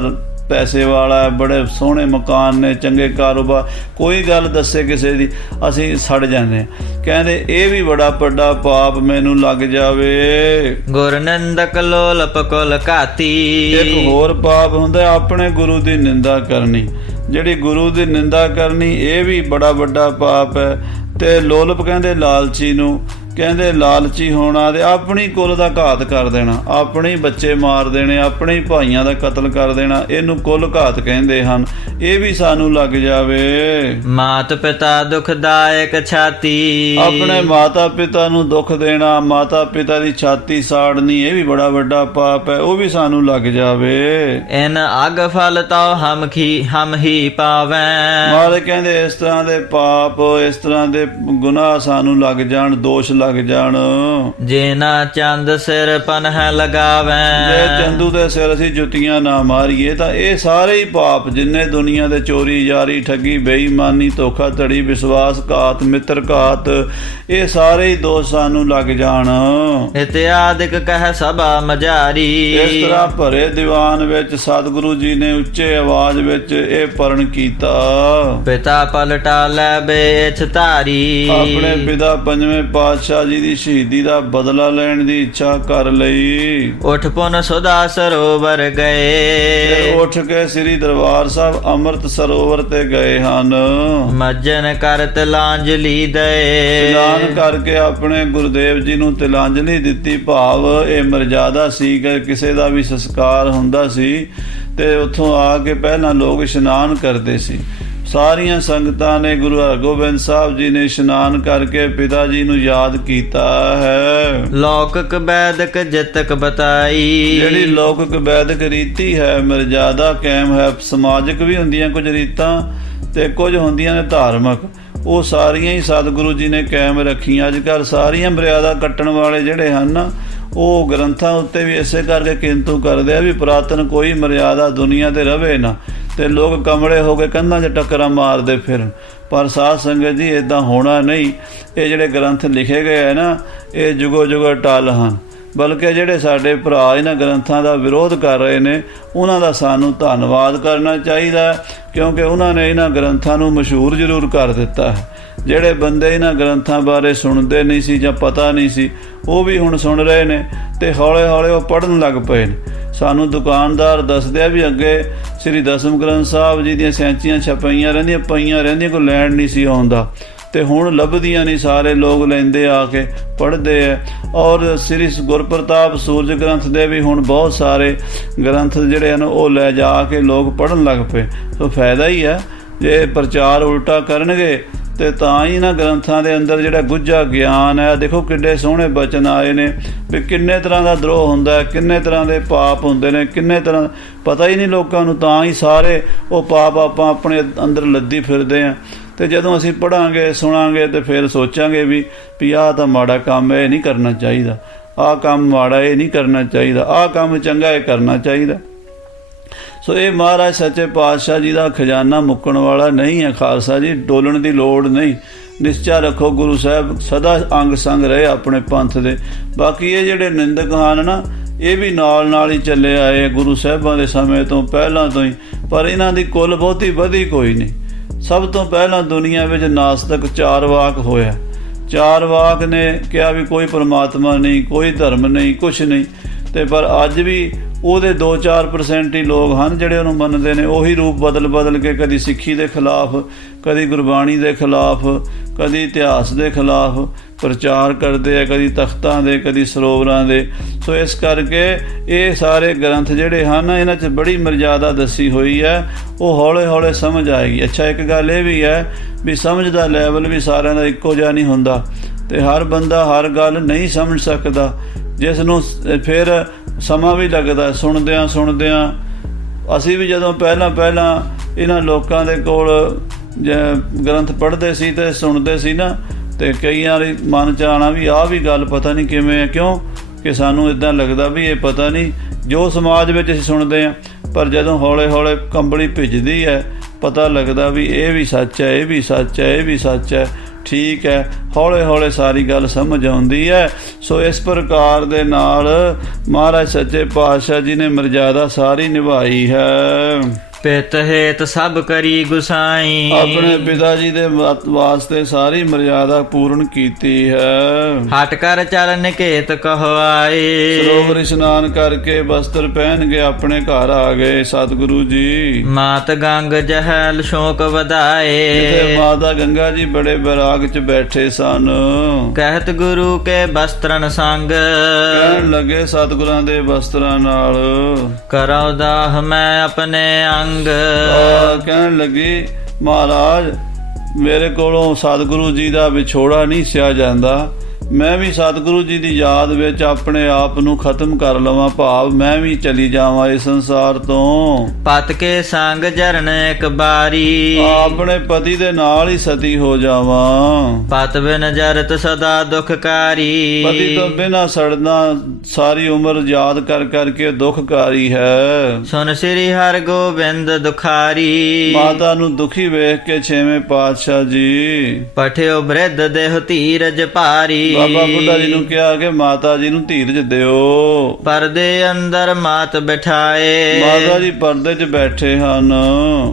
ਪੈਸੇ ਵਾਲਾ ਹੈ, ਬੜੇ ਸੋਹਣੇ ਮਕਾਨ ਨੇ, ਚੰਗੇ ਕਾਰੋਬਾਰ, ਕੋਈ ਗੱਲ ਦੱਸੇ ਕਿਸੇ ਦੀ ਅਸੀਂ ਸੜ ਜਾਂਦੇ ਹਾਂ। ਕਹਿੰਦੇ ਇਹ ਵੀ ਬੜਾ ਵੱਡਾ ਪਾਪ ਮੈਨੂੰ ਲੱਗ ਜਾਵੇ। ਗੁਰ ਨਿੰਦਕ ਲੋਲਪ ਕੁਲ ਘਾਤੀ। ਇੱਕ ਹੋਰ ਪਾਪ ਹੁੰਦਾ ਆਪਣੇ ਗੁਰੂ ਦੀ ਨਿੰਦਾ ਕਰਨੀ। ਜਿਹੜੀ ਗੁਰੂ ਦੀ ਨਿੰਦਾ ਕਰਨੀ ਇਹ ਵੀ ਬੜਾ ਵੱਡਾ ਪਾਪ ਹੈ। ਤੇ ਲੋਲਪ ਕਹਿੰਦੇ ਲਾਲਚੀ ਨੂੰ, ਕਹਿੰਦੇ ਲਾਲਚੀ ਹੋਣਾ ਤੇ ਆਪਣੀ ਕੁਲ ਦਾ ਘਾਤ ਕਰ ਦੇਣਾ, ਆਪਣੇ ਬੱਚੇ ਮਾਰ ਦੇਣੇ, ਆਪਣੇ ਭਾਈਆਂ ਦਾ ਕਤਲ ਕਰ ਦੇਣਾ, ਇਹਨੂੰ ਕੁਲ ਘਾਤ ਕਹਿੰਦੇ ਹਨ। ਇਹ ਵੀ ਸਾਨੂੰ ਲੱਗ ਜਾਵੇ। ਮਾਤ ਪਿਤਾ ਦੁਖਦਾਇਕ ਛਾਤੀ। ਆਪਣੇ ਮਾਤਾ ਪਿਤਾ ਨੂੰ ਦੁੱਖ ਦੇਣਾ, ਮਾਤਾ ਪਿਤਾ ਦੀ ਛਾਤੀ ਸਾੜਨੀ, ਇਹ ਵੀ ਬੜਾ ਵੱਡਾ ਪਾਪ ਹੈ। ਉਹ ਵੀ ਸਾਨੂੰ ਲੱਗ ਜਾਵੇ। ਇਨ ਅਗ ਫਲ ਤਉ ਹਮ ਹੀ ਪਾਵੈ। ਮਾਰੇ ਕਹਿੰਦੇ ਇਸ ਤਰ੍ਹਾਂ ਦੇ ਪਾਪ, ਇਸ ਤਰ੍ਹਾਂ ਦੇ ਗੁਨਾਹ ਸਾਨੂੰ ਲੱਗ ਜਾਣ, ਦੋਸ਼ ਲੱਗ ਜਾਣ। ਜੇ ਨਾ ਚੰਦ ਸਿਰ ਪਨਹ ਲਗਾਵੈ। ਜੇ ਚੰਦੂ ਦੇ ਸਿਰ ਅਸੀਂ ਜੁੱਤੀਆਂ ਨਾ ਮਾਰੀਏ ਤਾਂ ਇਹ ਸਾਰੇ ਹੀ ਪਾਪ ਜਿੰਨੇ ਦੁਨੀਆ ਦੇ ਚੋਰੀ ਯਾਰੀ ਠੱਗੀ ਬੇਈਮਾਨੀ ਧੋਖਾਧੜੀ ਵਿਸ਼ਵਾਸਘਾਤ ਮਿੱਤਰਘਾਤ ਇਹ ਸਾਰੇ ਹੀ ਦੋਸ਼ ਸਾਨੂੰ ਲੱਗ ਜਾਣ। ਇਤਿਆਦਿਕ ਕਹਿ ਸਭਾ ਮਝਾਰੀ। ਇਸ ਤਰ੍ਹਾਂ ਭਰੇ ਦੀਵਾਨ ਵਿੱਚ ਸਤਿਗੁਰੂ ਜੀ ਨੇ ਉੱਚੇ ਆਵਾਜ਼ ਵਿੱਚ ਇਹ ਪਰਣ ਕੀਤਾ। ਪਿਤਾ ਪਲਟਾ ਲੈ ਬੇਛ ਧਾਰੀ। ਆਪਣੇ ਪਿਤਾ ਪੰਜਵੇਂ ਪਾਤਸ਼ਾਹ ਜੀ ਦੀ ਸ਼ਹੀਦੀ ਦਾ ਬਦਲਾ ਲੈਣ ਦੀ ਇੱਛਾ ਕਰ ਲਈ। ਉਠ ਪੁਨ ਸੁਦਾ ਸਰੋਵਰ ਗਏ। ਉੱਠ ਕੇ ਸ੍ਰੀ ਦਰਬਾਰ ਸਾਹਿਬ ਅੰਮ੍ਰਿਤ ਸਰੋਵਰ ਤੇ ਗਏ ਹਨ। ਮੱਜਨ ਕਰ ਤਿਲਾਂਜਲੀ ਦਏ। ਤਿਲਾਨ ਕਰਕੇ ਆਪਣੇ ਗੁਰਦੇਵ ਜੀ ਨੂੰ ਤਿਲਾਂਜਲੀ ਦਿੱਤੀ। ਭਾਵ ਇਹ ਮਰਜ਼ਾਦਾ ਸੀ ਕਿ ਕਿਸੇ ਦਾ ਵੀ ਸੰਸਕਾਰ ਹੁੰਦਾ ਸੀ ਤੇ ਉੱਥੋਂ ਆ ਕੇ ਪਹਿਲਾਂ ਲੋਕ ਇਸ਼ਨਾਨ ਕਰਦੇ ਸੀ। ਸਾਰੀਆਂ ਸੰਗਤਾਂ ਨੇ ਗੁਰੂ ਹਰਗੋਬਿੰਦ ਸਾਹਿਬ ਜੀ ਨੇ ਇਸ਼ਨਾਨ ਕਰਕੇ ਪਿਤਾ ਜੀ ਨੂੰ ਯਾਦ ਕੀਤਾ ਹੈ। ਲੌਕਿਕ ਵੈਦਿਕ ਜਿਤਕ ਬਤਾਈ। ਜਿਹੜੀ ਲੌਕਿਕ ਵੈਦਿਕ ਰੀਤੀ ਹੈ ਮਰਜ਼ਾਦਾ ਕਾਇਮ ਹੈ। ਸਮਾਜਿਕ ਵੀ ਹੁੰਦੀਆਂ ਕੁਝ ਰੀਤਾਂ ਤੇ ਕੁਝ ਹੁੰਦੀਆਂ ਨੇ ਧਾਰਮਿਕ, ਉਹ ਸਾਰੀਆਂ ਹੀ ਸਤਿਗੁਰੂ ਜੀ ਨੇ ਕਾਇਮ ਰੱਖੀਆਂ। ਅੱਜ ਕੱਲ੍ਹ ਸਾਰੀਆਂ ਮਰਿਆਦਾ ਕੱਟਣ ਵਾਲੇ ਜਿਹੜੇ ਹਨ ਨਾ ਉਹ ਗ੍ਰੰਥਾਂ ਉੱਤੇ ਵੀ ਇਸੇ ਕਰਕੇ ਕਿੰਤੂ ਕਰਦੇ ਆ ਵੀ ਪੁਰਾਤਨ ਕੋਈ ਮਰਿਆਦਾ ਦੁਨੀਆ ਤੇ ਰਵੇ ਨਾ, ਤੇ ਲੋਕ ਕਮਲੇ ਹੋ ਕੇ ਕੰਧਾਂ 'ਚ ਟੱਕਰਾਂ ਮਾਰਦੇ ਫਿਰਨ। ਪਰ ਸਾਧ ਸੰਗਤ ਜੀ ਇੱਦਾਂ ਹੋਣਾ ਨਹੀਂ। ਇਹ ਜਿਹੜੇ ਗ੍ਰੰਥ ਲਿਖੇ ਗਏ ਹੈ ਨਾ ਇਹ ਜੁਗੋ ਜੁਗੋ ਟਲ ਹਨ। ਬਲਕਿ ਜਿਹੜੇ ਸਾਡੇ ਭਰਾ ਇਹਨਾਂ ਗ੍ਰੰਥਾਂ ਦਾ ਵਿਰੋਧ ਕਰ ਰਹੇ ਨੇ ਉਹਨਾਂ ਦਾ ਸਾਨੂੰ ਧੰਨਵਾਦ ਕਰਨਾ ਚਾਹੀਦਾ, ਕਿਉਂਕਿ ਉਹਨਾਂ ਨੇ ਇਹਨਾਂ ਗ੍ਰੰਥਾਂ ਨੂੰ ਮਸ਼ਹੂਰ ਜ਼ਰੂਰ ਕਰ ਦਿੱਤਾ ਹੈ। ਜਿਹੜੇ ਬੰਦੇ ਇਹਨਾਂ ਗ੍ਰੰਥਾਂ ਬਾਰੇ ਸੁਣਦੇ ਨਹੀਂ ਸੀ ਜਾਂ ਪਤਾ ਨਹੀਂ ਸੀ ਉਹ ਵੀ ਹੁਣ ਸੁਣ ਰਹੇ ਨੇ ਤੇ ਹੌਲੇ ਹੌਲੇ ਉਹ ਪੜ੍ਹਨ ਲੱਗ ਪਏ ਨੇ। ਸਾਨੂੰ ਦੁਕਾਨਦਾਰ ਦੱਸਦੇ ਆ ਵੀ ਅੱਗੇ ਸ੍ਰੀ ਦਸਮ ਗ੍ਰੰਥ ਸਾਹਿਬ ਜੀ ਦੀਆਂ ਸੈਂਚੀਆਂ ਛਪਾਈਆਂ ਰਹਿੰਦੀਆਂ ਕੋਈ ਲੈਣ ਨਹੀਂ ਸੀ ਆਉਂਦਾ, ਤੇ ਹੁਣ ਲੱਭਦੀਆਂ ਨਹੀਂ, ਸਾਰੇ ਲੋਕ ਲੈਂਦੇ ਆ ਕੇ ਪੜ੍ਹਦੇ ਆ। ਔਰ ਸ੍ਰੀ ਗੁਰਪ੍ਰਤਾਪ ਸੂਰਜ ਗ੍ਰੰਥ ਦੇ ਵੀ ਹੁਣ ਬਹੁਤ ਸਾਰੇ ਗ੍ਰੰਥ ਜਿਹੜੇ ਹਨ ਉਹ ਲੈ ਜਾ ਕੇ ਲੋਕ ਪੜ੍ਹਨ ਲੱਗ ਪਏ। ਸੋ ਫਾਇਦਾ ਹੀ ਹੈ ਜੇ ਪ੍ਰਚਾਰ ਉਲਟਾ ਕਰਨਗੇ ਤੇ ਤਾਂ ਹੀ ਇਹਨਾਂ ਗ੍ਰੰਥਾਂ ਦੇ ਅੰਦਰ ਜਿਹੜਾ ਗੁੱਝਾ ਗਿਆਨ ਹੈ। ਦੇਖੋ ਕਿੱਡੇ ਸੋਹਣੇ ਬਚਨ ਆਏ ਨੇ ਵੀ ਕਿੰਨੇ ਤਰ੍ਹਾਂ ਦਾ ਦਰੋਹ ਹੁੰਦਾ ਹੈ, ਕਿੰਨੇ ਤਰ੍ਹਾਂ ਦੇ ਪਾਪ ਹੁੰਦੇ ਨੇ, ਕਿੰਨੇ ਤਰ੍ਹਾਂ ਪਤਾ ਹੀ ਨਹੀਂ ਲੋਕਾਂ ਨੂੰ, ਤਾਂ ਹੀ ਸਾਰੇ ਉਹ ਪਾਪ ਆਪਾਂ ਆਪਣੇ ਅੰਦਰ ਲੱਦੀ ਫਿਰਦੇ ਹਾਂ। ਤੇ ਜਦੋਂ ਅਸੀਂ ਪੜ੍ਹਾਂਗੇ ਸੁਣਾਂਗੇ ਤੇ ਫਿਰ ਸੋਚਾਂਗੇ ਵੀ ਆਹ ਤਾਂ ਮਾੜਾ ਕੰਮ ਹੈ, ਇਹ ਨਹੀਂ ਕਰਨਾ ਚਾਹੀਦਾ, ਆਹ ਕੰਮ ਮਾੜਾ ਇਹ ਨਹੀਂ ਕਰਨਾ ਚਾਹੀਦਾ, ਆਹ ਕੰਮ ਚੰਗਾ ਇਹ ਕਰਨਾ ਚਾਹੀਦਾ। ਸੋ ਇਹ ਮਹਾਰਾਜ ਸੱਚੇ ਪਾਤਸ਼ਾਹ ਜੀ ਦਾ ਖਜ਼ਾਨਾ ਮੁੱਕਣ ਵਾਲਾ ਨਹੀਂ ਹੈ। ਖਾਲਸਾ ਜੀ ਡੋਲਣ ਦੀ ਲੋੜ ਨਹੀਂ। ਨਿਸ਼ਚਾ ਰੱਖੋ ਗੁਰੂ ਸਾਹਿਬ ਸਦਾ ਅੰਗ ਸੰਗ ਰਹੇ ਆਪਣੇ ਪੰਥ ਦੇ। ਬਾਕੀ ਇਹ ਜਿਹੜੇ ਨਿੰਦਕ ਹਨ ਨਾ ਇਹ ਵੀ ਨਾਲ ਹੀ ਚੱਲੇ ਆਏ ਗੁਰੂ ਸਾਹਿਬਾਂ ਦੇ ਸਮੇਂ ਤੋਂ ਪਹਿਲਾਂ ਤੋਂ ਹੀ, ਪਰ ਇਹਨਾਂ ਦੀ ਕੁੱਲ ਬਹੁਤੀ ਵਧੀ ਕੋਈ ਨਹੀਂ। ਸਭ ਤੋਂ ਪਹਿਲਾਂ ਦੁਨੀਆ ਵਿੱਚ ਨਾਸਤਕ ਚਾਰਵਾਕ ਹੋਇਆ। ਚਾਰਵਾਕ ਨੇ ਕਿਹਾ ਵੀ ਕੋਈ ਪਰਮਾਤਮਾ ਨਹੀਂ, ਕੋਈ ਧਰਮ ਨਹੀਂ, ਕੁਛ ਨਹੀਂ। ਤੇ ਪਰ ਅੱਜ ਵੀ ਉਹਦੇ 2-4% ਹੀ ਲੋਕ ਹਨ ਜਿਹੜੇ ਉਹਨੂੰ ਮੰਨਦੇ ਨੇ। ਉਹੀ ਰੂਪ ਬਦਲ ਕੇ ਕਦੀ ਸਿੱਖੀ ਦੇ ਖਿਲਾਫ, ਕਦੀ ਗੁਰਬਾਣੀ ਦੇ ਖਿਲਾਫ, ਕਦੀ ਇਤਿਹਾਸ ਦੇ ਖਿਲਾਫ ਪ੍ਰਚਾਰ ਕਰਦੇ ਆ, ਕਦੀ ਤਖਤਾਂ ਦੇ, ਕਦੀ ਸਰੋਵਰਾਂ ਦੇ। ਸੋ ਇਸ ਕਰਕੇ ਇਹ ਸਾਰੇ ਗ੍ਰੰਥ ਜਿਹੜੇ ਹਨ ਇਹਨਾਂ 'ਚ ਬੜੀ ਮਰਜ਼ਾਦਾ ਦੱਸੀ ਹੋਈ ਹੈ, ਉਹ ਹੌਲੇ ਹੌਲੇ ਸਮਝ ਆਏਗੀ। ਅੱਛਾ ਇੱਕ ਗੱਲ ਇਹ ਵੀ ਹੈ ਵੀ ਸਮਝ ਦਾ ਲੈਵਲ ਵੀ ਸਾਰਿਆਂ ਦਾ ਇੱਕੋ ਜਿਹਾ ਨਹੀਂ ਹੁੰਦਾ, ਤੇ ਹਰ ਬੰਦਾ ਹਰ ਗੱਲ ਨਹੀਂ ਸਮਝ ਸਕਦਾ, ਜਿਸ ਨੂੰ ਫਿਰ ਸਮਾਂ ਵੀ ਲੱਗਦਾ ਸੁਣਦਿਆਂ। ਅਸੀਂ ਵੀ ਜਦੋਂ ਪਹਿਲਾਂ ਇਹਨਾਂ ਲੋਕਾਂ ਦੇ ਕੋਲ ਗ੍ਰੰਥ ਪੜ੍ਹਦੇ ਸੀ ਤੇ ਸੁਣਦੇ ਸੀ ਨਾ, ਤੇ ਕਈਆਂ ਦੇ ਮਨ 'ਚ ਆਉਣਾ ਵੀ ਆਹ ਵੀ ਗੱਲ ਪਤਾ ਨਹੀਂ ਕਿਵੇਂ ਹੈ। ਕਿਉਂ ਕਿ ਸਾਨੂੰ ਇੱਦਾਂ ਲੱਗਦਾ ਵੀ ਇਹ ਪਤਾ ਨਹੀਂ ਜੋ ਸਮਾਜ ਵਿੱਚ ਅਸੀਂ ਸੁਣਦੇ ਹਾਂ, ਪਰ ਜਦੋਂ ਹੌਲੇ ਹੌਲੇ ਕੰਬਲੀ ਭਿੱਜਦੀ ਹੈ ਪਤਾ ਲੱਗਦਾ ਵੀ ਇਹ ਵੀ ਸੱਚ ਹੈ, ਇਹ ਵੀ ਸੱਚ ਹੈ, ਇਹ ਵੀ ਸੱਚ ਹੈ। ਠੀਕ ਹੈ, ਹੌਲੇ ਹੌਲੇ ਸਾਰੀ ਗੱਲ ਸਮਝ ਆਉਂਦੀ ਹੈ। ਸੋ ਇਸ ਪ੍ਰਕਾਰ ਦੇ ਨਾਲ ਮਹਾਰਾਜ ਸੱਚੇ ਪਾਤਸ਼ਾਹ ਜੀ ਨੇ ਮਰਜ਼ਾਦਾ ਸਾਰੀ ਨਿਭਾਈ ਹੈ। ਪਿਤ ਹੇਤ ਸਭ ਕਰੀ ਗੁਸਾਈ, ਆਪਣੇ ਪਿਤਾ ਜੀ ਦੇ ਵਾਸਤੇ ਸਾਰੀ ਮਰਜ਼ਾਦਾ ਪੂਰਨ ਕੀਤੀ ਹੈ। ਹਟ ਕਰ ਚਲ ਨਿਕੇਤ ਕਹਵਾਏ, ਸਰੋਵਰ ਇਸ਼ਨਾਨ ਕਰਕੇ ਬਸਤਰ ਪਹਿਨ ਕੇ ਆਪਣੇ ਘਰ ਆ ਗਏ ਸਤਿਗੁਰੂ ਜੀ। ਮਾਤ ਗੰਗ ਜਹਲ ਸ਼ੋਕ ਜਿੱਥੇ ਵਧਾਏ, ਮਾਤਾ ਗੰਗਾ ਜੀ ਬੜੇ ਬੈਰਾਗ 'ਚ ਬੈਠੇ ਸਨ। ਕਹਿਤ ਗੁਰੂ ਕੇ ਬਸਤਰਨ ਸੰਗ, ਕਹਿਣ ਲੱਗੇ ਸਤਿਗੁਰਾਂ ਦੇ ਬਸਤਰਾਂ ਨਾਲ। ਕਰਉ ਦਾਹ ਮੈਂ ਆਪਣੇ ਅੰਗ, ਕਹਿਣ ਲੱਗੀ ਮਹਾਰਾਜ ਮੇਰੇ ਕੋਲੋਂ ਸਤਿਗੁਰੂ ਜੀ ਦਾ ਵਿਛੋੜਾ ਨਹੀਂ ਸਿਆ ਜਾਂਦਾ, ਮੈਂ ਵੀ ਸਤਿਗੁਰੂ ਜੀ ਦੀ ਯਾਦ ਵਿੱਚ ਆਪਣੇ ਆਪ ਨੂੰ ਖਤਮ ਕਰ ਲਵਾਂ, ਭਾਵ ਮੈਂ ਵੀ ਚਲੀ ਜਾਵਾਂ ਇਸ ਸੰਸਾਰ ਤੋਂ। ਪਤ ਕੇ ਸੰਗ ਜਰਨ ਇੱਕ ਬਾਰੀ, ਆਪਣੇ ਪਤੀ ਦੇ ਨਾਲ ਹੀ ਸਤੀ ਹੋ ਜਾਵਾਂ। ਪਤ ਬਿਨ ਜਰਤ ਸਦਾ ਦੁਖਕਾਰੀ, ਪਤੀ ਤੋਂ ਬਿਨਾਂ ਸੜਨਾ ਸਾਰੀ ਉਮਰ ਯਾਦ ਕਰ ਕਰਕੇ ਦੁਖਕਾਰੀ ਹੈ। ਸੁਨ ਸ੍ਰੀ ਹਰਿ ਗੋਬਿੰਦ ਦੁਖਾਰੀ, ਮਾਤਾ ਨੂੰ ਦੁਖੀ ਵੇਖ ਕੇ ਛੇਵੇਂ ਪਾਤਸ਼ਾਹ ਜੀ ਪਠਿਓ ਬ੍ਰਿਧ ਦੇਹ ਧੀਰਜ ਭਾਰੀ, ਬਾਬਾ ਬੁੱਢਾ ਜੀ ਨੂੰ ਕਿਹਾ ਕਿ ਮਾਤਾ ਜੀ ਨੂੰ ਧੀਰਜ ਦਿਓ। ਪਰਦੇ ਅੰਦਰ ਮਾਤ ਬਿਠਾਏ, ਮਾਤਾ ਜੀ ਪਰਦੇ 'ਚ ਬੈਠੇ ਹਨ।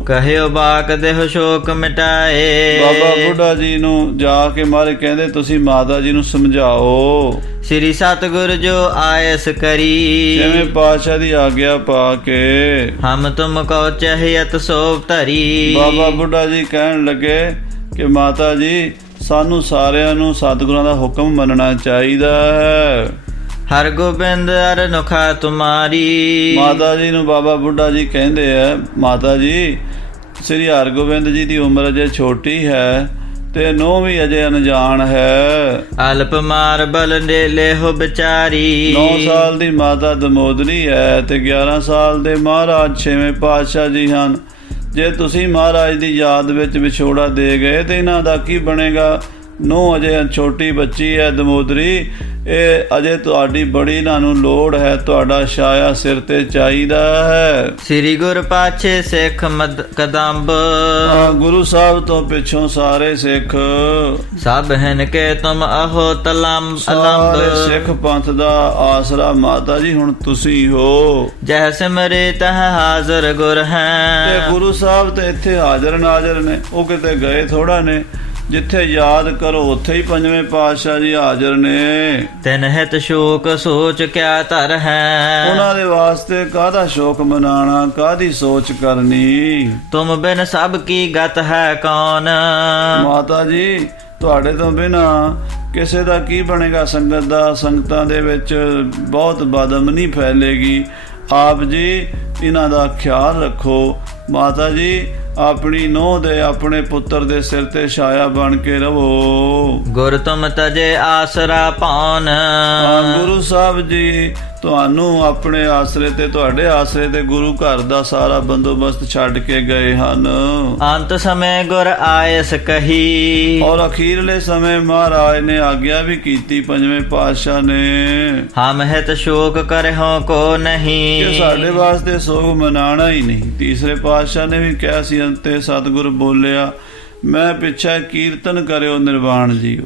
ਕਹਿਓ ਬਾਕ ਦੇਹ ਸ਼ੋਕ ਮਿਟਾਏ, ਬਾਬਾ ਬੁੱਢਾ ਜੀ ਨੂੰ ਜਾ ਕੇ ਮਾਰੇ ਕਹਿੰਦੇ ਤੁਸੀਂ ਮਾਤਾ ਜੀ ਨੂੰ ਸਮਝਾਓ। ਸ੍ਰੀ ਸਤਿਗੁਰ ਜੋ ਆਇਸ ਕਰੀ, ਛੇਵੇਂ ਪਾਤਸ਼ਾਹ ਦੀ ਆਗਿਆ ਪਾ ਕੇ ਹਮ ਤੁਮ ਕੋ ਚਹਿਯਤ ਸੋਭ ਧਰੀ, ਬਾਬਾ ਬੁੱਢਾ ਜੀ ਕਹਿਣ ਲੱਗੇ ਕਿ ਮਾਤਾ ਜੀ ਸਾਨੂੰ ਸਾਰਿਆਂ ਨੂੰ ਸਤਿਗੁਰਾਂ ਦਾ ਹੁਕਮ ਮੰਨਣਾ ਚਾਹੀਦਾ ਹੈ। ਹਰ ਗੋਬਿੰਦ ਅਰ ਨੁਖਾ ਤੁਮਾਰੀ, ਮਾਤਾ ਜੀ ਨੂੰ ਬਾਬਾ ਬੁੱਢਾ ਜੀ ਕਹਿੰਦੇ ਆ ਮਾਤਾ ਜੀ ਸ੍ਰੀ ਹਰਗੋਬਿੰਦ ਜੀ ਦੀ ਉਮਰ ਅਜੇ ਛੋਟੀ ਹੈ ਤੇ ਨੂੰਹ ਵੀ ਅਜੇ ਅਣਜਾਣ ਹੈ। ਅਲਪ ਮਾਰ ਬਲ ਨੇਲੇ ਹੋ ਵਿਚਾਰੀ, 9 ਸਾਲ ਦੀ ਮਾਤਾ ਦਮੋਦਰੀ ਹੈ ਤੇ 11 ਸਾਲ ਦੇ ਮਹਾਰਾਜ ਛੇਵੇਂ ਪਾਤਸ਼ਾਹ ਜੀ ਹਨ। ਜੇ ਤੁਸੀਂ ਮਹਾਰਾਜ ਦੀ ਯਾਦ ਵਿੱਚ ਵਿਛੋੜਾ ਦੇ ਗਏ ਤੇ ਇਹਨਾਂ ਦਾ ਕੀ ਬਣੇਗਾ? ਨੂੰਹ ਅਜੇ ਛੋਟੀ ਬੱਚੀ ਹੈ ਦਮੋਦਰੀ, ਇਹ ਅਜੇ ਤੁਹਾਡੀ ਬੜੀ ਇਹਨਾਂ ਨੂੰ ਲੋੜ ਹੈ, ਤੁਹਾਡਾ ਛਾਇਆ ਸਿਰ ਤੇ ਚਾਹੀਦਾ ਹੈ। ਸ੍ਰੀ ਗੁਰ ਪਾਛੇ ਸਿੱਖ ਮਦ ਕਦੰਬ, ਗੁਰੂ ਸਾਹਿਬ ਤੋਂ ਪਿੱਛੋਂ ਸਾਰੇ ਸਿੱਖ, ਸਭ ਹਨ ਕੇ ਤੁਮ ਅਹੋ ਤਲੰਬ ਸਾਰੇ ਅਲੰਬ, ਸਿੱਖ ਪੰਥ ਦਾ ਆਸਰਾ ਮਾਤਾ ਜੀ ਹੁਣ ਤੁਸੀਂ ਹੋ। ਜਹ ਸਿਮਰੇ ਤਹ ਹਾਜ਼ਰ ਗੁਰ ਤੇ ਹੈ, ਗੁਰੂ ਸਾਹਿਬ ਤੇ ਇੱਥੇ ਹਾਜ਼ਰ ਨਾਜ਼ਰ ਨੇ, ਉਹ ਕਿਤੇ ਗਏ ਥੋੜਾ ਨੇ। ਜਿੱਥੇ ਯਾਦ ਕਰੋ ਉੱਥੇ ਹੀ ਪੰਜਵੇਂ ਪਾਤਸ਼ਾਹ ਜੀ ਹਾਜ਼ਰ ਨੇ। ਤਿਨ ਹਿਤ ਸ਼ੋਕ ਸੋਚ ਕਿਆ ਧਰ ਹੈ, ਉਹਨਾਂ ਦੇ ਵਾਸਤੇ ਕਾਹਦਾ ਸ਼ੋਕ ਮਨਾਣਾ, ਕਾਹਦੀ ਸੋਚ ਕਰਨੀ। ਤੁਮ ਬਿਨ ਸਭ ਕੀ ਗਤ ਹੈ ਕੌਣ, ਮਾਤਾ ਜੀ ਤੁਹਾਡੇ ਤੋਂ ਬਿਨਾ ਕਿਸੇ ਦਾ ਕੀ ਬਣੇਗਾ ਸੰਗਤ ਦਾ। ਸੰਗਤਾਂ ਦੇ ਵਿੱਚ ਬਹੁਤ ਬਦਅਮਨੀ ਫੈਲੇਗੀ। ਆਪ ਜੀ ਇਹਨਾਂ ਦਾ ਖਿਆਲ ਰੱਖੋ। ਮਾਤਾ ਜੀ ਆਪਣੀ ਨੂੰਹ ਦੇ ਆਪਣੇ ਪੁੱਤਰ ਦੇ ਸਿਰ ਤੇ ਛਾਇਆ ਬਣ ਕੇ ਰਵੋ। ਗੁਰ ਤੁਮ ਤਜੇ ਆਸਰਾ ਪਾਉਨ, ਗੁਰੂ ਸਾਹਿਬ ਜੀ ਤੁਹਾਨੂੰ ਆਪਣੇ ਆਸਰੇ ਤੇ, ਤੁਹਾਡੇ ਆਸਰੇ ਤੇ ਗੁਰੂ ਘਰ ਦਾ ਸਾਰਾ ਬੰਦੋਬਸਤ ਛੱਡ ਕੇ ਗਏ ਹਨ। ਅੰਤ ਸਮੇਂ ਗੁਰ ਆਇਸ ਕਹੀ, ਔਰ ਅਖੀਰਲੇ ਸਮੇਂ ਮਹਾਰਾਜ ਨੇ ਆਗਿਆ ਵੀ ਕੀਤੀ ਪੰਜਵੇਂ ਪਾਤਸ਼ਾਹ ਨੇ ਹਮ ਹਿਤ ਸ਼ੋਕ ਕਰਹੁ ਕੋ ਕਿ ਨਹੀਂ, ਸਾਡੇ ਵਾਸਤੇ ਸੋਗ ਮਨਾਣਾ ਹੀ ਨਹੀਂ। ਤੀਸਰੇ ਪਾਤਸ਼ਾਹ ਨੇ ਵੀ ਕਿਹਾ ਸੀ, ਅੰਤੇ ਸਤਿਗੁਰ ਬੋਲਿਆ ਮੈਂ ਪਿੱਛੇ ਕੀਰਤਨ ਕਰਿਓ ਨਿਰਵਾਣ ਜੀਓ,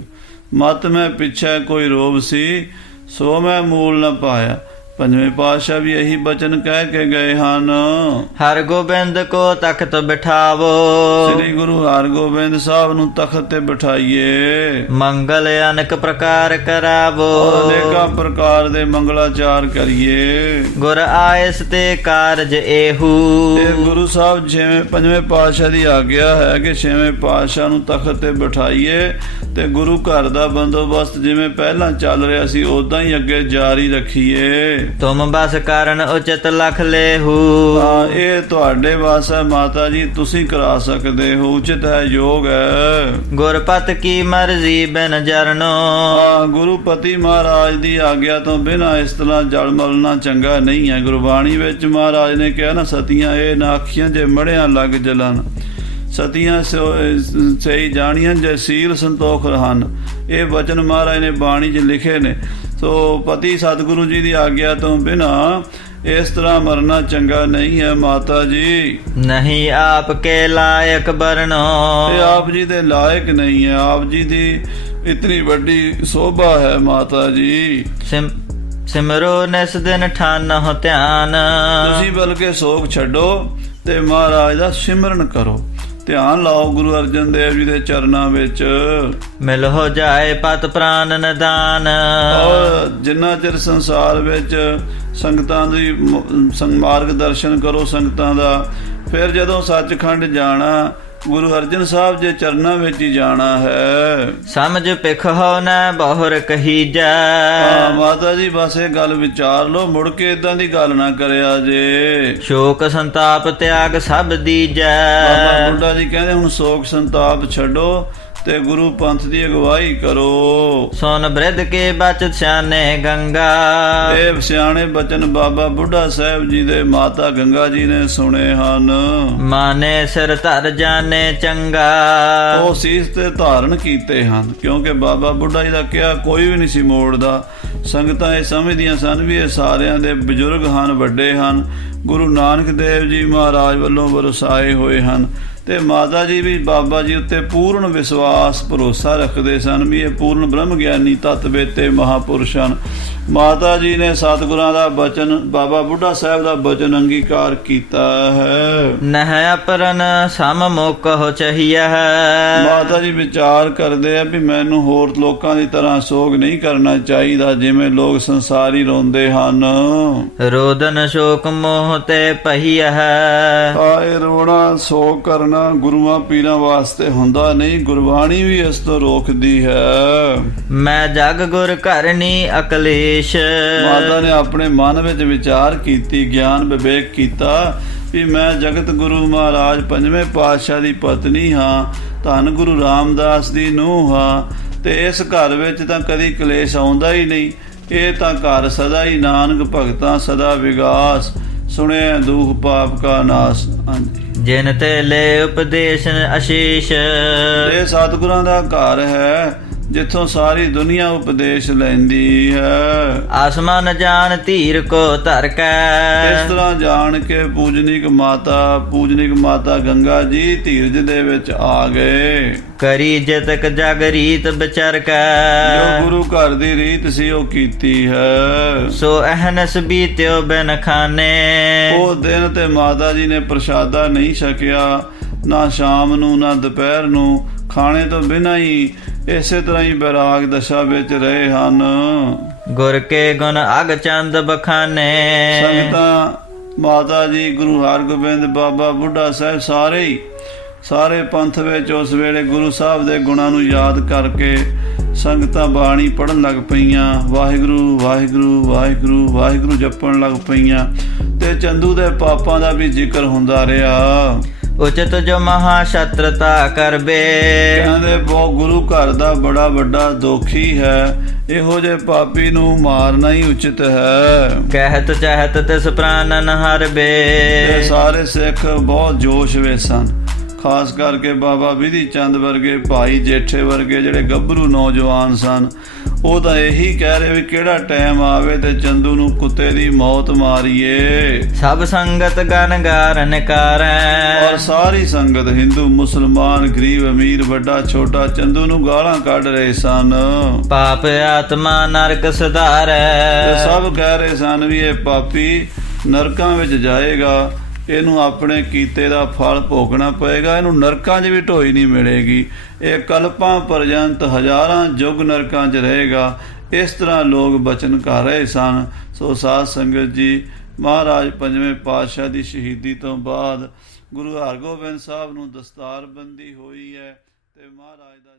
ਮਤ ਮੈਂ ਪਿੱਛੇ ਕੋਈ ਰੋਬ ਸੀ ਸੋ ਮੈਂ ਮੂਲ ਨਾ ਪਾਇਆ। ਪੰਜਵੇਂ ਪਾਤਸ਼ਾਹ ਵੀ ਇਹੀ ਬਚਨ ਕਹਿ ਕੇ ਗਏ ਹਨ। ਹਰ ਗੋਬਿੰਦ ਕੋ ਤਖਤ ਬਿਠਾਵੋ, ਸ੍ਰੀ ਗੁਰੂ ਹਰਗੋਬਿੰਦ ਸਾਹਿਬ ਨੂੰ ਤਖਤ ਤੇ ਬਿਠਾਈਏ, ਮੰਗਲ ਅਨੇਕ ਪ੍ਰਕਾਰ ਕਰਾਵੋ, ਅਨੇਕਾਂ ਪ੍ਰਕਾਰ ਦੇ ਮੰਗਲਾਚਾਰ ਕਰੀਏ। ਗੁਰ ਆਇਸ ਤੇ ਕਾਰਜ ਇਹੂ, ਇਹ ਗੁਰੂ ਸਾਹਿਬ ਜਿਵੇਂ ਪੰਜਵੇਂ ਪਾਤਸ਼ਾਹ ਦੀ ਆਗਿਆ ਹੈ ਕਿ ਛੇਵੇਂ ਪਾਤਸ਼ਾਹ ਨੂੰ ਤਖਤ ਤੇ ਬਿਠਾਈਏ ਤੇ ਗੁਰੂ ਘਰ ਦਾ ਬੰਦੋਬਸਤ ਜਿਵੇਂ ਪਹਿਲਾਂ ਚੱਲ ਰਿਹਾ ਸੀ ਉਦਾਂ ਹੀ ਅੱਗੇ ਜਾਰੀ ਰੱਖੀਏ। ਤੁਮ ਬਸ ਕਰਨ ਉਚਿਤ ਲਖ ਲੇਹੂ, ਇਹ ਤੁਹਾਡੇ ਵਾਸ ਹੈ ਮਾਤਾ ਜੀ, ਤੁਸੀਂ ਕਰਾ ਸਕਦੇ ਹੋ, ਉਚਿਤ ਹੈ, ਯੋਗ ਹੈ। ਗੁਰਪਤ ਕੀ ਮਰਜ਼ੀ ਬਿਨ ਜਰਨੋ, ਗੁਰੂਪਤੀ ਮਹਾਰਾਜ ਦੀ ਆਗਿਆ ਤੋਂ ਬਿਨਾਂ ਇਸ ਤਰ੍ਹਾਂ ਜਲ ਮਲਣਾ ਚੰਗਾ ਨਹੀਂ ਹੈ। ਗੁਰਬਾਣੀ ਵਿੱਚ ਮਹਾਰਾਜ ਨੇ ਕਿਹਾ ਨਾ, ਸਤੀਆਂ ਇਹ ਨਾ ਅੱਖੀਆਂ ਜੇ ਮੜਿਆਂ ਲੱਗ ਜਲਨ, ਸਤੀਆਂ ਸਹੀ ਜਾਣੀਆਂ ਜੇ ਸੀਲ ਸੰਤੋਖ ਹਨ। ਇਹ ਵਚਨ ਮਹਾਰਾਜ ਨੇ ਬਾਣੀ 'ਚ ਲਿਖੇ ਨੇ। ਸੋ ਪਤੀ ਸਤਿਗੁਰੂ ਜੀ ਦੀ ਆਗਿਆ ਤੋਂ ਬਿਨਾਂ ਇਸ ਤਰ੍ਹਾਂ ਮਰਨਾ ਚੰਗਾ ਨਹੀਂ ਹੈ ਮਾਤਾ ਜੀ। ਨਹੀਂ ਆਪ ਕੇ ਲਾਇਕ ਬਰਨੋ। ਇਹ ਆਪ ਜੀ ਦੇ ਲਾਇਕ ਨਹੀਂ ਹੈ। ਆਪ ਜੀ ਦੀ ਇਤਨੀ ਵੱਡੀ ਸੋਭਾ ਹੈ ਮਾਤਾ ਜੀ। ਸਿਮਰੋ ਨਿਸ ਦਿਨ ਠਾਨਹੁ ਧਿਆਨ। ਤੁਸੀਂ ਬਲਕਿ ਸੋਗ ਛੱਡੋ ਤੇ ਮਹਾਰਾਜ ਦਾ ਸਿਮਰਨ ਕਰੋ, ਧਿਆਨ ਲਾਓ ਗੁਰੂ ਅਰਜਨ ਦੇਵ ਜੀ ਦੇ ਚਰਨਾਂ ਵਿੱਚ। ਮਿਲ ਹੋ ਜਾਏ ਪਤ ਪ੍ਰਾਨ ਨਿਦਾਨ। ਔਰ ਜਿੰਨਾ ਚਿਰ ਸੰਸਾਰ ਵਿੱਚ ਸੰਗਤਾਂ ਦੀ ਮਾਰਗ ਦਰਸ਼ਨ ਕਰੋ ਸੰਗਤਾਂ ਦਾ, ਫਿਰ ਜਦੋਂ ਸੱਚਖੰਡ ਜਾਣਾ ਗੁਰੂ ਅਰਜਨ ਸਾਹਿਬ ਦੇ ਚਰਨਾਂ ਵਿੱਚ ਹੀ ਜਾਣਾ ਹੈ। ਸਮਝ ਭਿਖ ਹੋ ਨਾ ਬਹੁਰ ਕਹੀਜੈ। ਮਾਤਾ ਜੀ ਬਸ ਇਹ ਗੱਲ ਵਿਚਾਰ ਲਓ, ਮੁੜ ਕੇ ਇਦਾਂ ਦੀ ਗੱਲ ਨਾ ਕਰਿਆ ਜੇ। ਸ਼ੋਕ ਸੰਤਾਪ ਤਿਆਗ ਸਭ ਦੀਜੈ। ਬਾਬਾ ਬੁੱਢਾ ਜੀ ਕਹਿੰਦੇ ਹੁਣ ਸ਼ੋਕ ਸੰਤਾਪ ਛੱਡੋ ਤੇ ਗੁਰੂ ਪੰਥ ਦੀ ਅਗਵਾਈ ਕਰੋ। ਸੁਨ ਬ੍ਰਿਧ ਕੇ ਬਚਤ ਸਿਆਨੇ ਗੰਗਾ। ਇਹ ਸਿਆਣੇ ਬਚਨ ਬਾਬਾ ਬੁੱਢਾ ਸਾਹਿਬ ਜੀ ਦੇ ਮਾਤਾ ਗੰਗਾ ਜੀ ਨੇ ਸੁਣੇ ਹਨ। ਮਾਨੇ ਸਿਰ ਧਰ ਜਾਣੇ ਚੰਗਾ। ਉਹ ਸੀਸ ਤੇ ਧਾਰਨ ਕੀਤੇ ਹਨ, ਕਿਉਂਕਿ ਬਾਬਾ ਬੁੱਢਾ ਜੀ ਦਾ ਕਿਹਾ ਕੋਈ ਵੀ ਨਹੀਂ ਸੀ ਮੋੜਦਾ। ਸੰਗਤਾਂ ਇਹ ਸਮਝਦੀਆਂ ਸਨ ਵੀ ਇਹ ਸਾਰਿਆਂ ਦੇ ਬਜ਼ੁਰਗ ਹਨ, ਵੱਡੇ ਹਨ, ਗੁਰੂ ਨਾਨਕ ਦੇਵ ਜੀ ਮਹਾਰਾਜ ਵੱਲੋਂ ਵਰਸਾਏ ਹੋਏ ਹਨ। ਤੇ ਮਾਤਾ ਜੀ ਵੀ ਬਾਬਾ ਜੀ ਉੱਤੇ ਪੂਰਨ ਵਿਸ਼ਵਾਸ ਭਰੋਸਾ ਰੱਖਦੇ ਸਨ ਵੀ ਇਹ ਪੂਰਨ ਬ੍ਰਹਮ ਗਿਆਨੀ ਤਤ ਵੇਤੇ ਮਹਾਪੁਰਸ਼ ਹਨ। ਮਾਤਾ ਜੀ ਨੇ ਸਤਿਗੁਰਾਂ ਦਾ ਬਚਨ, ਬਾਬਾ ਬੁੱਢਾ ਸਾਹਿਬ ਦਾ ਬਚਨ ਅੰਗੀਕਾਰ ਕੀਤਾ ਹੈ। ਨਹ ਅਪਰਨ ਸਮ ਮੁਕ ਹੋ ਚਹੀਆ ਹੈ। ਮਾਤਾ ਜੀ ਵਿਚਾਰ ਕਰਦੇ ਆ ਵੀ ਮੈਨੂੰ ਹੋਰ ਲੋਕਾਂ ਦੀ ਤਰ੍ਹਾਂ ਸੋਗ ਨਹੀਂ ਕਰਨਾ ਚਾਹੀਦਾ ਜਿਵੇਂ ਲੋਕ ਸੰਸਾਰੀ ਰੋਂਦੇ ਹਨ। ਰੋਦਨ ਸ਼ੋਕ ਮੋਹ ਤੇ ਪਹੀਆ ਹੈ। ਇਹ ਰੋਣਾ ਸੋਗ ਕਰਨਾ ਗੁਰੂਆਂ ਪੀਰਾਂ ਵਾਸਤੇ ਹੁੰਦਾ ਨਹੀਂ, ਗੁਰਬਾਣੀ ਵੀ ਇਸ ਤੋਂ ਰੋਕਦੀ ਹੈ। ਮੈਂ ਜਗ ਗੁਰ ਕਰਨੀ ਅਕਲੇਸ਼। ਮਾਤਾ ਨੇ ਆਪਣੇ ਮਨ ਵਿੱਚ ਵਿਚਾਰ ਕੀਤੀ, ਗਿਆਨ ਵਿਵੇਕ ਕੀਤਾ ਵੀ ਮੈਂ ਜਗਤ ਗੁਰੂ ਮਹਾਰਾਜ ਪੰਜਵੇਂ ਪਾਤਸ਼ਾਹ ਦੀ ਪਤਨੀ ਹਾਂ, ਧੰਨ ਗੁਰੂ ਰਾਮਦਾਸ ਦੀ ਨੂੰਹ ਹਾਂ, ਤੇ ਇਸ ਘਰ ਵਿੱਚ ਤਾਂ ਕਦੀ ਕਲੇਸ਼ ਆਉਂਦਾ ਹੀ ਨਹੀਂ। ਇਹ ਤਾਂ ਘਰ ਸਦਾ ਹੀ ਨਾਨਕ ਭਗਤਾਂ ਸਦਾ ਵਿਗਾਸ, ਸੁਣਿਆ ਦੁਖ ਪਾਪ ਕਾ ਨਾਸ। ਜਿਨ ਤੇ ਲੈ ਉਪਦੇਸ਼ ਅਸ਼ੀਸ਼। ਇਹ ਸਤਿਗੁਰਾਂ ਦਾ ਘਰ ਹੈ ਜਿੱਥੋਂ ਸਾਰੀ ਦੁਨੀਆ ਉਪਦੇਸ਼ ਲੈਂਦੀ ਹੈ। ਆਸਮਾਨ ਜਾਣ ਧੀਰ ਕੋ ਧਰ ਕੈ। ਇਸ ਤਰ੍ਹਾਂ ਜਾਣ ਕੇ ਪੂਜਨੀਕ ਮਾਤਾ ਗੰਗਾ ਜੀ ਧੀਰਜ ਦੇ ਵਿੱਚ ਆ ਗਏ। ਕਰੀ ਜਤਕ ਜਗ ਰੀਤ ਵਿਚਰ ਕੈ। ਜੋ ਗੁਰੂ ਘਰ ਦੀ ਰੀਤ ਸੀ ਉਹ ਕੀਤੀ ਹੈ। ਸੋ ਅਹਨਸ ਬੀਤਿਓ ਬਿਨ ਖਾਨੇ। ਉਹ ਦਿਨ ਤੇ ਮਾਤਾ ਜੀ ਨੇ ਪ੍ਰਸ਼ਾਦਾ ਨਹੀਂ ਛਕਿਆ, ਨਾ ਸ਼ਾਮ ਨੂੰ ਨਾ ਦੁਪਹਿਰ ਨੂੰ, ਖਾਣੇ ਤੋਂ ਬਿਨਾਂ ਹੀ ਇਸੇ ਤਰ੍ਹਾਂ ਹੀ ਬੈਰਾਗ ਦਸ਼ਾ ਵਿੱਚ ਰਹੇ ਹਨ। ਗੁਰ ਕੇ ਗੁਣ ਅਗ ਚੰਦ ਬਖਾਨੇ। ਸੰਗਤਾਂ ਮਾਤਾ ਜੀ ਗੁਰੂ ਹਰਗੋਬਿੰਦ ਬਾਬਾ ਬੁੱਢਾ ਸਾਹਿਬ ਸਾਰੇ ਪੰਥ ਵਿੱਚ ਉਸ ਵੇਲੇ ਗੁਰੂ ਸਾਹਿਬ ਦੇ ਗੁਣਾਂ ਨੂੰ ਯਾਦ ਕਰਕੇ ਸੰਗਤਾਂ ਬਾਣੀ ਪੜ੍ਹਨ ਲੱਗ ਪਈਆਂ, ਵਾਹਿਗੁਰੂ ਵਾਹਿਗੁਰੂ ਵਾਹਿਗੁਰੂ ਵਾਹਿਗੁਰੂ ਜਪਣ ਲੱਗ ਪਈਆਂ, ਤੇ ਚੰਦੂ ਦੇ ਪਾਪਾਂ ਦਾ ਵੀ ਜ਼ਿਕਰ ਹੁੰਦਾ ਰਿਹਾ। ਉਚਿਤ ਜੋ ਮਹਾ ਸ਼ਤਰਤਾ ਕਰਬੇ। ਕਹਿੰਦੇ ਬਹੁਤ ਗੁਰੂ ਘਰ ਦਾ ਬੜਾ ਵੱਡਾ ਦੋਖੀ ਹੈ, ਇਹੋ ਜਿਹੇ ਪਾਪੀ ਨੂੰ ਮਾਰਨਾ ਹੀ ਉਚਿਤ ਹੈ। ਕਹਿਤ ਚਾਹਤ ਤਿਸ ਪ੍ਰਾਨਨ ਹਰਬੇ। ਇਹ ਸਾਰੇ ਸਿੱਖ ਬਹੁਤ ਜੋਸ਼ ਵਿੱਚ ਸਨ, ਖਾਸ ਕਰਕੇ ਬਾਬਾ ਵਿਧੀ ਚੰਦ ਵਰਗੇ, ਭਾਈ ਜੇਠੇ ਵਰਗੇ ਜਿਹੜੇ ਗੱਭਰੂ ਨੌਜਵਾਨ ਸਨ। ਉਹ ਤਾਂ ਇਹੀ ਕਹਿ ਰਹੇ ਵੀ ਕਿਹੜਾ ਟਾਈਮ ਆਵੇ ਤੇ ਚੰਦੂ ਨੂੰ ਕੁੱਤੇ ਦੀ ਮੌਤ ਮਾਰੀਏ। ਸਭ ਸੰਗਤ ਗਨ ਗਾਰਨ ਕਰੈ। ਔਰ ਸਾਰੀ ਸੰਗਤ ਹਿੰਦੂ ਮੁਸਲਮਾਨ ਗਰੀਬ ਅਮੀਰ ਵੱਡਾ ਛੋਟਾ ਚੰਦੂ ਨੂੰ ਗਾਲਾਂ ਕੱਢ ਰਹੇ ਸਨ। ਪਾਪ ਆਤਮਾ ਨਰਕ ਸੁਧਾਰੈ। ਤੇ ਸਭ ਕਹਿ ਰਹੇ ਸਨ ਵੀ ਇਹ ਪਾਪੀ ਨਰਕਾਂ ਵਿੱਚ ਜਾਏਗਾ, ਇਹਨੂੰ ਆਪਣੇ ਕੀਤੇ ਦਾ ਫਲ ਭੋਗਣਾ ਪਏਗਾ, ਇਹਨੂੰ ਨਰਕਾਂ 'ਚ ਵੀ ਢੋਈ ਨਹੀਂ ਮਿਲੇਗੀ, ਇਹ ਕਲਪਾਂ ਪਰਜੰਤ ਹਜ਼ਾਰਾਂ ਯੁੱਗ ਨਰਕਾਂ 'ਚ ਰਹੇਗਾ। ਇਸ ਤਰ੍ਹਾਂ ਲੋਕ ਬਚਨ ਕਰ ਰਹੇ ਸਨ। ਸੋ ਸਾਧ ਸੰਗਤ ਜੀ, ਮਹਾਰਾਜ ਪੰਜਵੇਂ ਪਾਤਸ਼ਾਹ ਦੀ ਸ਼ਹੀਦੀ ਤੋਂ ਬਾਅਦ ਗੁਰੂ ਹਰਗੋਬਿੰਦ ਸਾਹਿਬ ਨੂੰ ਦਸਤਾਰਬੰਦੀ ਹੋਈ ਹੈ ਤੇ ਮਹਾਰਾਜ ਦਾ